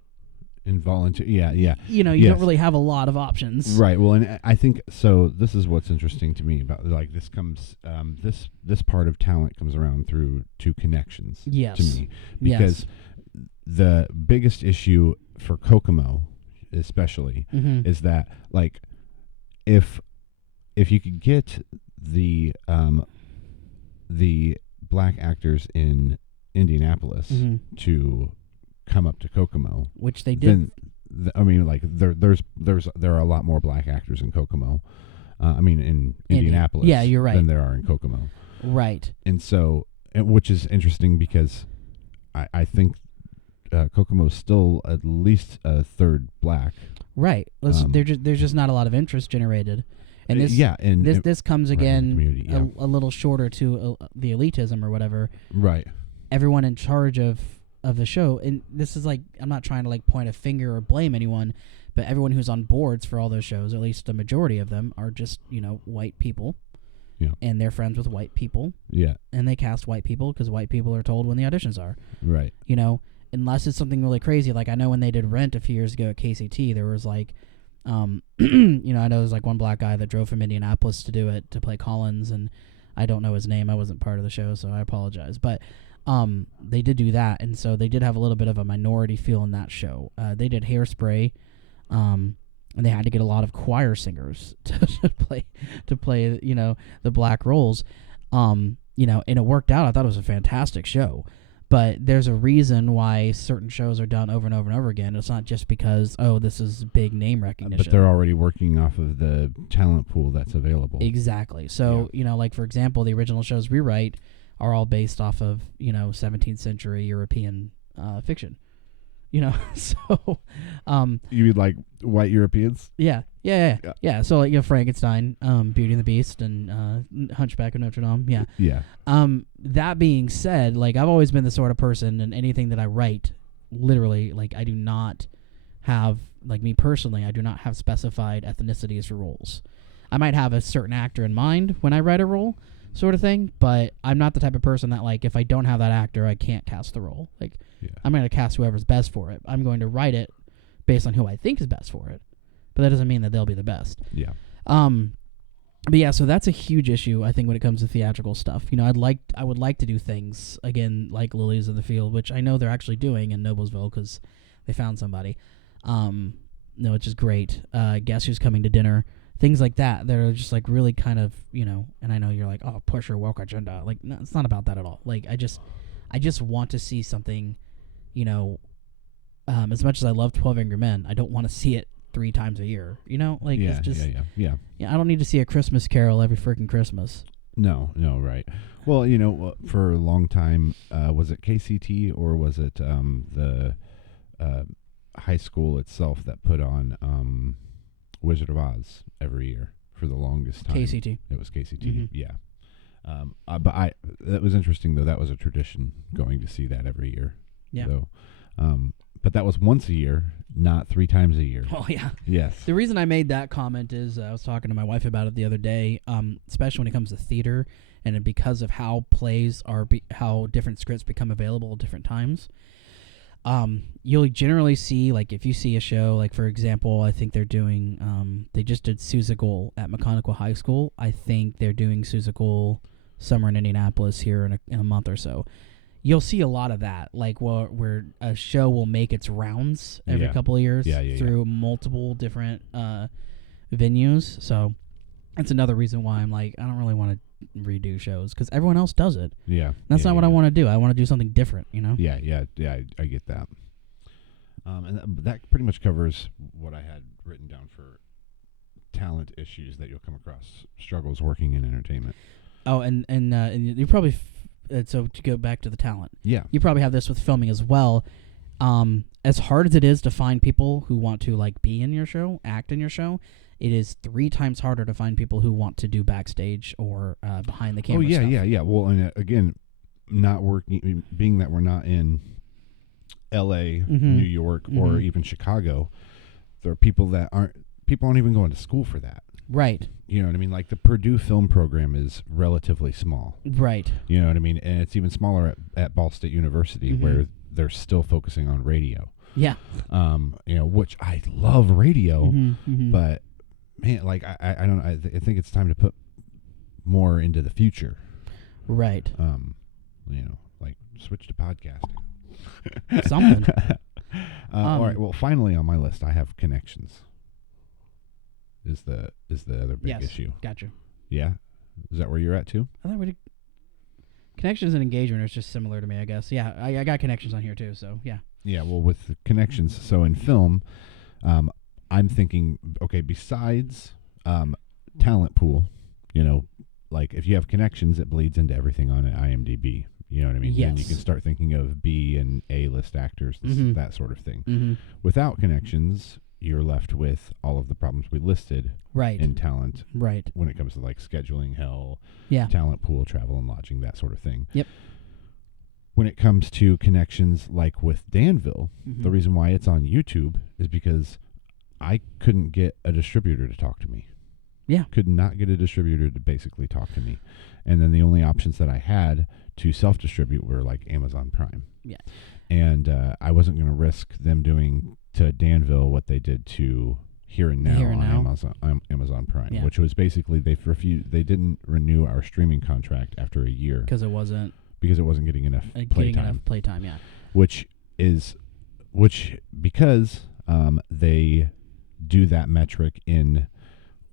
involuntary, yeah. You don't really have a lot of options. Right. Well, and I think so. This is what's interesting to me about like this comes this part of talent comes around through two connections. Yes. To me, because the biggest issue for Kokomo, especially, is that like if you could get the black actors in Indianapolis to come up to Kokomo, which they did. There are a lot more black actors in Kokomo. In Indianapolis. Yeah, you're right. Than there are in Kokomo. Right. And so, which is interesting because I think Kokomo is still at least a third black. Right. There's just not a lot of interest generated. And this comes again a little shorter to the elitism or whatever. Right. Everyone in charge of the show, and this is like, I'm not trying to like point a finger or blame anyone, but everyone who's on boards for all those shows, at least the majority of them, are just white people. Yeah. And they're friends with white people. Yeah. And they cast white people because white people are told when the auditions are. Right. Unless it's something really crazy. Like I know when they did Rent a few years ago at KCT, there was like, I know there's like one black guy that drove from Indianapolis to do it, to play Collins, and I don't know his name. I wasn't part of the show, so I apologize. But they did do that, and so they did have a little bit of a minority feel in that show. They did Hairspray, and they had to get a lot of choir singers to play the black roles, and it worked out. I thought it was a fantastic show. But there's a reason why certain shows are done over and over and over again. It's not just because, this is big name recognition. But they're already working off of the talent pool that's available. Exactly. So, like, for example, the original shows we write are all based off of, 17th century European fiction. So... you mean like white Europeans? Yeah. So, like, Frankenstein, Beauty and the Beast, and Hunchback of Notre Dame. Yeah. Yeah. That being said, like, I've always been the sort of person, and anything that I write, literally, like, I do not have, like, me personally, I do not have specified ethnicities for roles. I might have a certain actor in mind when I write a role, sort of thing, but I'm not the type of person that, like, if I don't have that actor, I can't cast the role. Like, I'm going to cast whoever's best for it. I'm going to write it based on who I think is best for it, but that doesn't mean that they'll be the best. Yeah. But yeah, so that's a huge issue, I think, when it comes to theatrical stuff. I would like to do things, again, like Lilies of the Field, which I know they're actually doing in Noblesville because they found somebody, which is great. Guess Who's Coming to Dinner things like that. That are just like really kind of, and I know you're like, oh, push your woke agenda. Like, no, it's not about that at all. Like, I just want to see something, as much as I love 12 Angry Men, I don't want to see it 3 times a year. Like, it's just, yeah. I don't need to see A Christmas Carol every freaking Christmas. No, right. Well, for a long time, was it KCT or was it the high school itself that put on Wizard of Oz every year for the longest time? KCT. It was KCT, yeah. But that was interesting, though. That was a tradition, going to see that every year. Yeah. Though. But that was once a year, not 3 times a year. Oh, yeah. Yes. The reason I made that comment is I was talking to my wife about it the other day, especially when it comes to theater, and because of how plays how different scripts become available at different times. You'll generally see, like, if you see a show, like, for example, I think they're doing, they just did Seussical at McConaughey High School. I think they're doing Seussical somewhere in Indianapolis here in a month or so. You'll see a lot of that, like where a show will make its rounds every couple of years through multiple different venues. So that's another reason why I'm like, I don't really want to redo shows because everyone else does it. Yeah. That's not what I want to do. I want to do something different, Yeah, I get that. And that pretty much covers what I had written down for talent issues that you'll come across, struggles working in entertainment. Oh, and you probably... so to go back to the talent, you probably have this with filming as well. As hard as it is to find people who want to like be in your show, act in your show, it is 3 times harder to find people who want to do backstage or behind the camera. Oh yeah. Well, and again, not working, being that we're not in L.A., New York, or even Chicago, there are people aren't even going to school for that. Right. You know what I mean? Like the Purdue film program is relatively small. Right. You know what I mean? And it's even smaller at Ball State University where they're still focusing on radio. Yeah. Which I love radio, but man, like I don't know. I think it's time to put more into the future. Right. Like switch to podcasting. Something. All right. Well, finally on my list, I have connections. Is the other big issue? Gotcha. Yeah, is that where you're at too? I thought we did connections and engagement is just similar to me, I guess. Yeah, I got connections on here too. So yeah. Yeah. Well, with the connections, so in film, I'm thinking, okay, besides talent pool, like if you have connections, it bleeds into everything on IMDb. You know what I mean? Yes. And you can start thinking of B and A list actors, that sort of thing. Without connections, you're left with all of the problems we listed in talent. Right. When it comes to like scheduling hell, talent pool, travel and lodging, that sort of thing. Yep. When it comes to connections like with Danville, the reason why it's on YouTube is because I couldn't get a distributor to talk to me. Yeah. Could not get a distributor to basically talk to me. And then the only options that I had to self-distribute were like Amazon Prime. Yeah. And I wasn't going to risk them doing to Danville what they did to Here and Now on Amazon Prime, which was basically they didn't renew our streaming contract after a year because it wasn't getting enough playtime. Yeah. Because they do that metric in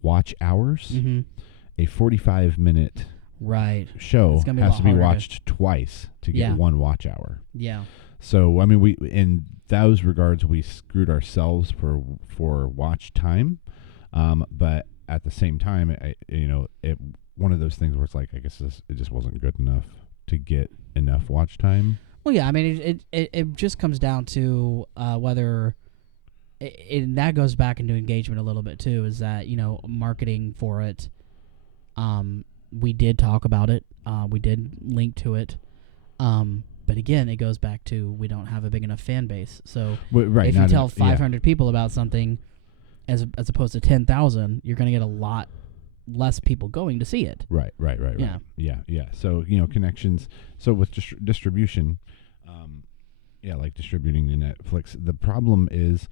watch hours. A 45-minute show has to be watched twice to get 1 watch hour. Yeah. So I mean, we in those regards we screwed ourselves for watch time, but at the same time, one of those things where it's like I guess it just wasn't good enough to get enough watch time. Well, yeah, I mean it just comes down to whether. And that goes back into engagement a little bit too. Is that marketing for it? We did talk about it. We did link to it. But again, it goes back to we don't have a big enough fan base. So if you tell 500 people about something, as opposed to 10,000, you're going to get a lot less people going to see it. Right. Yeah. So connections. So with distribution, like distributing to Netflix, the problem is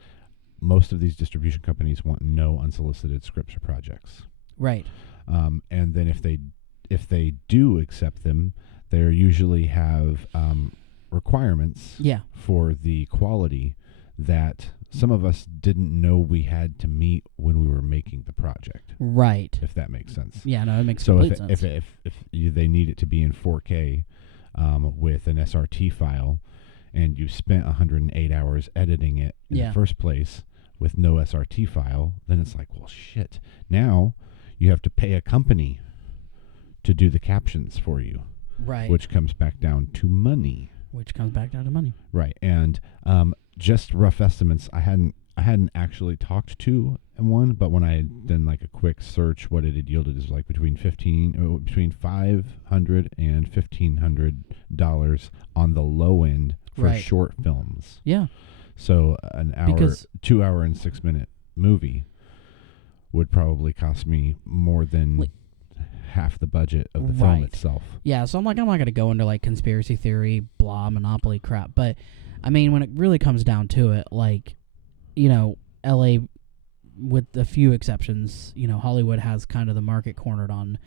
most of these distribution companies want no unsolicited scripts or projects. Right. And then if they do accept them, they usually have requirements for the quality that some of us didn't know we had to meet when we were making the project. Right. If that makes sense. Yeah, no, it makes So complete sense. if they need it to be in 4K with an SRT file, and you spent 108 hours editing it in the first place with no SRT file, then it's like, well, shit. Now you have to pay a company to do the captions for you. Right. Which comes back down to money. Right. And just rough estimates, I hadn't actually talked to one, but when I had done like a quick search, what it had yielded is like between $500 and $1,500 on the low end for short films. Yeah. So an hour, 2 hour and 6 minute movie would probably cost me more than half the budget of the film itself. Yeah, so I'm not going to go into like conspiracy theory, blah, monopoly crap, but I mean, when it really comes down to it, like, you know, LA, with a few exceptions, you know, Hollywood has kind of the market cornered on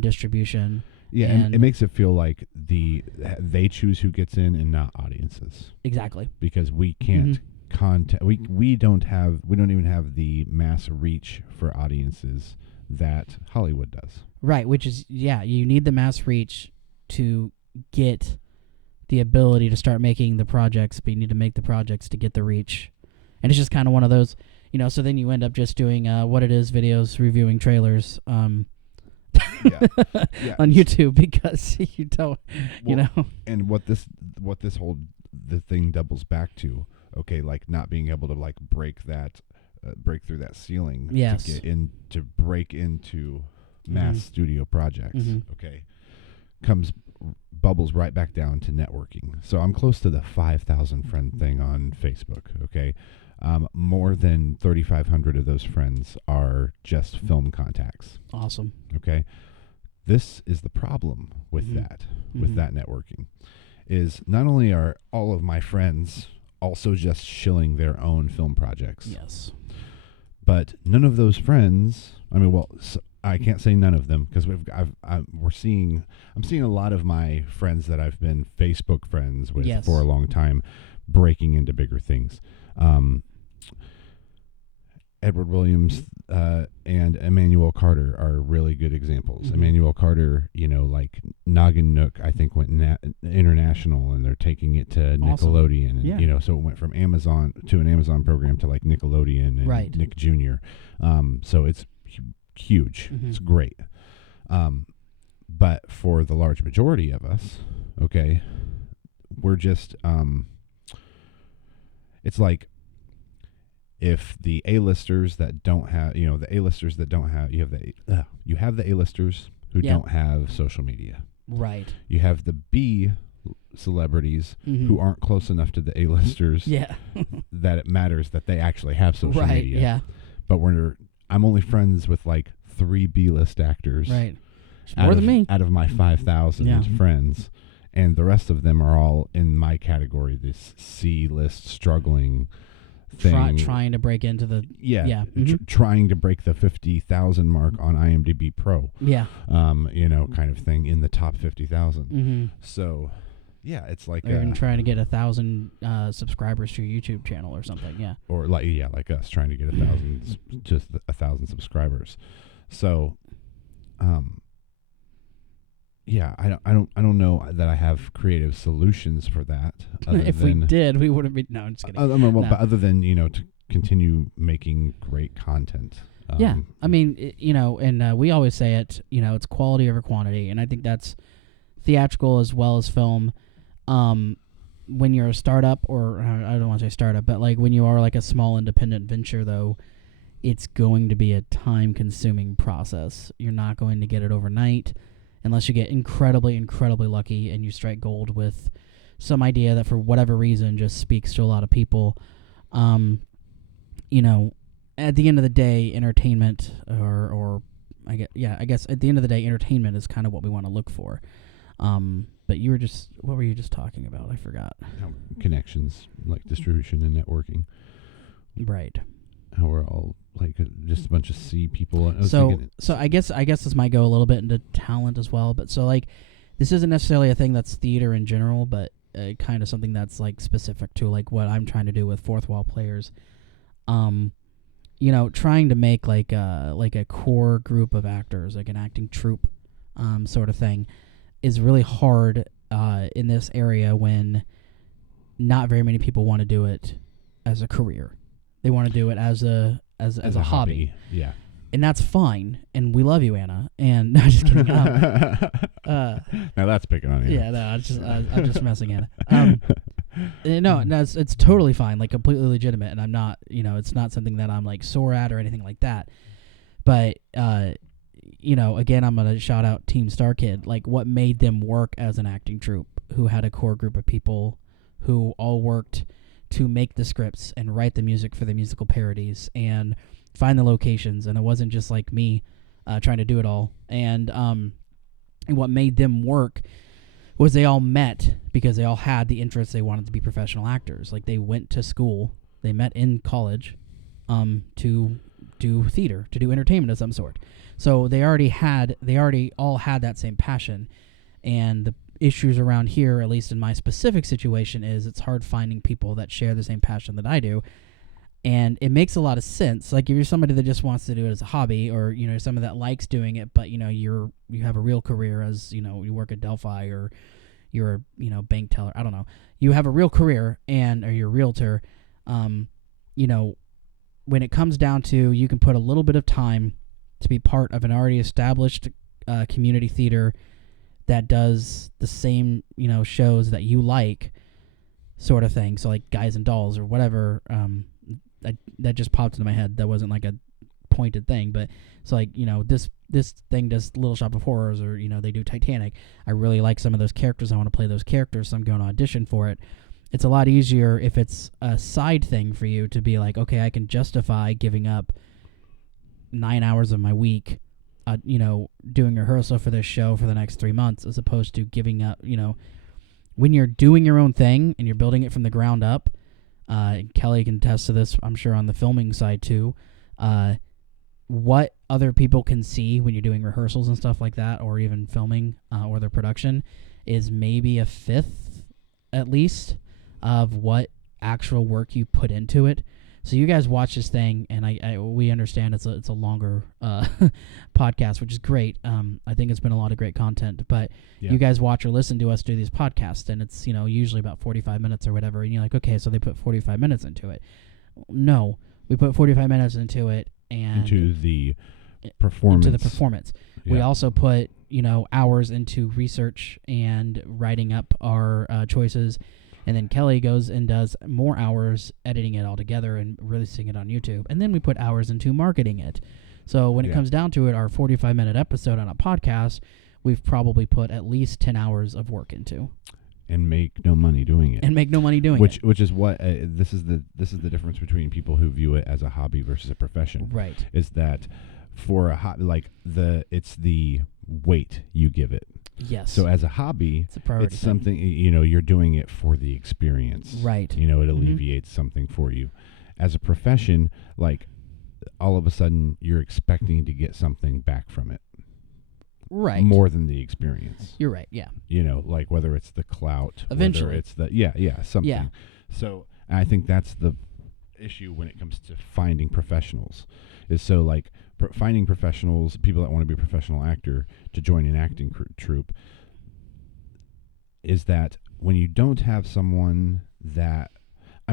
distribution. Yeah, and it makes it feel like they choose who gets in and not audiences. Exactly. Because we can't contact, we don't even have the mass reach for audiences that Hollywood does. Right, which is, you need the mass reach to get the ability to start making the projects, but you need to make the projects to get the reach. And it's just kind of one of those, you know, so then you end up just doing what it is videos, reviewing trailers on YouTube, because you don't, you know. And what this whole the thing doubles back to, okay, like not being able to like break through that ceiling to break into mass studio projects, okay, bubbles right back down to networking. So I'm close to the 5,000 friend thing on Facebook, okay. More than 3,500 of those friends are just film contacts. Awesome. Okay. This is the problem with that networking, is not only are all of my friends also just shilling their own film projects. Yes. But none of those friends, I mean, well, I can't say none of them, because I'm seeing a lot of my friends that I've been Facebook friends with for a long time breaking into bigger things. Edward Williams and Emmanuel Carter are really good examples. Emmanuel Carter, you know, like Noggin Nook, I think went international, and they're taking it to Nickelodeon, and you know, so it went from Amazon to an Amazon program to like Nickelodeon and Nick Jr. So it's huge. It's great. But for the large majority of us, okay, we're just it's like, if the A-listers that don't have, you know, the A-listers that don't have, you have the A-listers who don't have social media. Right. You have the B celebrities who aren't close enough to the A-listers that it matters that they actually have social media. Yeah. But I'm only friends with like 3 B-list actors. Right. More than me. Out of my 5,000 friends. And the rest of them are all in my category, this C-list struggling thing. Trying to break into the trying to break the 50,000 mark on IMDb Pro. Yeah. You know, kind of thing in the top 50,000. So, yeah, it's like or even trying to get 1,000 subscribers to your YouTube channel or something. Yeah. Or like us trying to get 1,000 just 1,000 subscribers. So, yeah, I don't know that I have creative solutions for that. If we did, we wouldn't be. No, I'm just kidding. But other than, you know, to continue making great content. Yeah, I mean, you know, and we always say it. You know, it's quality over quantity, and I think that's theatrical as well as film. When you're a startup, or I don't want to say startup, but like when you are like a small independent venture, though, it's going to be a time-consuming process. You're not going to get it overnight. Unless you get incredibly, incredibly lucky and you strike gold with some idea that for whatever reason just speaks to a lot of people. You know, at the end of the day, entertainment I guess at the end of the day, entertainment is kind of what we want to look for. But what were you just talking about? I forgot. Connections, like distribution and networking. Right. How we're all like just a bunch of C people. So I guess this might go a little bit into talent as well. But so like, this isn't necessarily a thing that's theater in general, but kind of something that's like specific to like what I'm trying to do with fourth wall players. Trying to make like a core group of actors, like an acting troupe, sort of thing, is really hard in this area when not very many people want to do it as a career. They want to do it as a hobby. Yeah. And that's fine, and we love you, Anna. And no, just kidding. Now that's picking on you. Yeah, no, I'm just messing, Anna. No, it's totally fine, like completely legitimate, and I'm not, it's not something that I'm like sore at or anything like that. But again, I'm gonna shout out Team Star Kid, like what made them work as an acting troupe, who had a core group of people who all worked to make the scripts and write the music for the musical parodies and find the locations, and it wasn't just like me trying to do it all. And what made them work was they all met because they all had the interest. They wanted to be professional actors. Like they went to school, they met in college to do theater, to do entertainment of some sort. So they already all had that same passion. And the issues around here, at least in my specific situation, is it's hard finding people that share the same passion that I do. And it makes a lot of sense. Like if you're somebody that just wants to do it as a hobby, or someone that likes doing it, but you have a real career as you work at Delphi, or you're a bank teller. I don't know. You have a real career or you're a realtor. When it comes down to, you can put a little bit of time to be part of an already established community theater that does the same shows that you like, sort of thing. So like Guys and Dolls or whatever. That just popped into my head. That wasn't like a pointed thing, but it's like this thing does Little Shop of Horrors, or they do Titanic. I really like some of those characters. I want to play those characters, so I'm going to audition for it. It's a lot easier if it's a side thing for you to be like, okay, I can justify giving up 9 hours of my week, doing rehearsal for this show for the next 3 months, as opposed to giving up. When you're doing your own thing and you're building it from the ground up. Kelly can attest to this, I'm sure, on the filming side too. What other people can see when you're doing rehearsals and stuff like that, or even filming or the production, is maybe a fifth, at least, of what actual work you put into it. So you guys watch this thing, and we understand it's a longer podcast, which is great. I think it's been a lot of great content, but you guys watch or listen to us do these podcasts, and it's usually about 45 minutes or whatever, and you're like, okay, so they put 45 minutes into it. No, we put 45 minutes into it, and into the performance. Yeah. We also put hours into research and writing up our choices. And then Kelly goes and does more hours editing it all together and releasing it on YouTube. And then we put hours into marketing it. So when it comes down to it, our 45-minute episode on a podcast, we've probably put at least 10 hours of work into. And make no money doing it. Which is what this is the difference between people who view it as a hobby versus a profession. Right. Is that for a hobby, it's the weight you give it. Yes. So as a hobby, it's something, you're doing it for the experience. Right. It alleviates something for you. As a profession, like all of a sudden you're expecting to get something back from it. Right. More than the experience. You're right, yeah. Like whether it's the clout. Eventually. Whether it's something. Yeah. So I think that's the issue when it comes to finding professionals. Is so like finding professionals, people that want to be a professional actor to join an acting troupe, is that when you don't have someone that, I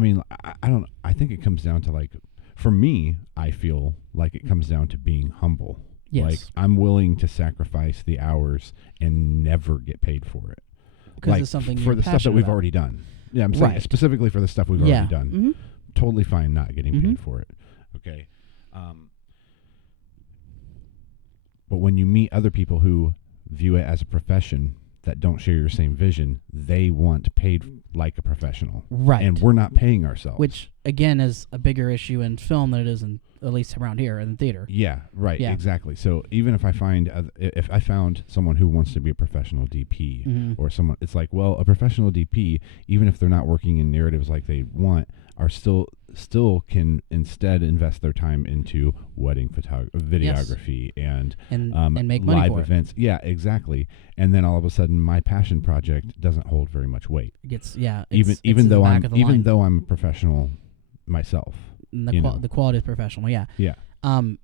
think it comes down to, like, for me, I feel like it comes down to being humble. Yes. Like, I'm willing to sacrifice the hours and never get paid for it. Because it's something for the stuff that we've already done. Yeah, I'm saying specifically for the stuff we've already done. Mm-hmm. Totally fine not getting paid for it. Okay. But when you meet other people who view it as a profession that don't share your same vision, they want paid like a professional. Right. And we're not paying ourselves. Which, again is a bigger issue in film than it is in, at least around here, in theater. Yeah, right, Yeah. exactly. So even if I if I found someone who wants to be a professional DP or someone, it's like, well, a professional DP, even if they're not working in narratives like they want, are still can instead invest their time into wedding videography and make money live for events. Yeah, exactly. And then all of a sudden, my passion project doesn't hold very much weight. Even though I'm a professional myself. And the quality is professional. Yeah. Yeah. And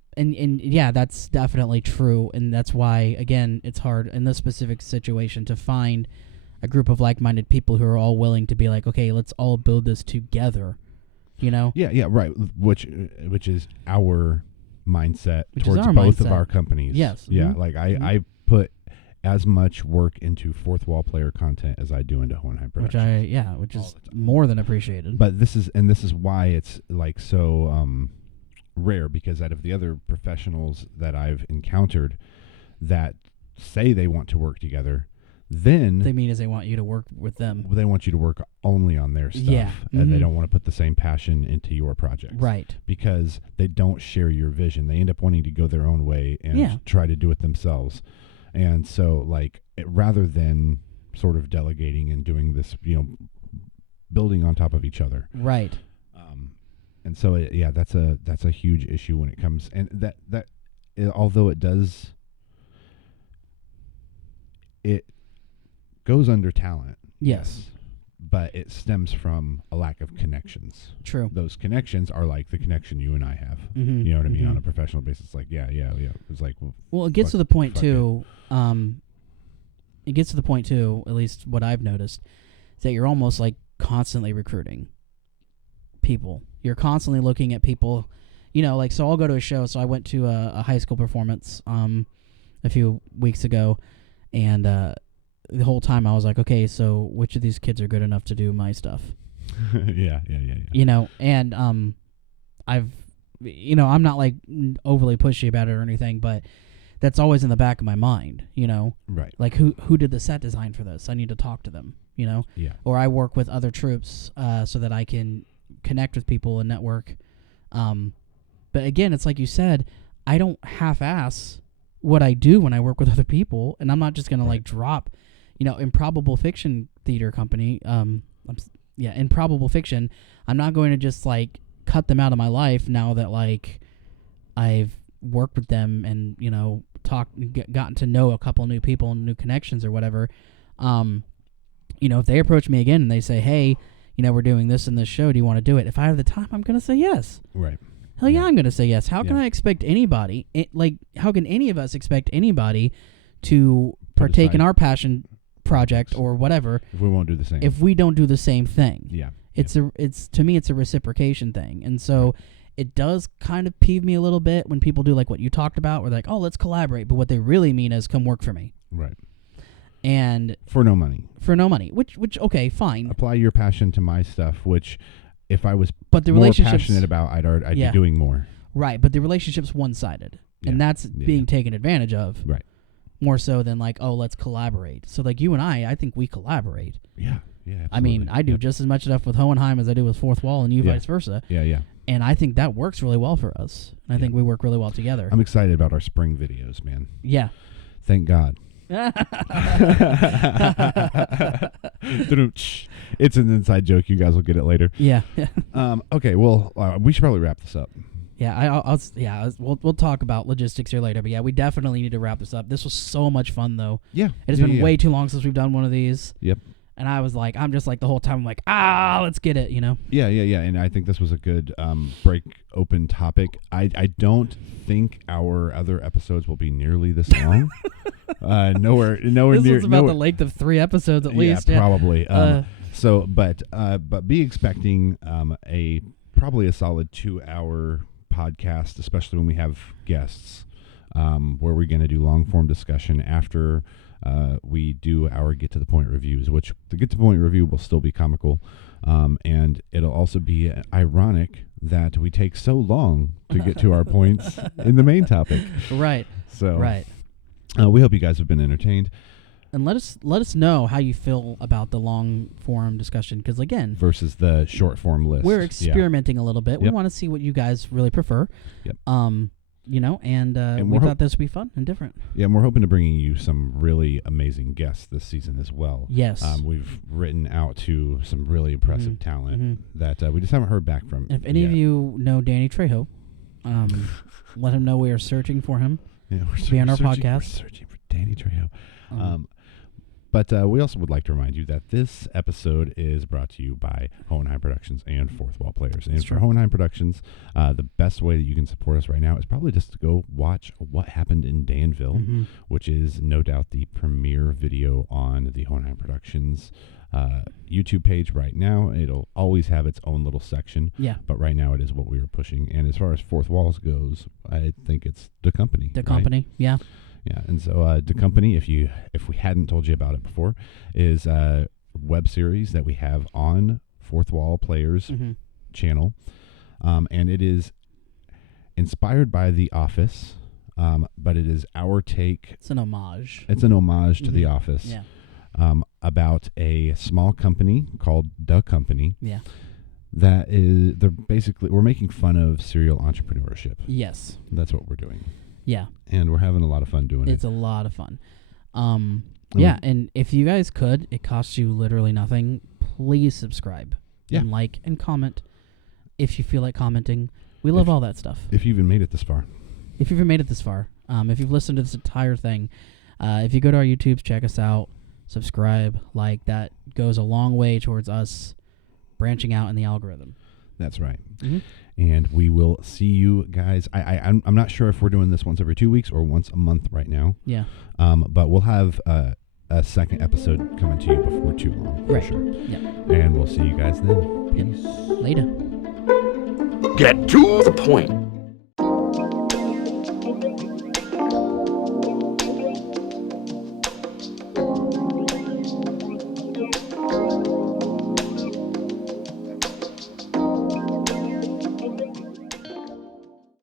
yeah, that's definitely true, and that's why again it's hard in this specific situation to find a group of like-minded people who are all willing to be like, okay, let's all build this together. You know? Yeah, right. Which is our mindset towards our both mindset. of our companies. Yes. Yeah, like I put as much work into fourth wall player content as I do into Hohenheim production. Which is more than appreciated. But this is why it's like so rare, because out of the other professionals that I've encountered that say they want to work together, then they mean is they want you to work with them. They want you to work only on their stuff, and they don't want to put the same passion into your project, right? Because they don't share your vision. They end up wanting to go their own way and try to do it themselves. And so, like, rather than sort of delegating and doing this, building on top of each other, right? And so, that's a huge issue when it comes, and that although it goes under talent, yes, but it stems from a lack of connections. True. Those connections are like the connection you and I have. You know what I mean? On a professional basis, like, yeah. It's like, well, it gets to the point too. It gets to the point too. At least what I've noticed is that you're almost like constantly recruiting people. You're constantly looking at people. Like, so I'll go to a show. So I went to a high school performance a few weeks ago, and the whole time I was like, okay, so which of these kids are good enough to do my stuff? Yeah. And I'm not like overly pushy about it or anything, but that's always in the back of my mind, Right. Like who did the set design for this? I need to talk to them, Yeah. Or I work with other troops so that I can connect with people and network. But again, it's like you said, I don't half-ass what I do when I work with other people, and I'm not just gonna like drop, Improbable Fiction Theater Company. Improbable Fiction. I'm not going to just like cut them out of my life now that like I've worked with them and gotten to know a couple new people and new connections or whatever. If they approach me again and they say, hey, we're doing this in this show, do you want to do it? If I have the time, I'm gonna say yes. Right. Hell yeah, I'm going to say yes. How can I expect anybody, how can any of us expect anybody to partake in our passion project or whatever if we won't do the same? If we don't do the same thing. Yeah. To me, it's a reciprocation thing. And so it does kind of peeve me a little bit when people do like what you talked about, where they're like, oh, let's collaborate. But what they really mean is come work for me. Right. And for no money. Which okay, fine. Apply your passion to my stuff, which if I was more passionate about, I'd be doing more. Right, but the relationship's one-sided, and that's being taken advantage of. Right. More so than like, oh, let's collaborate. So like you and I think we collaborate. Yeah, absolutely. I mean, I do just as much stuff with Hohenheim as I do with Fourth Wall, and you vice versa. Yeah. And I think that works really well for us. And I think we work really well together. I'm excited about our spring videos, man. Yeah. Thank God. It's an inside joke. You guys will get it later. Yeah. Okay. Well, we should probably wrap this up. Yeah. We'll talk about logistics here later. But yeah, we definitely need to wrap this up. This was so much fun, though. Yeah. It has been way too long since we've done one of these. Yep. And I'm just like the whole time I'm like, let's get it, Yeah. And I think this was a good break open topic. I don't think our other episodes will be nearly this long. Nowhere this near. This was about the length of 3 episodes at least. Yeah, probably. But be expecting probably a solid 2-hour podcast, especially when we have guests, where we're going to do long form discussion after we do our Get to the Point reviews, which the Get to the Point review will still be comical, and it'll also be ironic that we take so long to get to our points in the main topic. Right. So right. We hope you guys have been entertained. And let us know how you feel about the long form discussion, because again, versus the short form list. we're experimenting a little bit. We Yep. want to see what you guys really prefer. Yep. And we thought this would be fun and different. Yeah, and we're hoping to bring you some really amazing guests this season as well. Yes. We've written out to some really impressive talent that we just haven't heard back from. If any yet. of you know Danny Trejo, let him know we are searching for him. Yeah, be on our searching, podcast. We're searching for Danny Trejo. But we also would like to remind you that this episode is brought to you by Hohenheim Productions and Fourth Wall Players. And for Hohenheim Productions, the best way that you can support us right now is probably just to go watch What Happened in Danville, which is no doubt the premiere video on the Hohenheim Productions YouTube page right now. It'll always have its own little section. Yeah. But right now it is what we are pushing. And as far as Fourth Walls goes, I think it's The Company. The Company, yeah. Yeah, and so The Company, if we hadn't told you about it before, is a web series that we have on Fourth Wall Players channel, and it is inspired by The Office, but it is our take. It's an homage. It's an homage to The Office. Yeah. About a small company called The Company. Yeah. We're making fun of serial entrepreneurship. Yes. That's what we're doing. Yeah. And we're having a lot of fun doing it. It's a lot of fun. Yeah, and if you guys could, it costs you literally nothing. Please subscribe. Yeah. And like and comment if you feel like commenting. We love all that stuff. If you even made it this far. If you've even made it this far. If you've listened to this entire thing, if you go to our YouTubes, check us out, subscribe, like, that goes a long way towards us branching out in the algorithm. That's right. And we will see you guys. I'm not sure if we're doing this once every 2 weeks or once a month right now. Yeah. But we'll have a second episode coming to you before too long, for sure. Yeah. And we'll see you guys then. Yep. Peace. Later. Get to the point.